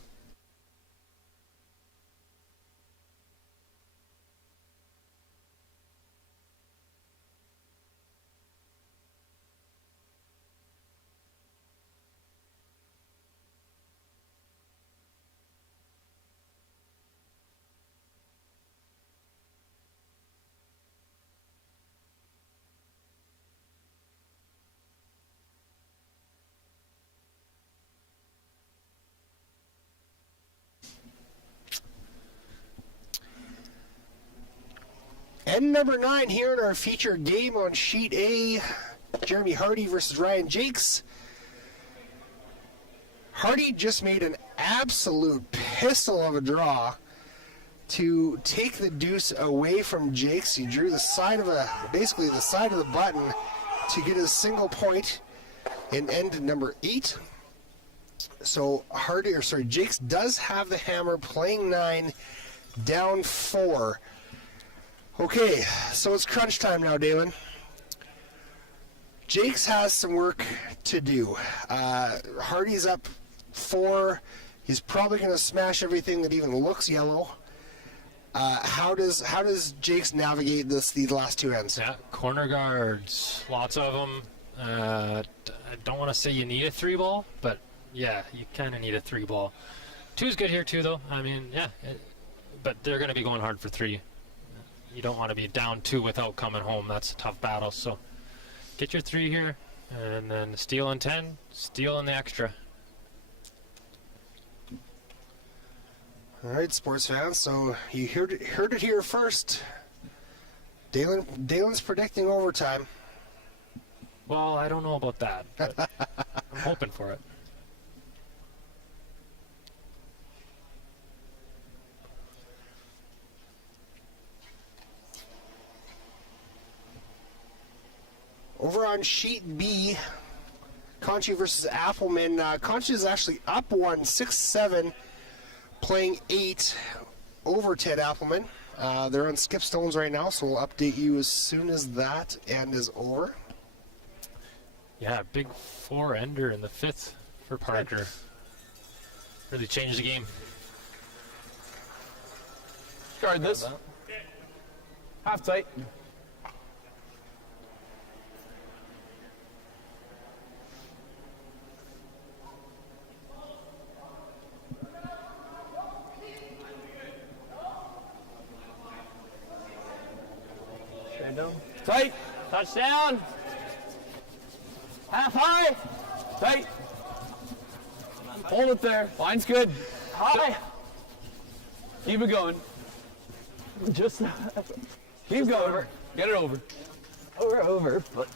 End number 9 here in our featured game on Sheet A. Jeremy Hardy versus Ryan Jakes. Hardy just made an absolute pistol of a draw. to take the deuce away from Jakes. He drew the side of basically the side of the button to get a single point in end number 8. So Jakes does have the hammer, playing 9, down 4. Okay, so it's crunch time now, Dalen. Jakes has some work to do. Hardy's up 4. He's probably going to smash everything that even looks yellow. How does Jakes navigate these last 2 ends? Yeah, corner guards, lots of them. I don't want to say you need a 3-ball, but yeah, you kind of need a 3-ball. 2's good here too, though. I mean, yeah, but they're going to be going hard for 3. You don't want to be down 2 without coming home. That's a tough battle. So get your 3 here, and then steal in 10, steal in the extra. All right, sports fans, so you heard it here first. Dalen's predicting overtime. Well, I don't know about that, but I'm hoping for it. Over on sheet B, Conchi versus Appleman. Conchi is actually up 1, 6-7. Playing 8 over Ted Appleman. They're on skip stones right now, so we'll update you as soon as that end is over. Yeah, big 4-ender in the 5th for Parker. Really changed the game. Guard this. Half tight. Down. Tight. Touchdown. Half high. Tight. Hold it there. Line's good. High. Keep it going. Just Keep going. Get it over. over, but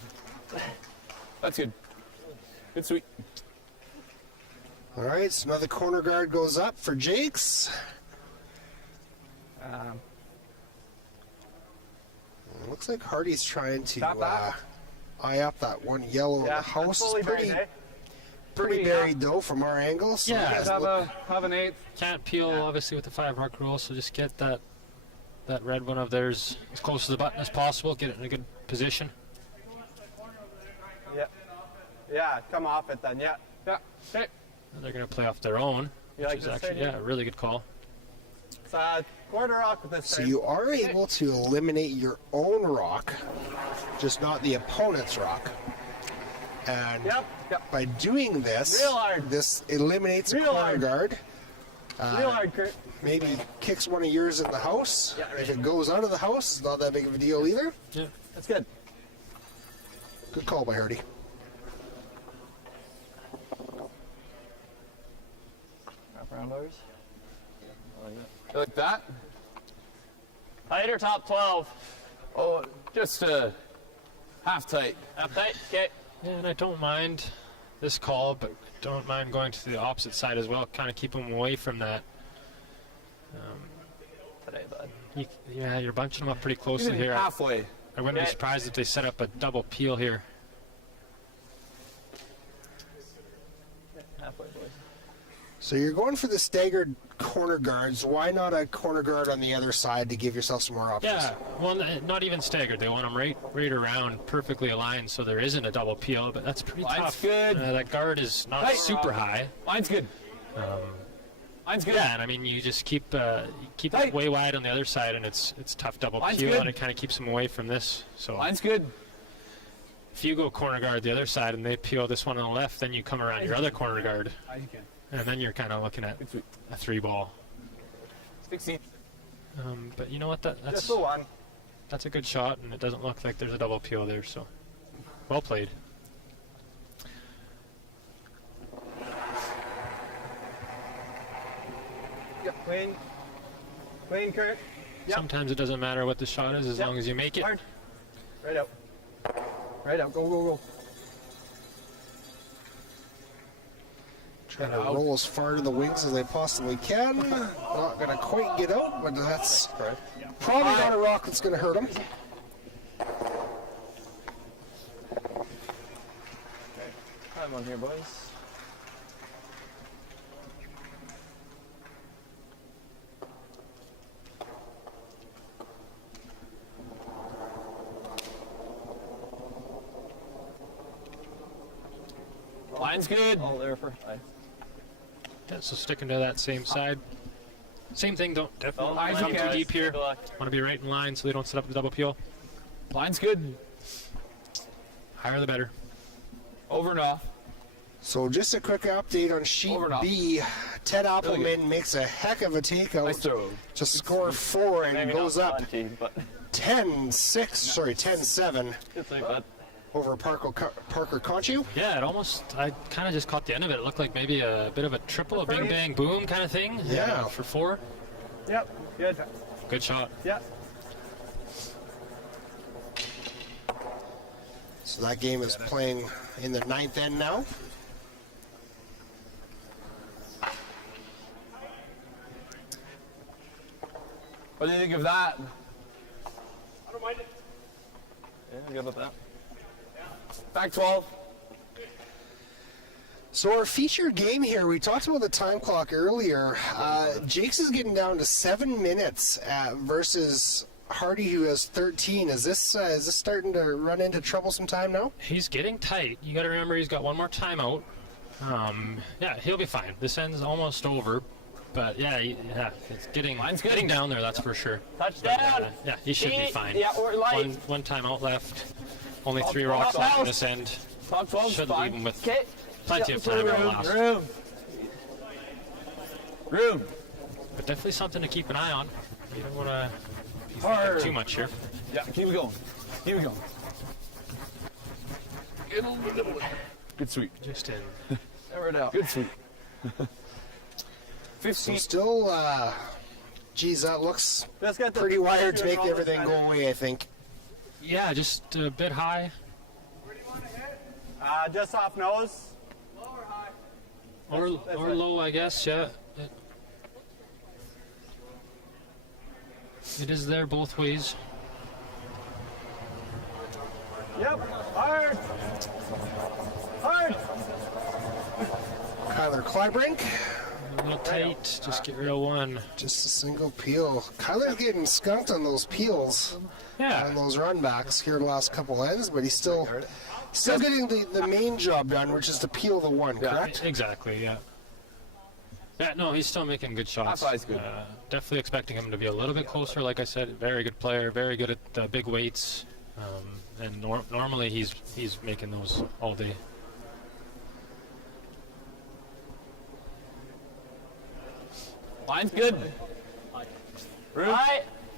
That's good. Good sweep. All right, so another corner guard goes up for Jakes. Looks like Hardy's trying to eye up that one yellow in the house. Fully Pretty buried, buried though from our angle. So Yeah. you guys have an 8. Can't peel, obviously, with the 5-mark rule, so just get that red one of theirs as close to the button as possible. Get it in a good position. Yeah. Yeah, come off it then. Yeah. Yeah. Okay. And they're going to play off their own, You which like is this actually, idea? a really good call. It's quarter rock with this So time. you are able to eliminate your own rock, just not the opponent's rock. And Yep. by doing this, Real hard. this eliminates Real a corner hard. guard. Real hard, Kurt. Maybe kicks one of yours in the house. If it goes out of the house, it's not that big of a deal either. Yeah. That's good. Good call by Hardy. Rounders. Like that? tight or top 12. Oh, just half tight. Up tight. Okay. Yeah, and I don't mind this call, but don't mind going to the opposite side as well. Kind of keep them away from that. Today, bud. Yeah, you're bunching them up pretty closely Even here. halfway. I wouldn't be surprised if they set up a double peel here. Halfway, boys. So you're going for the staggered corner guards. Why not a corner guard on the other side to give yourself some more options? Yeah, well, not even staggered. They want them right around, perfectly aligned, so there isn't a double peel. But that's pretty Line's tough. good. That guard is not Tight. super high. Line's good. Line's good. Yeah, and I mean, you just keep it Tight. way wide on the other side, and it's tough double Line's peel, good. and it kind of keeps them away from this. So Line's good. if you go corner guard the other side and they peel this one on the left, then you come around your other corner guard, You can. and then you're kind of looking at Good sweep. a 3-ball. 16. But you know what? Just That's the one. a good shot, and it doesn't look like there's a double peel there. So well played. Yep. Clean. Clean, Kurt. Yep. Sometimes it doesn't matter what the shot is as long as you make it. Hard. Right out. Right out. Go, go, go. Trying to roll as far to the wings as they possibly can. Not going to quite get out, but that's probably not a rock that's going to hurt him. Time on here, boys. Line's good. All there for high. Yeah, so sticking to that same side. Same thing, don't definitely Line's come okay. too deep here. Good luck. Want to be right in line so they don't set up the double peel. Line's good. Higher the better. Over and off. So just a quick update on sheet Over and off. B. Ted Appleman Really good. makes a heck of a takeout Nice throw. to score 4 and Maybe goes not up plenty, but 10-7 good thing, bud. over Parker Conchu. Yeah, it almost, I kind of just caught the end of it. It looked like maybe a bit of a triple, a bing bang boom kind of thing. Yeah. For 4. Yep. Good. Good shot. Yep. So that game is playing in the 9th end now. What do you think of that? I don't mind it. Yeah, good about that. Back 12. So our featured game here, we talked about the time clock earlier. Jake's is getting down to 7 minutes versus Hardy, who has 13. Is this starting to run into troublesome time now? He's getting tight. You got to remember he's got one more timeout. Yeah, he'll be fine. This end's almost over. But yeah, it's getting down there, that's for sure. Touchdown. Yeah, he should be fine. Yeah, or light. One timeout left. Only 3 rocks left in this end. Top 12 Should fine. leave him with Okay. plenty of time to last. Room. But definitely something to keep an eye on. You don't want to be Hard. thinking too much here. Yeah, keep it going. Keep it going. Good sweep. Just in. Never it out. Good sweep. 15. So still, geez, that looks Just got the pretty wired to make all everything this go away, I think. Yeah, just a bit high. Just off nose. Or low, I guess, yeah. It is there both ways. Yep. Hard. Hard. Kyler Clybrink, A little tight, just get real one. just a single peel. Kyler's getting skunked on those peels, on Yeah, those runbacks here the last couple ends, but he's still getting the main job done, which is to peel the one, correct? exactly, yeah. Yeah, no, he's still making good shots. High five's good. Definitely expecting him to be a little bit closer. Like I said, very good player, very good at big weights, and normally he's making those all day. Line's good. Room.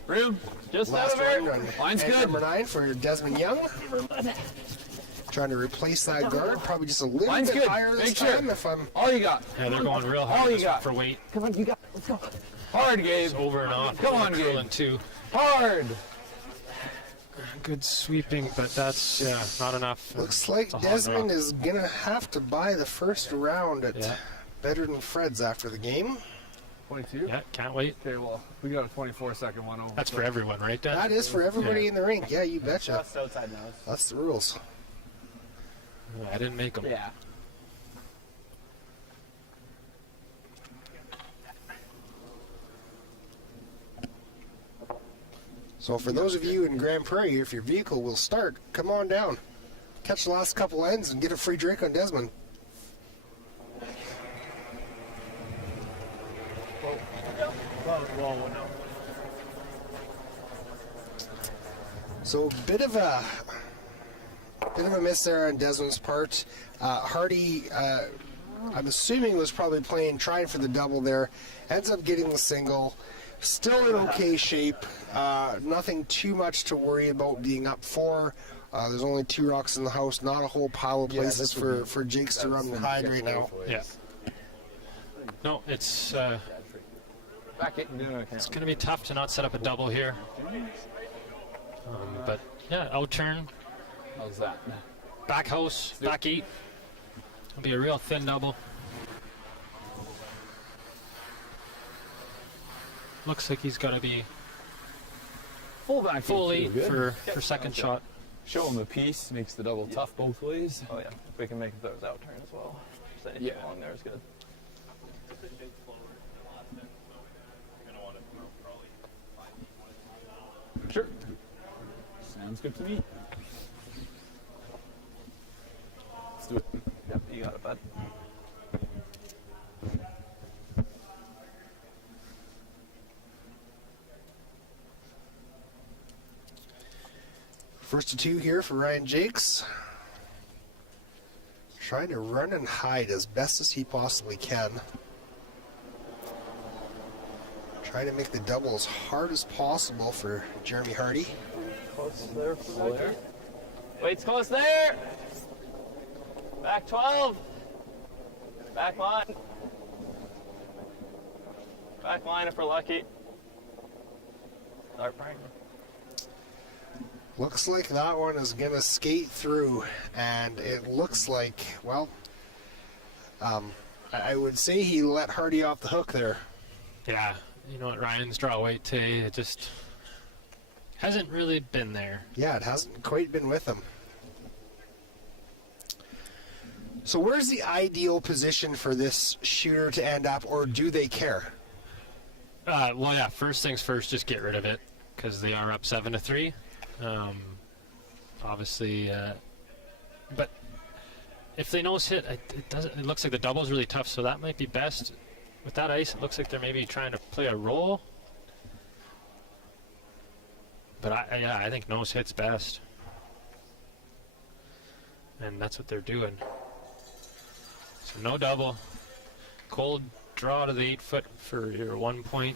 Room. Just Last out of one it. on Line's end good. number 9 for Desmond Young. Trying to replace that guard, probably just a little Line's bit good. higher this Make sure. time if I'm... All you got. Yeah, they're going real All hard you this got. one for weight. Come on, you got. Let's go. Hard, Gabe. It's over and off. Come on, Gabe. Curling too. Hard. Good sweeping, but that's not enough. Looks like It's a hard Desmond rock. is going to have to buy the first round at Yeah. Better Than Fred's after the game. 22? Yeah, can't wait. Okay, well, we got a 24-second one over. That's for everyone, right, Dan? That is for everybody Yeah. in the rink. Yeah, you betcha. Just outside nose. That's the rules. I didn't make them. Yeah. So for those of you in Grand Prairie, if your vehicle will start, come on down. Catch the last couple ends and get a free drink on Desmond. So bit of a miss there on Desmond's part. Hardy, I'm assuming, was probably trying for the double there. Ends up getting the single. Still in okay shape. Nothing too much to worry about being up 4. There's only 2 rocks in the house. Not a whole pile of places for Jakes to run and hide right now. Yeah. No, it's Back it. it's going to be tough to not set up a double here. But yeah, out turn, How's that? back house, back 8. It'll be a real thin double. looks like he's got to be Full back. full eight Good. for second shot. Show him a piece. Makes the double tough both ways. Oh yeah, if we can make those out turn as well. Just anything Yeah. along there is good. Sure. Sounds good to me. Let's do it. Yep, you got it, bud. First to two here for Ryan Jakes. Trying to run and hide as best as he possibly can. Trying to make the double as hard as possible for Jeremy Hardy. Close there for there. Weight's close there. Back 12. Back line. Back line if we're lucky. Start praying. Looks like that one is going to skate through, and it looks like, well, I would say he let Hardy off the hook there. Yeah, you know what, Ryan's draw weight today, it just hasn't really been there. Yeah, it hasn't quite been with him. So where's the ideal position for this shooter to end up, or do they care? Well, yeah, first things first, just get rid of it, because they are up 7-3. Obviously, but if they nose hit, it looks like the double's really tough, so that might be best. With that ice, it looks like they're maybe trying to play a roll. But I think nose hit's best. And that's what they're doing. So no double. Cold draw to the 8 foot for your 1 point.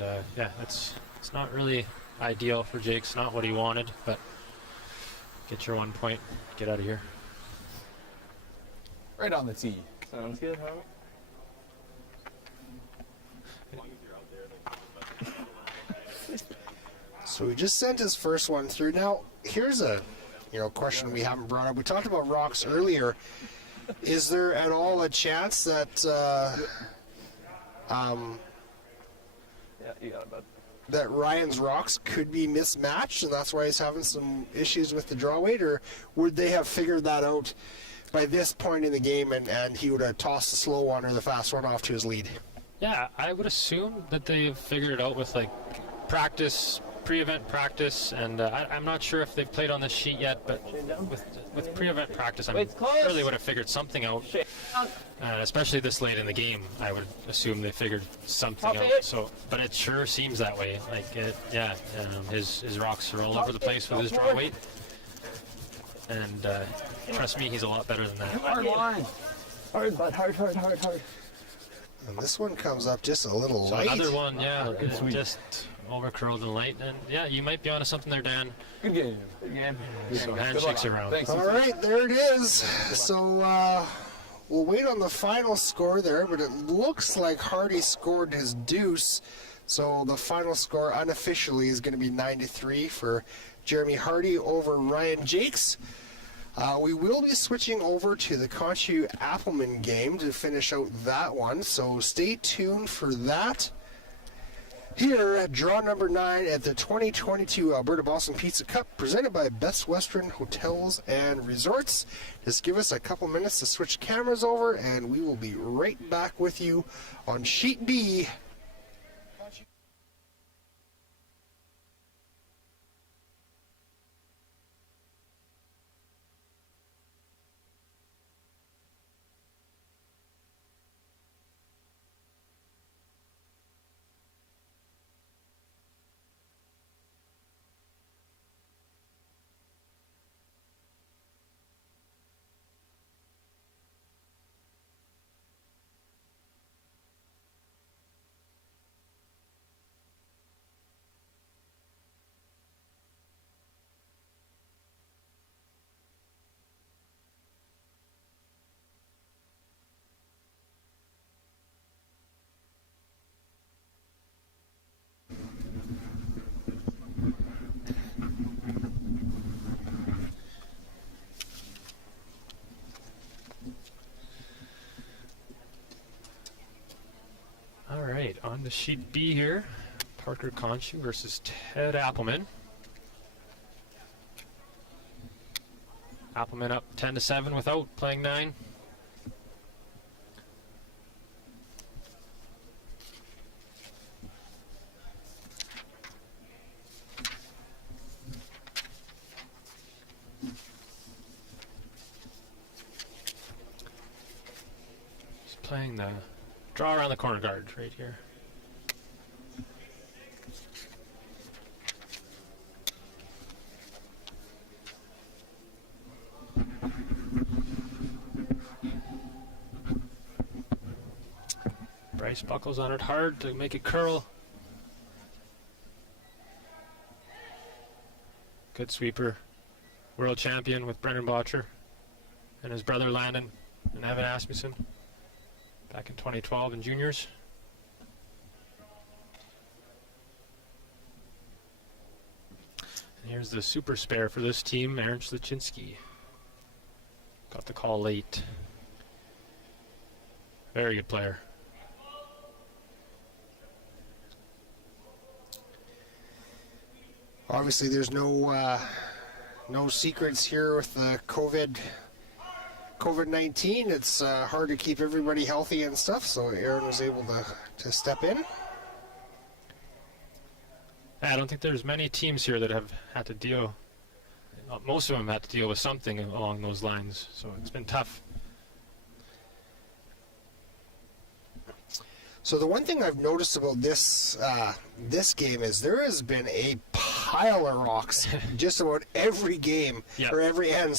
And yeah, it's not really ideal for Jake. It's not what he wanted, but get your 1 point, get out of here. Right on the tee. Sounds good, Harvey. So he just sent his first one through. Now, here's a question we haven't brought up. We talked about rocks earlier. Is there at all a chance that Yeah, you got it, bud. that Ryan's rocks could be mismatched, and that's why he's having some issues with the draw weight, or would they have figured that out by this point in the game, and he would have tossed the slow one or the fast one off to his lead? Yeah, I would assume that they've figured it out with like practice, pre-event practice, and I'm not sure if they've played on this sheet yet, but with pre-event practice, I really would have figured something out. Especially this late in the game, I would assume they figured something out. So, but it sure seems that way. Like, his rocks are all over the place with his draw weight, and trust me, he's a lot better than that. Hard line. Hard, bud. Hard. And this one comes up just a little So light. another one, yeah, just over curled and light, and yeah, you might be onto something there, Dan. Good game. Good game. So handshakes around. Thanks. All right, there it is. So we'll wait on the final score there, but it looks like Hardy scored his deuce. So the final score unofficially is going to be 9-3 for Jeremy Hardy over Ryan Jakes. We will be switching over to the Conchu Appleman game to finish out that one, so stay tuned for that. Here at draw number 9 at the 2022 Alberta Boston Pizza Cup, presented by Best Western Hotels and Resorts. Just give us a couple minutes to switch cameras over, and we will be right back with you on Sheet B. All right, on to sheet B here. Parker Conchu versus Ted Appleman. Appleman up 10-7 without playing 9. He's playing the draw around the corner guard right here. Bryce buckles on it hard to make it curl. Good sweeper. World champion with Brendan Botcher and his brother Landon and Evan Asmussen back in 2012 in juniors. And here's the super spare for this team, Aaron Schlichinski. Got the call late. Very good player. Obviously, there's no secrets here with the COVID-19. It's hard to keep everybody healthy and stuff, so Aaron was able to step in. I don't think there's many teams here that have had to deal. Most of them had to deal with something along those lines, so it's been tough. So the one thing I've noticed about this game is there has been a pile of rocks just about every game, or every end,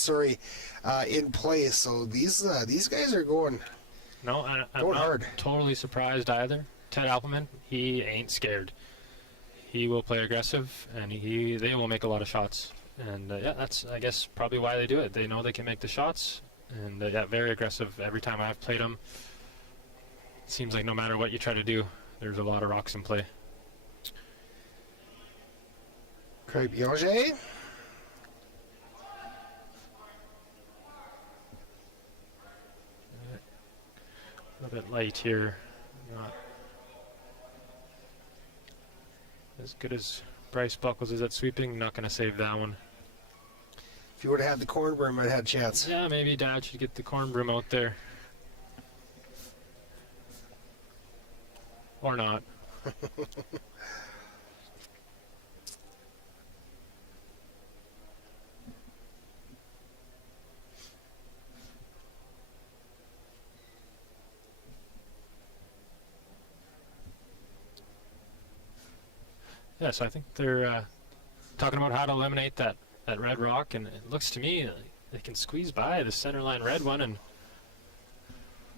in play. So these guys are going I'm hard. Not totally surprised either. Ted Appleman, he ain't scared. He will play aggressive, and they will make a lot of shots. And that's, I guess, probably why they do it. They know they can make the shots, and very aggressive. Every time I've played them, it seems like no matter what you try to do, there's a lot of rocks in play. Craig Bianger. A little bit light here. Not as good as Bryce Buckles is at sweeping. Not going to save that one. If you would have had the corn broom, I'd have had a chance. Yeah, maybe Dad should get the corn broom out there. Or not. Yeah, so I think they're talking about how to eliminate that red rock, and it looks to me like they can squeeze by the centerline red one and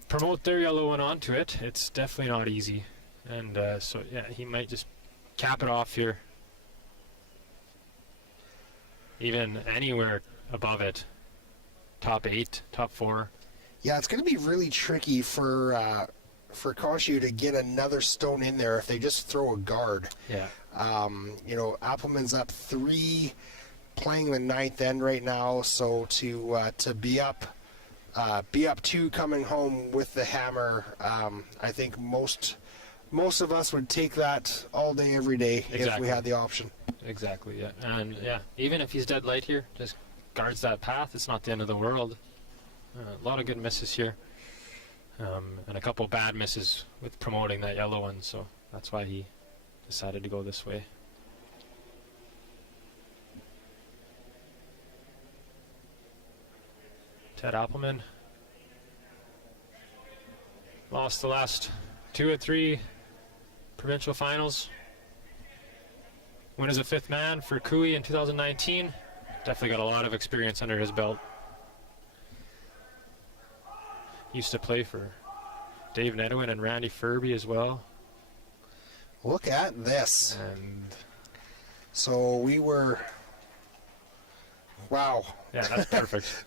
promote their yellow one onto it. It's definitely not easy. And so, yeah, he might just cap it off here. Even anywhere above it. Top 8, top 4. Yeah, it's going to be really tricky for Koshu to get another stone in there if they just throw a guard. Yeah. Appleman's up 3, playing the 9th end right now, so to be up 2 coming home with the hammer, I think most of us would take that all day, every day, if we had the option. Exactly, yeah. And, yeah, even if he's dead light here, just guards that path. It's not the end of the world. A lot of good misses here. And a couple bad misses with promoting that yellow one, so that's why he decided to go this way. Ted Appleman lost the last 2 or 3 provincial finals. Win as a 5th man for Cooey in 2019. Definitely got a lot of experience under his belt. Used to play for Dave Nedwin and Randy Furby as well. Look at this. And so we were... Wow. Yeah, that's perfect.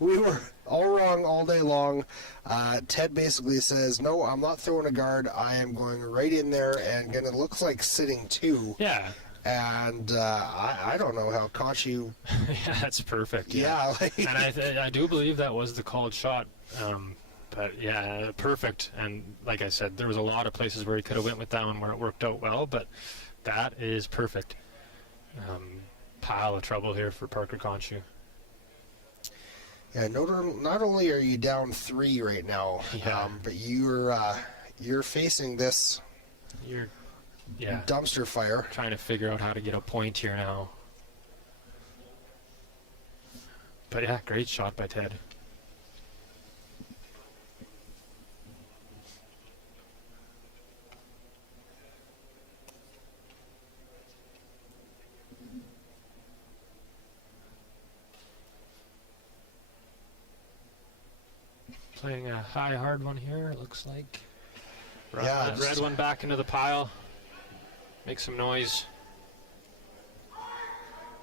we were all wrong all day long. Ted basically says, no, I'm not throwing a guard. I am going right in there and going to look like sitting 2. Yeah. And I don't know how Kachi... Yeah, that's perfect. Yeah. And I do believe that was the called shot. But yeah, perfect. And like I said, there was a lot of places where he could have went with that one where it worked out well. But that is perfect. Pile of trouble here for Parker Conchu. Yeah, not only are you down 3 right now, but you're facing this dumpster fire. Trying to figure out how to get a point here now. But yeah, great shot by Ted. Playing a high, hard one here, it looks like. Yeah, red one back into the pile. Make some noise.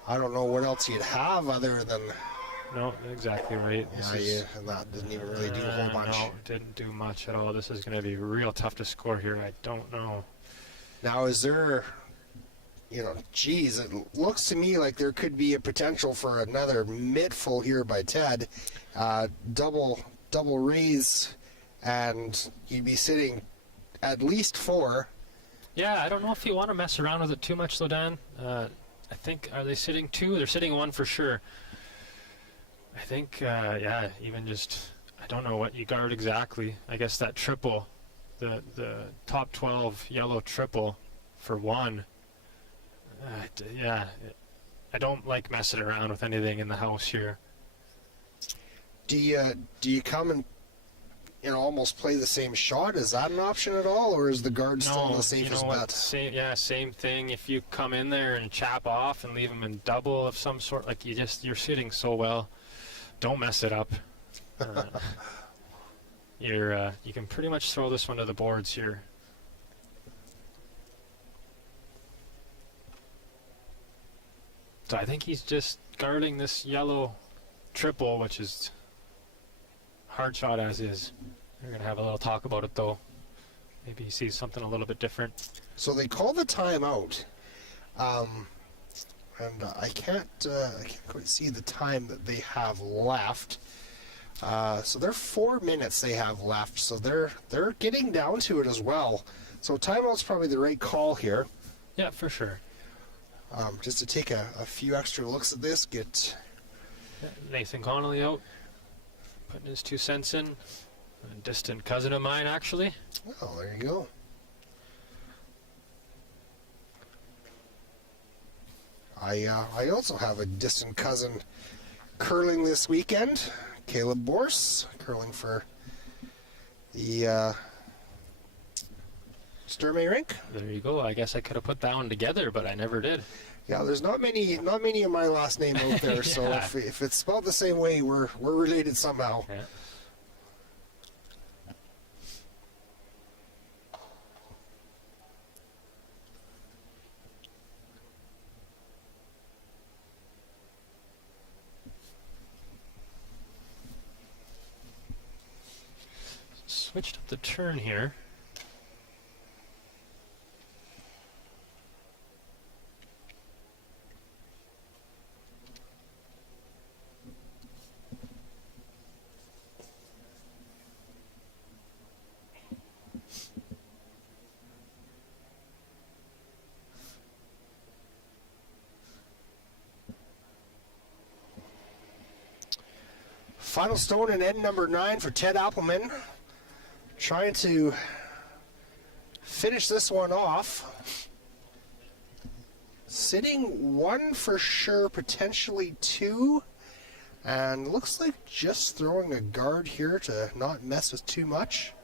I don't know what else you'd have other than... No, exactly right. And that didn't even really do a whole bunch. No, didn't do much at all. This is going to be real tough to score here. I don't know. Now, is there... geez, it looks to me like there could be a potential for another mittful here by Ted. Double raise, and you'd be sitting at least 4. Yeah, I don't know if you want to mess around with it too much, though, Dan. I think, are they sitting 2? They're sitting 1 for sure. I think, even just, I don't know what you guard exactly. I guess that triple, the top 12 yellow triple for 1. I don't like messing around with anything in the house here. Do you come and almost play the same shot? Is that an option at all, or is the guard still the safest bet? Same thing. If you come in there and chap off and leave them in double of some sort, like you're shooting so well, don't mess it up. You can pretty much throw this one to the boards here. So I think he's just guarding this yellow triple, which is hard shot as is. We're going to have a little talk about it, though. Maybe he sees something a little bit different. So they call the timeout, and I can't quite see the time that they have left. So they're 4 minutes they have left. So they're getting down to it as well. So timeout's probably the right call here. Yeah, for sure. Just to take a few extra looks at this, get Nathan Connolly out, putting his 2 cents in. A distant cousin of mine, actually. Oh, there you go. I also have a distant cousin curling this weekend. Caleb Borse, curling for the Sturmey rink. There you go. I guess I could have put that one together, but I never did. Yeah, there's not many of my last name out there, yeah. So if it's spelled the same way, we're related somehow. Yeah. Switched up the turn here. Final stone in end number 9 for Ted Appleman. Trying to finish this one off. Sitting 1 for sure, potentially 2. And looks like just throwing a guard here to not mess with too much.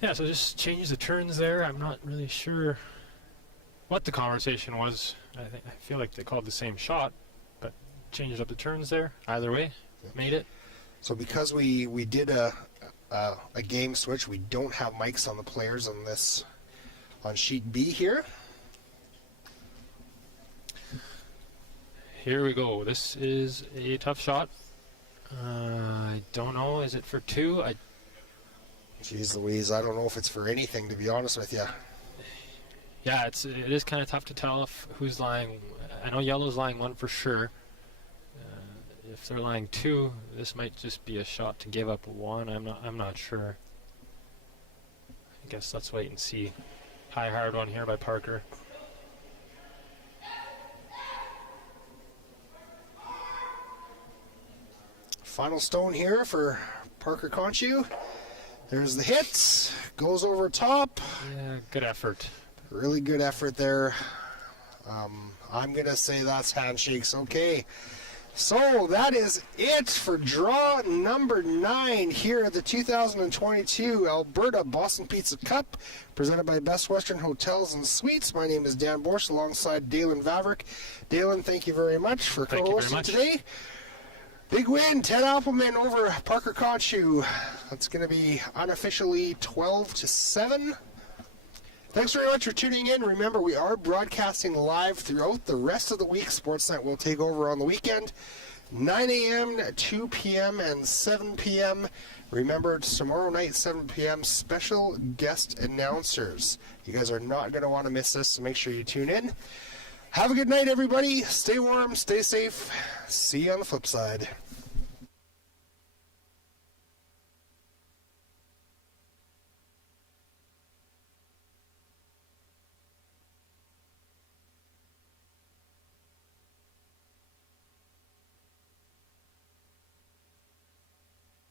Yeah, so just change the turns there. I'm not really sure what the conversation was. I feel like they called the same shot, but changed up the turns there. Either way, made it. So because we did a game switch, we don't have mics on the players on sheet B here. Here we go. This is a tough shot. I don't know. Is it for 2? Jeez Louise, I don't know if it's for anything, to be honest with you. Yeah, it is kind of tough to tell who's lying. I know yellow's lying 1 for sure. If they're lying 2, this might just be a shot to give up 1. I'm not sure. I guess let's wait and see. High hard one here by Parker. Final stone here for Parker Conchu. There's the hit. Goes over top. Yeah, good effort. Really good effort there. I'm going to say that's handshakes. Okay. So that is it for draw number 9 here at the 2022 Alberta Boston Pizza Cup, presented by Best Western Hotels and Suites. My name is Dan Borsch alongside Dalen Vavrick. Dalen, thank you very much for co-hosting today. Big win, Ted Appleman over Parker Conchu. That's going to be unofficially 12-7. Thanks very much for tuning in. Remember, we are broadcasting live throughout the rest of the week. Sportsnet will take over on the weekend. 9 a.m., 2 p.m., and 7 p.m. Remember, tomorrow night, 7 p.m., special guest announcers. You guys are not going to want to miss this, so make sure you tune in. Have a good night, everybody. Stay warm, stay safe. See you on the flip side.